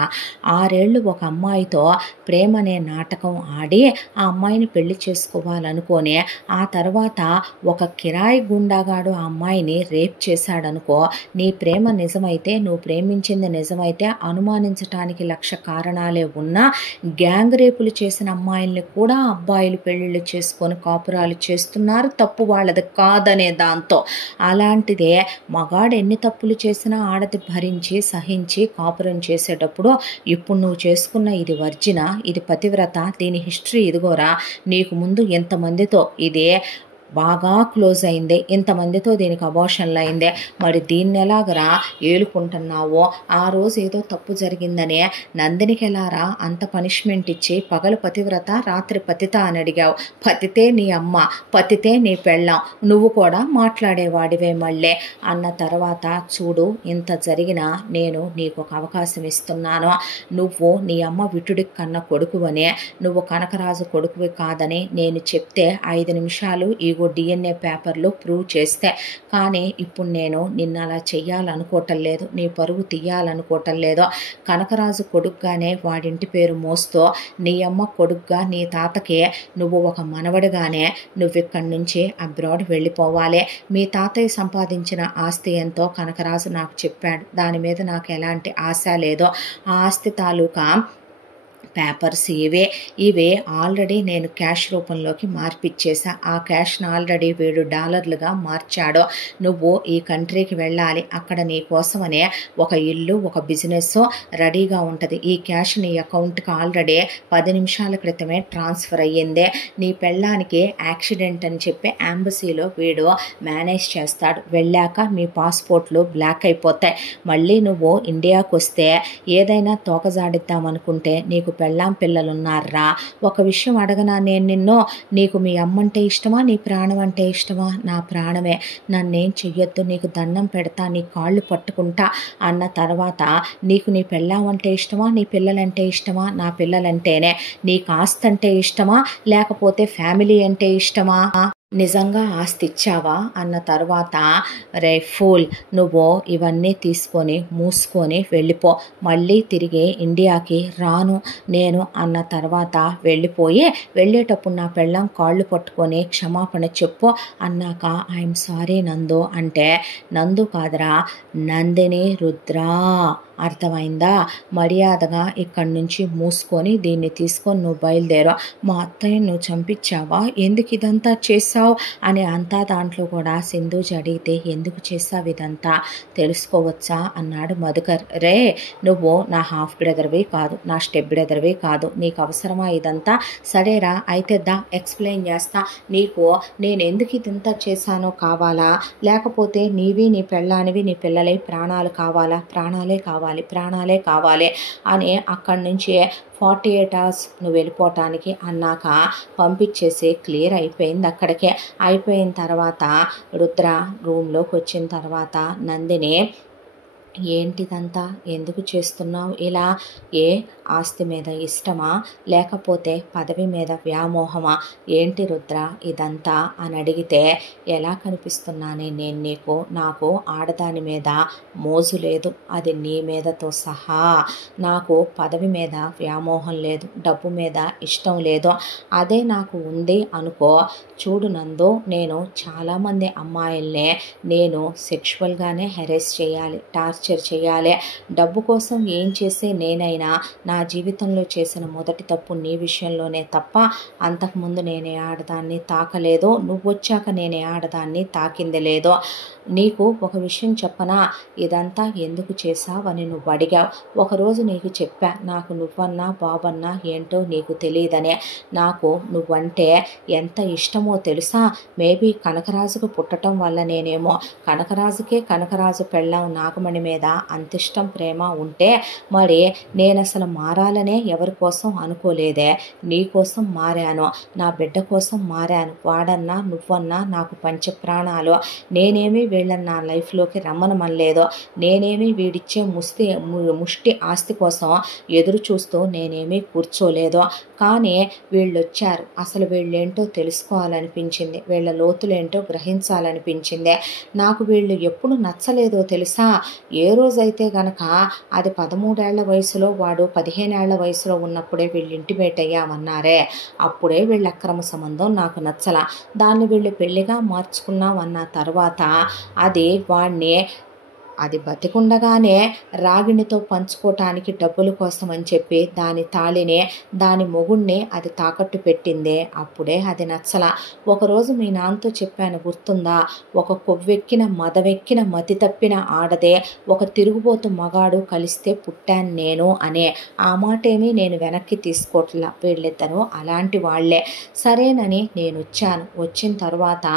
6 ఏళ్ళు ఒక అమ్మాయితో ప్రేమ అనే నాటకం ఆడి ఆ అమ్మాయిని పెళ్లి చేసుకోవాలనుకొని ఆ తర్వాత ఒక కిరాయి గుండాగాడు ఆ అమ్మాయిని రేప్ చేశాడనుకో. నీ ప్రేమ నిజమైతే, నువ్వు ప్రేమించింది నిజమైతే అనుమానించటానికి 1,00,000 కారణాలే ఉన్నా గ్యాంగ్ రేపులు చేసిన అమ్మాయిల్ని కూడా అబ్బాయిలు పెళ్లిళ్ళు చేసుకొని కాపురాలు చేస్తున్నారు. తప్పు వాళ్ళది కాదనే దాంతో. అలాంటిదే మగాడు ఎన్ని తప్పులు చేసినా ఆడది భరించి సహించి కాపురం చేసేటప్పుడు ఇప్పుడు నువ్వు చేసుకున్న ఇది వర్జిన, ఇది పతివ్రత, దీని హిస్టరీ ఇదిగోరా. నీకు ముందు ఎంతమందితో ఇదే బాగా క్లోజ్ అయిందే, ఇంతమందితో దీనికి అబార్షన్లు అయిందే, మరి దీన్ని ఎలాగరా ఏలుకుంటున్నావో? ఆ రోజు ఏదో తప్పు జరిగిందనే నందినికి ఎలారా అంత పనిష్మెంట్ ఇచ్చి పగలు పతివ్రత రాత్రి పతిత అని అడిగావు? పతితే నీ అమ్మ, పతితే నీ పెళ్ళాం, నువ్వు కూడా మాట్లాడేవాడివే మళ్ళీ అన్న తర్వాత చూడు, ఇంత జరిగినా నేను నీకు ఒక అవకాశం ఇస్తున్నాను. నువ్వు నీ అమ్మ విటుడికి కన్న కొడుకువనే, నువ్వు కనకరాజు కొడుకువి కాదని నేను చెప్తే 5 నిమిషాలు ఈ డిఎన్ఏ పేపర్లో ప్రూవ్ చేస్తే, కానీ ఇప్పుడు నేను నిన్ను అలా చెయ్యాలనుకోవటం లేదు, నీ పరువు తీయాలనుకోవటం లేదు. కనకరాజు కొడుకుగానే వాడింటి పేరు మోస్తూ నీ అమ్మ కొడుకుగా నీ తాతకి నువ్వు ఒక మనవడిగానే నువ్వు ఇక్కడి నుంచి అబ్రాడ్ వెళ్ళిపోవాలి. మీ తాతయ్య సంపాదించిన ఆస్తి ఎంతో కనకరాజు నాకు చెప్పాడు. దాని మీద నాకు ఎలాంటి ఆశ లేదో. ఆ ఆస్తి తాలూకా పేపర్స్ ఇవే ఆల్రెడీ నేను క్యాష్ రూపంలోకి మార్పిచ్చేసా. ఆ క్యాష్ను ఆల్రెడీ వీడు డాలర్లుగా మార్చాడు. నువ్వు ఈ కంట్రీకి వెళ్ళాలి, అక్కడ నీ కోసమనే ఒక ఇల్లు, ఒక బిజినెస్ రెడీగా ఉంటుంది. ఈ క్యాష్ నీ అకౌంట్కి ఆల్రెడీ 10 నిమిషాల క్రితమే ట్రాన్స్ఫర్ అయ్యిందే. నీ పెళ్ళానికి యాక్సిడెంట్ అని చెప్పి ఎంబసీలో వీడు మేనేజ్ చేస్తాడు. వెళ్ళాక మీ పాస్పోర్ట్లు బ్లాక్ అయిపోతాయి. మళ్ళీ నువ్వు ఇండియాకు వస్తే ఏదైనా తోకజాడిద్దామనుకుంటే నీకు పెళ్ళాం పిల్లలున్నారా? ఒక విషయం అడగనా నేను నిన్ను, నీకు మీ అమ్మంటే ఇష్టమా, నీ ప్రాణం అంటే ఇష్టమా? నా ప్రాణమే. నన్నేం చెయ్యొద్దు, నీకు దండం పెడతా, నీ కాళ్ళు పట్టుకుంటా అన్న తర్వాత, నీకు నీ పెళ్ళాం అంటే ఇష్టమా, నీ పిల్లలంటే ఇష్టమా? నా పిల్లలంటేనే. నీకు ఆస్తి అంటే ఇష్టమా, లేకపోతే ఫ్యామిలీ అంటే ఇష్టమా? నిజంగా ఆస్తి ఇచ్చావా అన్న తర్వాత, రే ఫూల్, నువ్వు ఇవన్నీ తీసుకొని మూసుకొని వెళ్ళిపో, మళ్ళీ తిరిగి ఇండియాకి రాను నేను అన్న తర్వాత వెళ్ళిపోయి, వెళ్ళేటప్పుడు నా పెళ్ళం కాళ్ళు పట్టుకొని క్షమాపణ చెప్పు అన్నాక ఐఎమ్ సారీ నందు అంటే, నందు కాదురా, నందిని రుద్రా, అర్థమైందా? మర్యాదగా ఇక్కడి నుంచి మూసుకొని దీన్ని తీసుకొని నువ్వు బయలుదేరు. మా అత్తయ్య నువ్వు చంపించావా, ఎందుకు ఇదంతా చేసావు అని అంతా దాంట్లో కూడా సింధూజీ అడిగితే, ఎందుకు చేసావు ఇదంతా తెలుసుకోవచ్చా అన్నాడు మధుకర్. రే, నువ్వు నా హాఫ్ బ్రదర్వి కాదు, నా స్టెప్ బ్రదర్వి కాదు, నీకు అవసరమా ఇదంతా? సరేరా అయితే దా ఎక్స్ప్లెయిన్ చేస్తా. నీకు నేను ఎందుకు ఇదంతా చేశానో కావాలా, లేకపోతే నీవి నీ పెళ్ళానివి నీ పిల్లలై ప్రాణాలు కావాలా? ప్రాణాలే కావాలి అని అక్కడి నుంచి 48 hours నువ్వు వెళ్ళిపోవటానికి అన్నాక పంపించేసి క్లియర్ అయిపోయింది. అక్కడికే అయిపోయిన తర్వాత రుద్ర రూమ్లోకి వచ్చిన తర్వాత నందిని, ఏంటిదంతా, ఎందుకు చేస్తున్నావు ఇలా? ఏ ఆస్తి మీద ఇష్టమా, లేకపోతే పదవి మీద వ్యామోహమా? ఏంటి రుద్ర ఇదంతా అని అడిగితే, ఎలా కనిపిస్తున్నానే నేను నీకు? నాకు ఆడదాని మీద మోజు లేదు, అది నీ మీదతో సహా. నాకు పదవి మీద వ్యామోహం లేదు, డబ్బు మీద ఇష్టం లేదు. అదే నాకు ఉంది అనుకో, చూడు నందు, నేను చాలామంది అమ్మాయిల్నే నేను సెక్షువల్గానే హెరాస్ చేయాలి, టార్చర్ చేయాలి. డబ్బు కోసం ఏం చేసే నేనైనా నా జీవితంలో చేసిన మొదటి తప్పు నీ విషయంలోనే తప్ప అంతకుముందు నేనే ఆడదాన్ని తాకలేదు, నువ్వు వచ్చాక నేనే ఆడదాన్ని తాకింది లేదు. నీకు ఒక విషయం చెప్పనా, ఇదంతా ఎందుకు చేశావని నువ్వు అడిగావు. ఒకరోజు నీకు చెప్పా, నాకు నువ్వన్నా బాబన్నా ఏంటో నీకు తెలియదనే. నాకు నువ్వంటే ఎంత ఇష్టమో తెలుసా? మేబీ కనకరాజుకు పుట్టడం వల్ల నేనేమో, కనకరాజు పెళ్ళాం నాగమణి మీద అంత ఇష్టం ప్రేమ ఉంటే మరి నేను అసలు మారాలనే ఎవరి కోసం అనుకోలేదే, నీ కోసం మారాను, నా బిడ్డ కోసం మారాను. వాడన్నా నువ్వన్నా నాకు పంచప్రాణాలు. నేనేమి వీళ్ళని నా లైఫ్లోకి రమ్మనమనలేదు, నేనేమి వీడిచ్చే ముష్టి ఆస్తి కోసం ఎదురు చూస్తూ నేనేమీ కూర్చోలేదు. కానీ వీళ్ళు వచ్చారు, అసలు వీళ్ళేంటో తెలుసుకోవాలనిపించింది, వీళ్ళ లోతులేంటో గ్రహించాలనిపించింది. నాకు వీళ్ళు ఎప్పుడు నచ్చలేదో తెలుసా? ఏ రోజైతే గనక అది 13 ఏళ్ల వయసులో, వాడు 15 ఏళ్ల వయసులో ఉన్నప్పుడే వీళ్ళు ఇంటిమేట్ అయ్యామన్నారే, అప్పుడే వీళ్ళ అక్రమ సంబంధం నాకు నచ్చల. దాన్ని వీళ్ళు పెళ్లిగా మార్చుకున్నామన్న తర్వాత అది బతికుండగానే రాగిణితో పంచుకోవటానికి డబ్బుల కోసం అని చెప్పి దాని తాళిని, దాని మొగుణ్ణి అది తాకట్టు పెట్టిందే, అప్పుడే అది నచ్చల. ఒకరోజు మీ నాన్నతో చెప్పాను గుర్తుందా, ఒక కొవ్వెక్కిన మదవెక్కిన మతి తప్పిన ఆడదే ఒక తిరుగుబోతు మగాడు కలిస్తే పుట్టాను నేను అనే. ఆ మాటేమీ నేను వెనక్కి తీసుకోవట్లా, వీళ్ళిద్దరూ అలాంటి వాళ్లే. సరేనని నేను వచ్చాను. వచ్చిన తర్వాత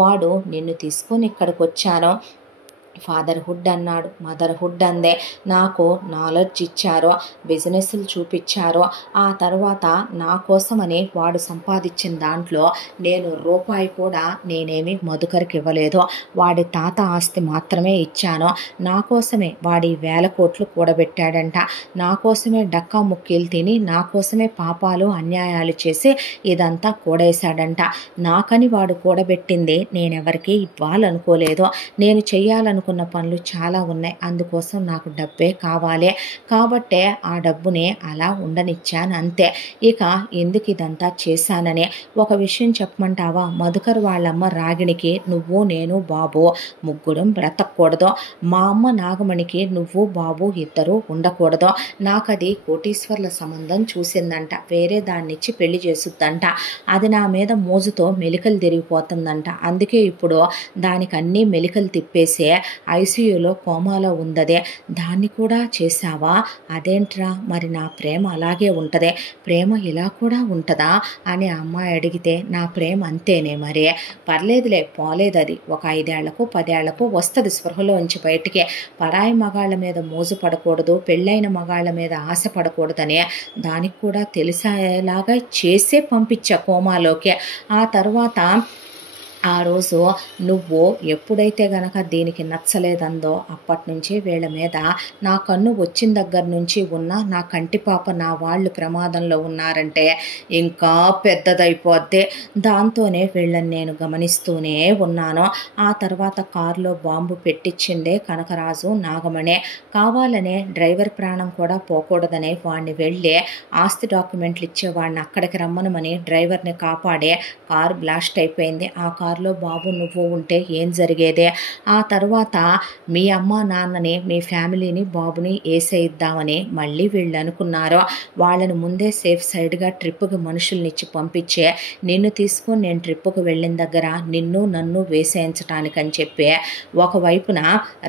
వాడు నిన్ను తీసుకొని ఇక్కడికి వచ్చాను. ఫాదర్హుడ్ అన్నాడు, మదర్హుడ్ అందే. నాకు నాలెడ్జ్ ఇచ్చారు, బిజినెస్లు చూపించారు. ఆ తర్వాత నా కోసమని వాడు సంపాదించిన దాంట్లో నేను రూపాయి కూడా నేనేమి మధుకర్కి ఇవ్వలేదు. వాడి తాత ఆస్తి మాత్రమే ఇచ్చాను. నా కోసమే వాడి 1000 కోట్లు కూడబెట్టాడంట. నా కోసమే డక్కా ముక్కీలు తిని, నా కోసమే పాపాలు అన్యాయాలు చేసి ఇదంతా కూడేశాడంట. నాకని వాడు కూడబెట్టింది నేనెవరికి ఇవ్వాలనుకోలేదు. నేను చెయ్యాలను చేయాలనుకున్న పనులు చాలా ఉన్నాయి, అందుకోసం నాకు డబ్బే కావాలి, కాబట్టే ఆ డబ్బుని అలా ఉండనిచ్చాను అంతే. ఇక ఎందుకు ఇదంతా చేశానని ఒక విషయం చెప్పమంటావా? మధుకర్ వాళ్ళమ్మ రాగిణికి నువ్వు నేను బాబు ముగ్గురం బ్రతకూడదు, మా అమ్మ నాగమణికి నువ్వు బాబు ఇద్దరు ఉండకూడదు, నాకది కోటీశ్వర్ల సంబంధం చూసిందంట, వేరే దాన్నిచ్చి పెళ్లి చేసుద్దంట, అది నా మీద మోజుతో మెలికలు తిరిగిపోతుందంట, అందుకే ఇప్పుడు దానికి అన్నీ మెలికలు తిప్పేసే ఐసీయూలో కోమాలో ఉందదే, దాన్ని కూడా చేశావా? అదేంట్రా, మరి నా ప్రేమ అలాగే ఉంటదే, ప్రేమ ఇలా కూడా ఉంటుందా అని అమ్మాయి అడిగితే, నా ప్రేమ అంతేనే, మరి పర్లేదులే పోలేదు, అది ఒక 5 ఏళ్లకు 10 ఏళ్లకు వస్తుంది స్పృహలోంచి బయటికి, పరాయి మగాళ్ళ మీద మోజు పడకూడదు, పెళ్ళైన మగాళ్ళ మీద ఆశ పడకూడదని దానికి కూడా తెలిసేలాగా చేసే పంపించా కోమాలోకి. ఆ తర్వాత ఆ రోజు నువ్వు ఎప్పుడైతే గనక దీనికి నచ్చలేదందో అప్పటి నుంచి వీళ్ళ మీద నా కన్ను వచ్చిన దగ్గర నుంచి ఉన్న నా కంటి పాప నా వాళ్ళు ప్రమాదంలో ఉన్నారంటే ఇంకా పెద్దదైపోద్ది, దాంతోనే వీళ్ళని నేను గమనిస్తూనే ఉన్నాను. ఆ తర్వాత కారులో బాంబు పెట్టించిందే కనకరాజు నాగమణి, కావాలనే డ్రైవర్ ప్రాణం కూడా పోకూడదనే వాడిని వెళ్ళి ఆస్తి డాక్యుమెంట్లు ఇచ్చేవాడిని అక్కడికి రమ్మనమని డ్రైవర్ని కాపాడే కారు బ్లాస్ట్ అయిపోయింది. ఆ కారులో బాబు నువ్వు ఉంటే ఏం జరిగేదే? ఆ తర్వాత మీ అమ్మ నాన్నని మీ ఫ్యామిలీని బాబుని వేసేయిద్దామని మళ్ళీ వీళ్ళు అనుకున్నారు. వాళ్ళని ముందే సేఫ్ సైడ్గా ట్రిప్పుకి మనుషుల్ని ఇచ్చి పంపించే నిన్ను తీసుకొని నేను ట్రిప్పుకు వెళ్ళిన దగ్గర నిన్ను నన్ను వేసేయించటానికని చెప్పి ఒకవైపున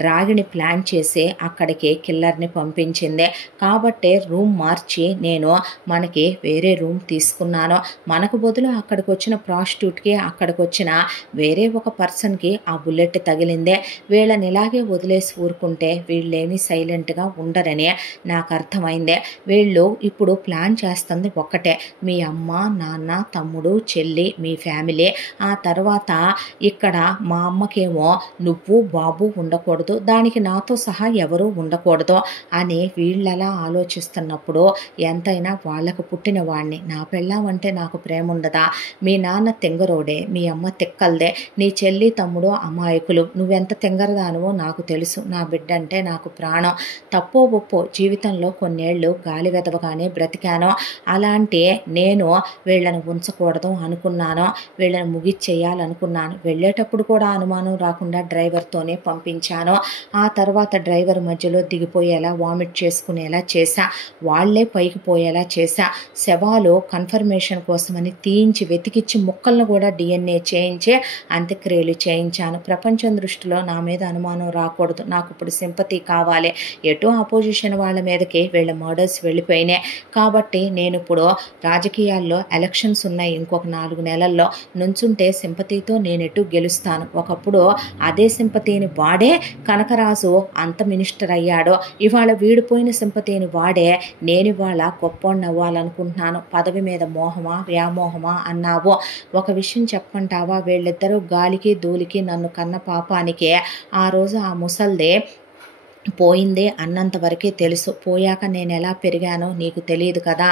రాగిణి ప్లాన్ చేసి అక్కడికి కిల్లర్ని పంపించింది. కాబట్టే రూమ్ మార్చి నేను మనకి వేరే రూమ్ తీసుకున్నాను. మనకు బదులు అక్కడికి వచ్చిన ప్రాస్టిట్యూట్కి అక్కడికి వచ్చిన వేరే ఒక పర్సన్కి ఆ బుల్లెట్ తగిలిందే. వీళ్ళని ఇలాగే వదిలేసి ఊరుకుంటే వీళ్ళేమీ సైలెంట్గా ఉండరని నాకు అర్థమైందే. వీళ్ళు ఇప్పుడు ప్లాన్ చేస్తుంది ఒక్కటే, మీ అమ్మ నాన్న తమ్ముడు చెల్లి మీ ఫ్యామిలీ, ఆ తర్వాత ఇక్కడ మా అమ్మకేమో నువ్వు బాబు ఉండకూడదు, దానికి నాతో సహా ఎవరూ ఉండకూడదు అని వీళ్ళలా ఆలోచిస్తున్నప్పుడు ఎంతైనా వాళ్లకు పుట్టిన వాడిని, నా పెళ్ళామంటే నాకు ప్రేమ ఉండదా? మీ నాన్న తెంగరోడే, మీ అమ్మ తెక్కల్దే, నీ చెల్లి తమ్ముడు అమాయకులు, నువ్వెంత తెంగరదానువో నాకు తెలుసు, నా బిడ్డ అంటే నాకు ప్రాణం, తప్పో ఒప్పో జీవితంలో కొన్నేళ్ళు గాలి వెదవగానే బ్రతికాను, అలాంటి నేను వీళ్ళని ఉంచకూడదు అనుకున్నాను, వీళ్ళని ముగిచ్చేయాలనుకున్నాను. వెళ్ళేటప్పుడు కూడా అనుమానం రాకుండా డ్రైవర్తోనే పంపించాను. ఆ తర్వాత డ్రైవర్ మధ్యలో దిగిపోయేలా వామిట్ చేసుకునేలా చేశా, వాళ్లే పైకి పోయేలా చేశా, శవాలు కన్ఫర్మేషన్ కోసమని తీయించి వెతికిచ్చి ముక్కలను కూడా DNA చేయించి అంత్యక్రియలు చేయించాను. ప్రపంచం దృష్టిలో నా మీద అనుమానం రాకూడదు, నాకు ఇప్పుడు సింపతి కావాలి, ఎటు అపోజిషన్ వాళ్ళ మీదకి వీళ్ళ మర్డర్స్ వెళ్ళిపోయినాయి, కాబట్టి నేను ఇప్పుడు రాజకీయాల్లో ఎలక్షన్స్ ఉన్నాయి, ఇంకొక 4 నెలల్లో నుంచుంటే సింపతితో నేను ఎటు గెలుస్తాను. ఒకప్పుడు అదే సింపతిని వాడే కనకరాజు అంత మినిస్టర్ అయ్యాడో, ఇవాళ వీడిపోయిన సింపతిని వాడే నేను ఇవాళ గొప్పోడిని అవ్వాలనుకుంటున్నాను. పదవి మీద మోహమా వ్యామోహమా అన్నావు, ఒక విషయం చెప్పంటావా? వీళ్ళిద్దరూ గాలికి ధూళికి నన్ను కన్న పాపానికే ఆ రోజు ఆ ముసల్దే పోయిందే అన్నంత వరకే తెలుసు, పోయాక నేను ఎలా పెరిగానో నీకు తెలియదు కదా.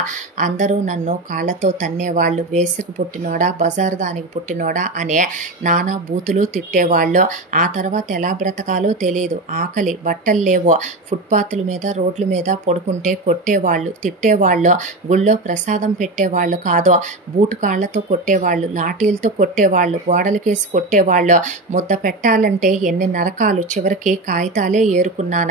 అందరూ నన్ను కాళ్ళతో తన్నేవాళ్ళు, వేసుకు పుట్టినోడా బజారు దానికి పుట్టినోడా అనే నానా బూతులు తిట్టేవాళ్ళు. ఆ తర్వాత ఎలా బ్రతకాలో తెలియదు, ఆకలి బట్టలు లేవో, ఫుట్పాత్ల మీద రోడ్ల మీద పడుకుంటే కొట్టేవాళ్ళు తిట్టేవాళ్ళు, గుళ్ళో ప్రసాదం పెట్టేవాళ్ళు కాదు, బూటు కాళ్లతో కొట్టేవాళ్ళు, లాఠీలతో కొట్టేవాళ్ళు, గోడలకేసి కొట్టేవాళ్ళు, ముద్ద పెట్టాలంటే ఎన్ని నరకాలు, చివరికి కాగితాలే ఏరుకున్నాను,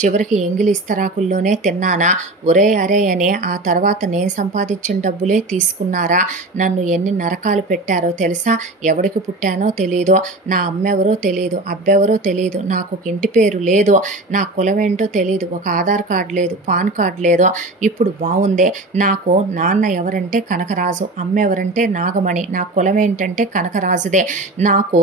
చివరికి ఎంగిలి ఇస్తరాకుల్లోనే తిన్నానా, ఒరే అరే అని ఆ తర్వాత నేను సంపాదించిన డబ్బులే తీసుకున్నారా, నన్ను ఎన్ని నరకాలు పెట్టారో తెలుసా, ఎవడికి పుట్టానో తెలీదు, నా అమ్మెవరో తెలీదు, అబ్బెవరో తెలీదు, నాకు ఒక ఇంటి పేరు లేదు, నా కులం ఏంటో తెలీదు, ఒక ఆధార్ కార్డు లేదు, పాన్ కార్డు లేదు. ఇప్పుడు బాగుందే, నాకు నాన్న ఎవరంటే కనకరాజు, అమ్మ ఎవరంటే నాగమణి, నా కులం ఏంటంటే కనకరాజుదే, నాకు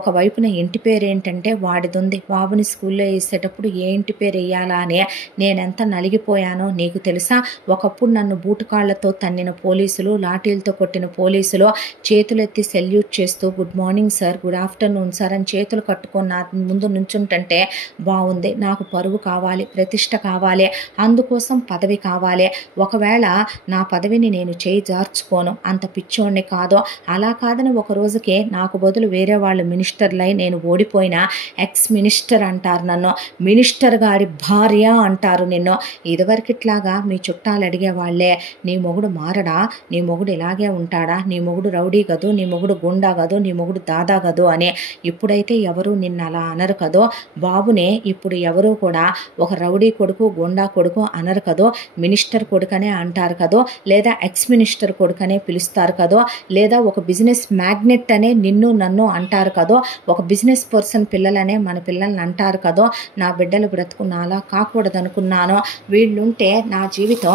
ఒకవైపున ఇంటి పేరు ఏంటంటే వాడిదుంది, బాబుని స్కూల్లో వేసేటప్పుడు ఇంటి పేరు వేయాలా అని నేనెంత నలిగిపోయానో నీకు తెలుసా? ఒకప్పుడు నన్ను బూటుకాళ్లతో తన్నిన పోలీసులు, లాఠీలతో కొట్టిన పోలీసులు చేతులెత్తి సెల్యూట్ చేస్తూ good morning sir, good afternoon sir అని చేతులు కట్టుకొని నా ముందు నుంచుంటుంటే బాగుంది. నాకు పరువు కావాలి, ప్రతిష్ట కావాలి, అందుకోసం పదవి కావాలి. ఒకవేళ నా పదవిని నేను చేయి జార్చుకోను, అంత పిచ్చోడిని కాదు. అలా కాదని ఒక రోజుకే నాకు బదులు వేరే వాళ్ళు మినిస్టర్లై నేను ఓడిపోయినా ఎక్స్ మినిస్టర్ అంటారు నన్ను, మినిస్టర్ గారి భార్య అంటారు నిన్ను. ఇదివరకిట్లాగా మీ చుట్టాలు అడిగేవాళ్లే, నీ మొగుడు మారడా, నీ మొగుడు ఇలాగే ఉంటాడా, నీ మొగుడు రౌడీ గదు, నీ మొగుడు గుండా గదు, నీ మొగుడు దాదా గదు అని. ఇప్పుడైతే ఎవరు నిన్ను అలా అనరు కదో బాబునే. ఇప్పుడు ఎవరు కూడా ఒక రౌడీ కొడుకు, గుండా కొడుకు అనరు కదో, మినిస్టర్ కొడుకనే అంటారు కదో, లేదా ఎక్స్ మినిస్టర్ కొడుకనే పిలుస్తారు కదో, లేదా ఒక బిజినెస్ మ్యాగ్నెట్ అనే నిన్ను నన్ను అంటారు కదో, ఒక బిజినెస్ పర్సన్ పిల్లలనే మన పిల్లల్ని అంటారు కదో. నా బిడ్డలు బ్రతుకు నాలా కాకూడదనుకున్నాను. వీళ్ళుంటే నా జీవితం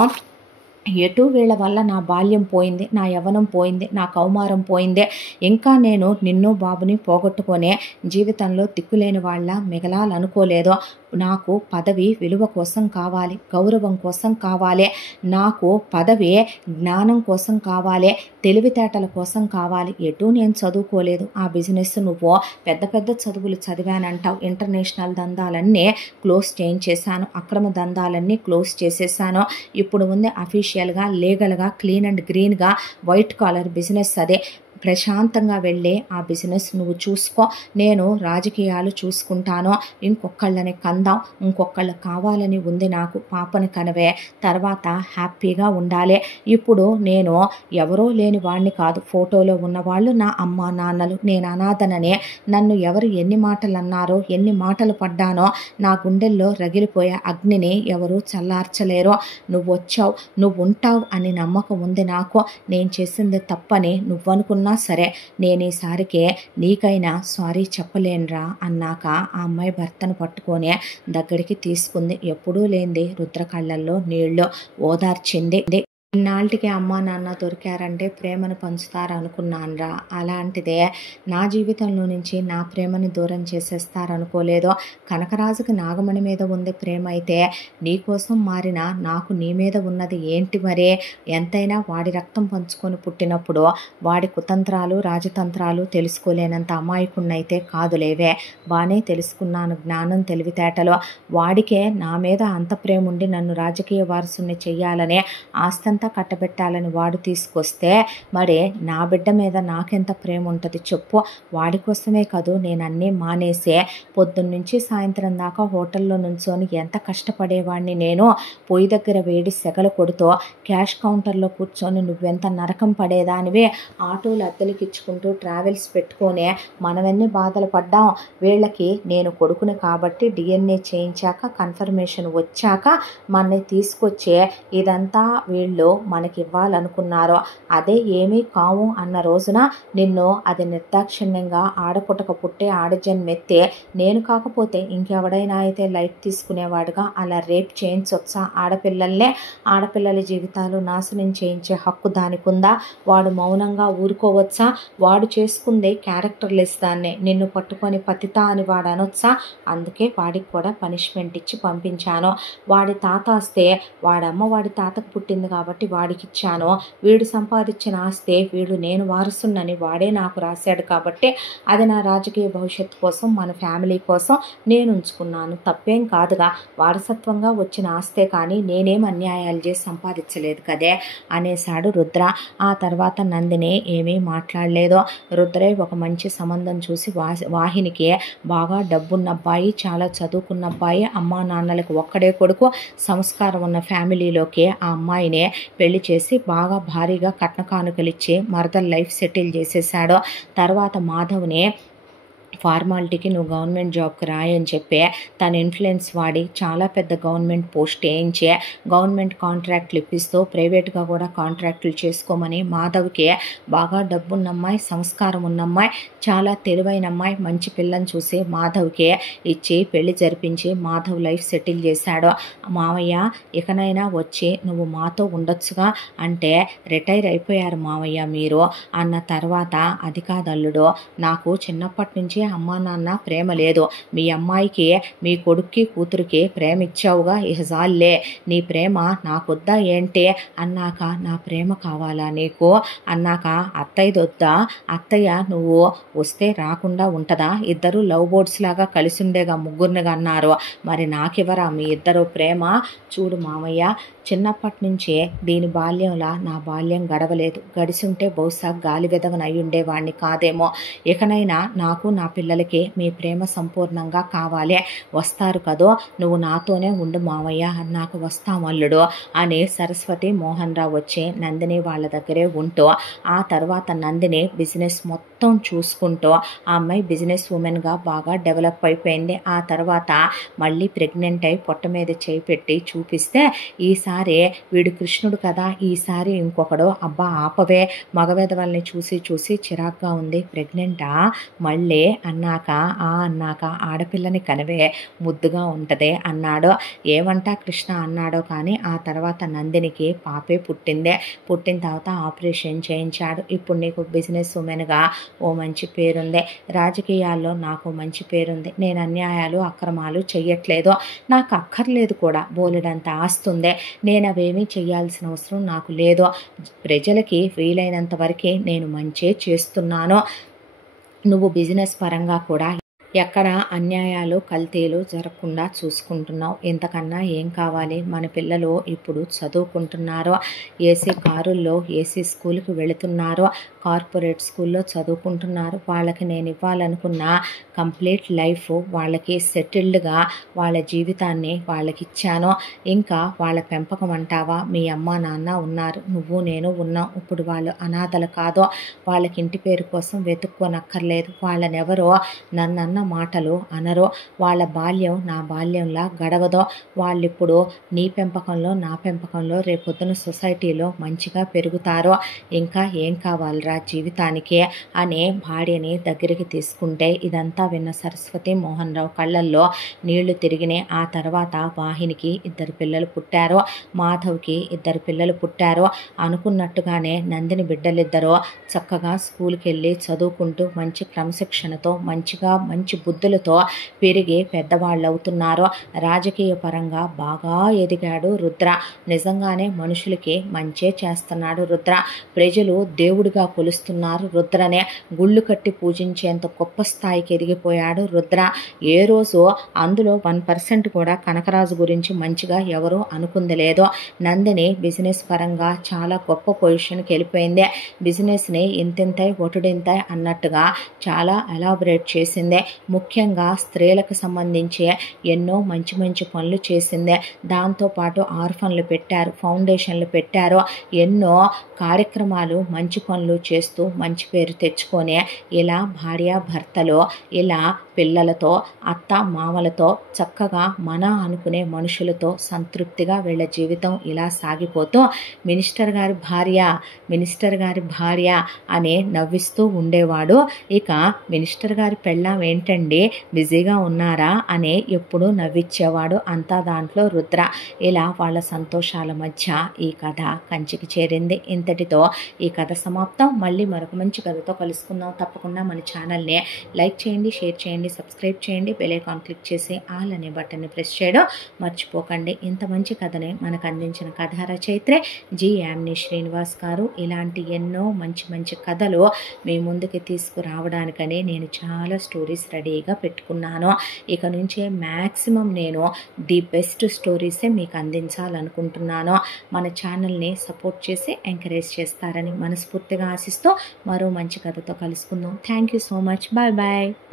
ఎటు వీళ్ళ వల్ల నా బాల్యం పోయింది, నా యవ్వనం పోయింది, నా కౌమారం పోయిందే. ఇంకా నేను నిన్ను బాబుని పోగొట్టుకునే జీవితంలో దిక్కులేని వాళ్ళ మిగలాలనుకోలేదు. నాకు పదవి విలువ కోసం కావాలి, గౌరవం కోసం కావాలి. నాకు పదవి జ్ఞానం కోసం కావాలి, తెలివితేటల కోసం కావాలి. ఎటు నేను చదువుకోలేదు. ఆ బిజినెస్ నువ్వు పెద్ద పెద్ద చదువులు చదివానంటావు. ఇంటర్నేషనల్ దందాలన్నీ క్లోజ్ చేయించేశాను, అక్రమ దందాలన్నీ క్లోజ్ చేసేసాను. ఇప్పుడు ఉంది అఫీషియల్గా, లీగల్గా, క్లీన్ అండ్ గ్రీన్గా వైట్ కాలర్ బిజినెస్. అదే ప్రశాంతంగా వెళ్ళే ఆ బిజినెస్ నువ్వు చూసుకో, నేను రాజకీయాలు చూసుకుంటాను. ఇంకొకళ్ళని కందాం, ఇంకొకళ్ళు కావాలని ఉంది నాకు. పాపని కనవే, తర్వాత హ్యాపీగా ఉండాలి. ఇప్పుడు నేను ఎవరో లేని వాడిని కాదు, ఫోటోలో ఉన్నవాళ్ళు నా అమ్మ నాన్నలు. నేను అనాథననే. నన్ను ఎవరు ఎన్ని మాటలు అన్నారో, ఎన్ని మాటలు పడ్డానో, నా గుండెల్లో రగిలిపోయే అగ్నిని ఎవరూ చల్లార్చలేరు. నువ్వు వచ్చావు, నువ్వు ఉంటావు అని నమ్మకం ఉంది నాకు. నేను చేసింది తప్పని నువ్వనుకున్నా సరే, నేను ఈసారికి నీకైనా సారీ చెప్పలేనురా అన్నాక ఆ అమ్మాయి భర్తను పట్టుకొని దగ్గరికి తీసుకుంది. ఎప్పుడూ లేనిది రుద్ర కళ్ళల్లో నీళ్లు ఓదార్చింది. ఇన్నాళ్ళకి అమ్మా నాన్న దొరికారంటే ప్రేమను పంచుతారనుకున్నానురా. అలాంటిదే నా జీవితంలో నుంచి నా ప్రేమని దూరం చేసేస్తారనుకోలేదు. కనకరాజుకి నాగమణి మీద ఉంది ప్రేమ అయితే, నీకోసం మారిన నాకు నీ మీద ఉన్నది ఏంటి మరి? ఎంతైనా వాడి రక్తం పంచుకొని పుట్టినప్పుడు వాడి కుతంత్రాలు, రాజతంత్రాలు తెలుసుకోలేనంత అమాయకున్నైతే కాదులేవే. బాగానే తెలుసుకున్నాను జ్ఞానం, తెలివితేటలో. వాడికే నా మీద అంత ప్రేమ ఉండి నన్ను రాజకీయ వారసుని చెయ్యాలనే, ఆస్తంతా కట్టబెట్టాలని వాడు తీసుకొస్తే మరి నా బిడ్డ మీద నాకెంత ప్రేమ ఉంటుంది చెప్పు? వాడి కోసమే కదూ నేను అన్నీ మానేసే పొద్దున్నుంచి సాయంత్రం దాకా హోటల్లో నుంచొని ఎంత కష్టపడేవాడిని నేను. పొయ్యి దగ్గర వేడి సెగలు కొడుతూ క్యాష్ కౌంటర్లో కూర్చొని నువ్వెంత నరకం పడేదానివే. ఆటోలు అద్దెలకిచ్చుకుంటూ ట్రావెల్స్ పెట్టుకొనే మనమెన్ని బాధలు పడ్డాం. వీళ్ళకి నేను కొడుకుని కాబట్టి DNA చేయించాక, కన్ఫర్మేషన్ వచ్చాక మనని తీసుకొచ్చే ఇదంతా వీళ్ళు మనకి ఇవ్వాలనుకున్నారు. అదే ఏమీ కావు అన్న రోజున నిన్ను అది నిర్దాక్షిణ్యంగా ఆడపుటక పుట్టే ఆడజన్మెత్తే నేను కాకపోతే ఇంకెవడైనా అయితే లైట్ తీసుకునేవాడుగా అలా రేప్ చేయించొచ్చా ఆడపిల్లల్నే? ఆడపిల్లల జీవితాలు నాశనం చేయించే హక్కు దానికి ఉందా? వాడు మౌనంగా ఊరుకోవచ్చా? వాడు చేసుకుందే క్యారెక్టర్లెస్ దాన్నే. నిన్ను పట్టుకొని పతిత అని వాడు అనొచ్చా? అందుకే వాడికి కూడా పనిష్మెంట్ ఇచ్చి పంపించాను. వాడి తాత ఆస్తే వాడమ్మ వాడి తాతకు పుట్టింది కాబట్టి వాడికి ఇచ్చాను. వీడు సంపాదించిన ఆస్తే వీడు నేను వారసున్నని వాడే నాకు రాశాడు కాబట్టి అది నా రాజకీయ భవిష్యత్తు కోసం, మన ఫ్యామిలీ కోసం నేను ఉంచుకున్నాను. తప్పేం కాదుగా. వారసత్వంగా వచ్చిన ఆస్తే కానీ నేనేం అన్యాయాలు చేసి సంపాదించలేదు కదే అనేశాడు రుద్ర. ఆ తర్వాత నందిని ఏమీ మాట్లాడలేదు. రుద్రే ఒక మంచి సంబంధం చూసి వాహినికి బాగా డబ్బున్న అబ్బాయి, చాలా చదువుకున్న అబ్బాయి, అమ్మా నాన్నలకు ఒక్కడే కొడుకు, సంస్కారం ఉన్న ఫ్యామిలీలోకి ఆ అమ్మాయినే పెళ్లి చేసి బాగా భారీగా కట్న కానుకలిచ్చి మరదల లైఫ్ సెటిల్ చేసేసాడు. తర్వాత మాధవ్ని ఫార్మాలిటీకి నువ్వు గవర్నమెంట్ జాబ్కి రాయని చెప్పి తన ఇన్ఫ్లుయెన్స్ వాడి చాలా పెద్ద గవర్నమెంట్ పోస్ట్ వేయించే గవర్నమెంట్ కాంట్రాక్ట్లు ఇప్పిస్తూ ప్రైవేట్గా కూడా కాంట్రాక్టులు చేసుకోమని మాధవ్కి బాగా డబ్బున్న అమ్మాయి, సంస్కారం ఉన్న అమ్మాయి, చాలా తెలివైన అమ్మాయి, మంచి పిల్లని చూసి మాధవ్కి ఇచ్చి పెళ్లి జరిపించి మాధవ్ లైఫ్ సెటిల్ చేశాడు. మావయ్య ఇకనైనా వచ్చి నువ్వు మాతో ఉండొచ్చుగా అంటే రిటైర్ అయిపోయారు మావయ్య మీరు అన్న తర్వాత అది కాదల్లుడు, నాకు చిన్నప్పటి నుంచి అమ్మా నాన్న ప్రేమ లేదు. మీ అమ్మాయికి మీ కొడుక్కి కూతురికి ప్రేమ ఇచ్చావుగా, ఇహ జాల్లే, నీ ప్రేమ నాకొద్దా ఏంటి అన్నాక, నా ప్రేమ కావాలా నీకు అన్నాక, అత్తయ్యదొద్దా, అత్తయ్య నువ్వు వస్తే రాకుండా ఉంటుందా, ఇద్దరు లవ్ బోర్డ్స్ లాగా కలిసి ఉండేగా ముగ్గురిని అన్నారు, మరి నాకివ్వరా మీ ఇద్దరు ప్రేమ. చూడు మామయ్య, చిన్నప్పటి నుంచే దీని బాల్యంలా నా బాల్యం గడవలేదు. గడిచుంటే బహుశా గాలి వెదవని అయి ఉండేవాడిని కాదేమో. ఇకనైనా నాకు నా పిల్లలకి మీ ప్రేమ సంపూర్ణంగా కావాలి. వస్తారు కదో, నువ్వు నాతోనే ఉండు మామయ్య అన్నాక, వస్తామల్లుడు అని సరస్వతి మోహన్ రావు వచ్చి నందిని వాళ్ళ దగ్గరే ఉంటూ, ఆ తర్వాత నందిని బిజినెస్ మొత్తం చూసుకుంటూ, ఆ అమ్మాయి బిజినెస్ ఉమెన్గా బాగా డెవలప్ అయిపోయింది. ఆ తర్వాత మళ్ళీ ప్రెగ్నెంట్ అయి పొట్ట మీద చేయి పెట్టి చూపిస్తే, ఈసారి వీడు కృష్ణుడు కదా, ఈసారి ఇంకొకడు, అబ్బా ఆపవే, మగవెదవల్ని చూసి చూసి చిరాగ్గా ఉంది, ప్రెగ్నెంటా మళ్ళీ అన్నాక, అన్నాక ఆడపిల్లని కనవే ముద్దుగా ఉంటుంది అన్నాడు. ఏమంటా కృష్ణ అన్నాడో కానీ ఆ తర్వాత నందినికి పాపే పుట్టింది. పుట్టిన తర్వాత ఆపరేషన్ చేయించాడు. ఇప్పుడు నీకు బిజినెస్ ఉమెన్గా ఓ మంచి పేరుంది, రాజకీయాల్లో నాకు మంచి పేరుంది, నేను అన్యాయాలు అక్రమాలు చెయ్యట్లేదు, నాకు అక్కర్లేదు కూడా, బోలెడంత ఆస్తుంది, నేను అవేమీ చేయాల్సిన అవసరం నాకు లేదు, ప్రజలకి వీలైనంత వరకే నేను మంచే చేస్తున్నాను, నువ్వు బిజినెస్ పరంగా కూడా ఎక్కడ అన్యాయాలు కల్తీలు జరగకుండా చూసుకుంటున్నావు, ఇంతకన్నా ఏం కావాలి. మన పిల్లలు ఇప్పుడు చదువుకుంటున్నారు, ఏసీ కారుల్లో ఏసీ స్కూల్కి వెళుతున్నారు, కార్పొరేట్ స్కూల్లో చదువుకుంటున్నారు. వాళ్ళకి నేను ఇవ్వాలనుకున్న కంప్లీట్ లైఫ్ వాళ్ళకి సెటిల్డ్గా వాళ్ళ జీవితాన్ని వాళ్ళకి ఇచ్చాను. ఇంకా వాళ్ళ పెంపకం అంటావా, మీ అమ్మ నాన్న ఉన్నారు, నువ్వు నేను ఉన్నాం, ఇప్పుడు వాళ్ళు అనాథలు కాదు, వాళ్ళకి ఇంటి పేరు కోసం వెతుక్కోనక్కర్లేదు, వాళ్ళనెవరో నన్నన్న మాటలు అనరు, వాళ్ళ బాల్యం నా బాల్యంలా గడవదో, వాళ్ళిప్పుడు నీ పెంపకంలో నా పెంపకంలో రేపొద్దున సొసైటీలో మంచిగా పెరుగుతారో, ఇంకా ఏం కావాలిరా జీవితానికి అని భార్యని దగ్గరికి తీసుకుంటే, ఇదంతా విన్న సరస్వతి మోహన్ రావు కళ్ళల్లో నీళ్లు తిరిగినాయి. ఆ తర్వాత వాహినికి 2 పిల్లలు పుట్టారు, మాధవ్కి 2 పిల్లలు పుట్టారు. అనుకున్నట్టుగానే నందిని బిడ్డలిద్దరూ చక్కగా స్కూల్కి వెళ్ళి చదువుకుంటూ మంచి క్రమశిక్షణతో మంచిగా మంచి బుద్ధులతో పెరిగి పెద్దవాళ్ళు అవుతున్నారు. రాజకీయ పరంగా బాగా ఎదిగాడు రుద్ర, నిజంగానే మనుషులకి మంచే చేస్తున్నాడు రుద్ర, ప్రజలు దేవుడిగా కొలుస్తున్నారు రుద్రనే, గుళ్ళు కట్టి పూజించేంత గొప్ప స్థాయికి ఎదిగిపోయాడు రుద్ర. ఏ రోజు అందులో 1% కూడా కనకరాజు గురించి మంచిగా ఎవరు అనుకుంది లేదు. నందిని బిజినెస్ పరంగా చాలా గొప్ప పొజిషన్కి వెళ్ళిపోయింది, బిజినెస్ని ఇంతింతై ఒటుడింతై అన్నట్టుగా చాలా ఎలాబరేట్ చేసింది, ముఖ్యంగా స్త్రీలకు సంబంధించి ఎన్నో మంచి మంచి పనులు చేసిందే. దాంతోపాటు ఆర్ఫన్లు పెట్టారు, ఫౌండేషన్లు పెట్టారు, ఎన్నో కార్యక్రమాలు మంచి పనులు చేస్తూ మంచి పేరు తెచ్చుకొని ఇలా భార్యాభర్తలు ఇలా పిల్లలతో అత్త మామలతో చక్కగా మన అనుకునే మనుషులతో సంతృప్తిగా వీళ్ళ జీవితం ఇలా సాగిపోతూ మినిస్టర్ గారి భార్య అని నవ్విస్తూ ఉండేవాడు. ఇక మినిస్టర్ గారి పెళ్ళాం ఏంటండి బిజీగా ఉన్నారా అని ఎప్పుడూ నవ్విచ్చేవాడు. అంతా దాంట్లో రుద్ర. ఇలా వాళ్ళ సంతోషాల మధ్య ఈ కథ కంచికి చేరింది. ఇంతటితో ఈ కథ సమాప్తం. మళ్ళీ మరొక మంచి కథతో కలుసుకుందాం. తప్పకుండా మన ఛానల్ని లైక్ చేయండి, షేర్ చేయండి, సబ్స్క్రైబ్ చేయండి, బెల్ ఐకాన్ క్లిక్ చేసి ఆల్ అనే బటన్ని ప్రెస్ చేయడం మర్చిపోకండి. ఇంత మంచి కథని మనకు అందించిన కథా రచయిత్రే జి యామిని శ్రీనివాస్ గారు. ఇలాంటి ఎన్నో మంచి మంచి కథలు మీ ముందుకి తీసుకురావడానికని నేను చాలా స్టోరీస్ రెడీగా పెట్టుకున్నాను. ఇక నుంచే మ్యాక్సిమం నేను ది బెస్ట్ స్టోరీసే మీకు అందించాలనుకుంటున్నాను. మన ఛానల్ని సపోర్ట్ చేసి ఎంకరేజ్ చేస్తారని మనస్ఫూర్తిగా ఆశిస్తూ మరో మంచి కథతో కలుసుకుందాం. Thank you so much. Bye bye.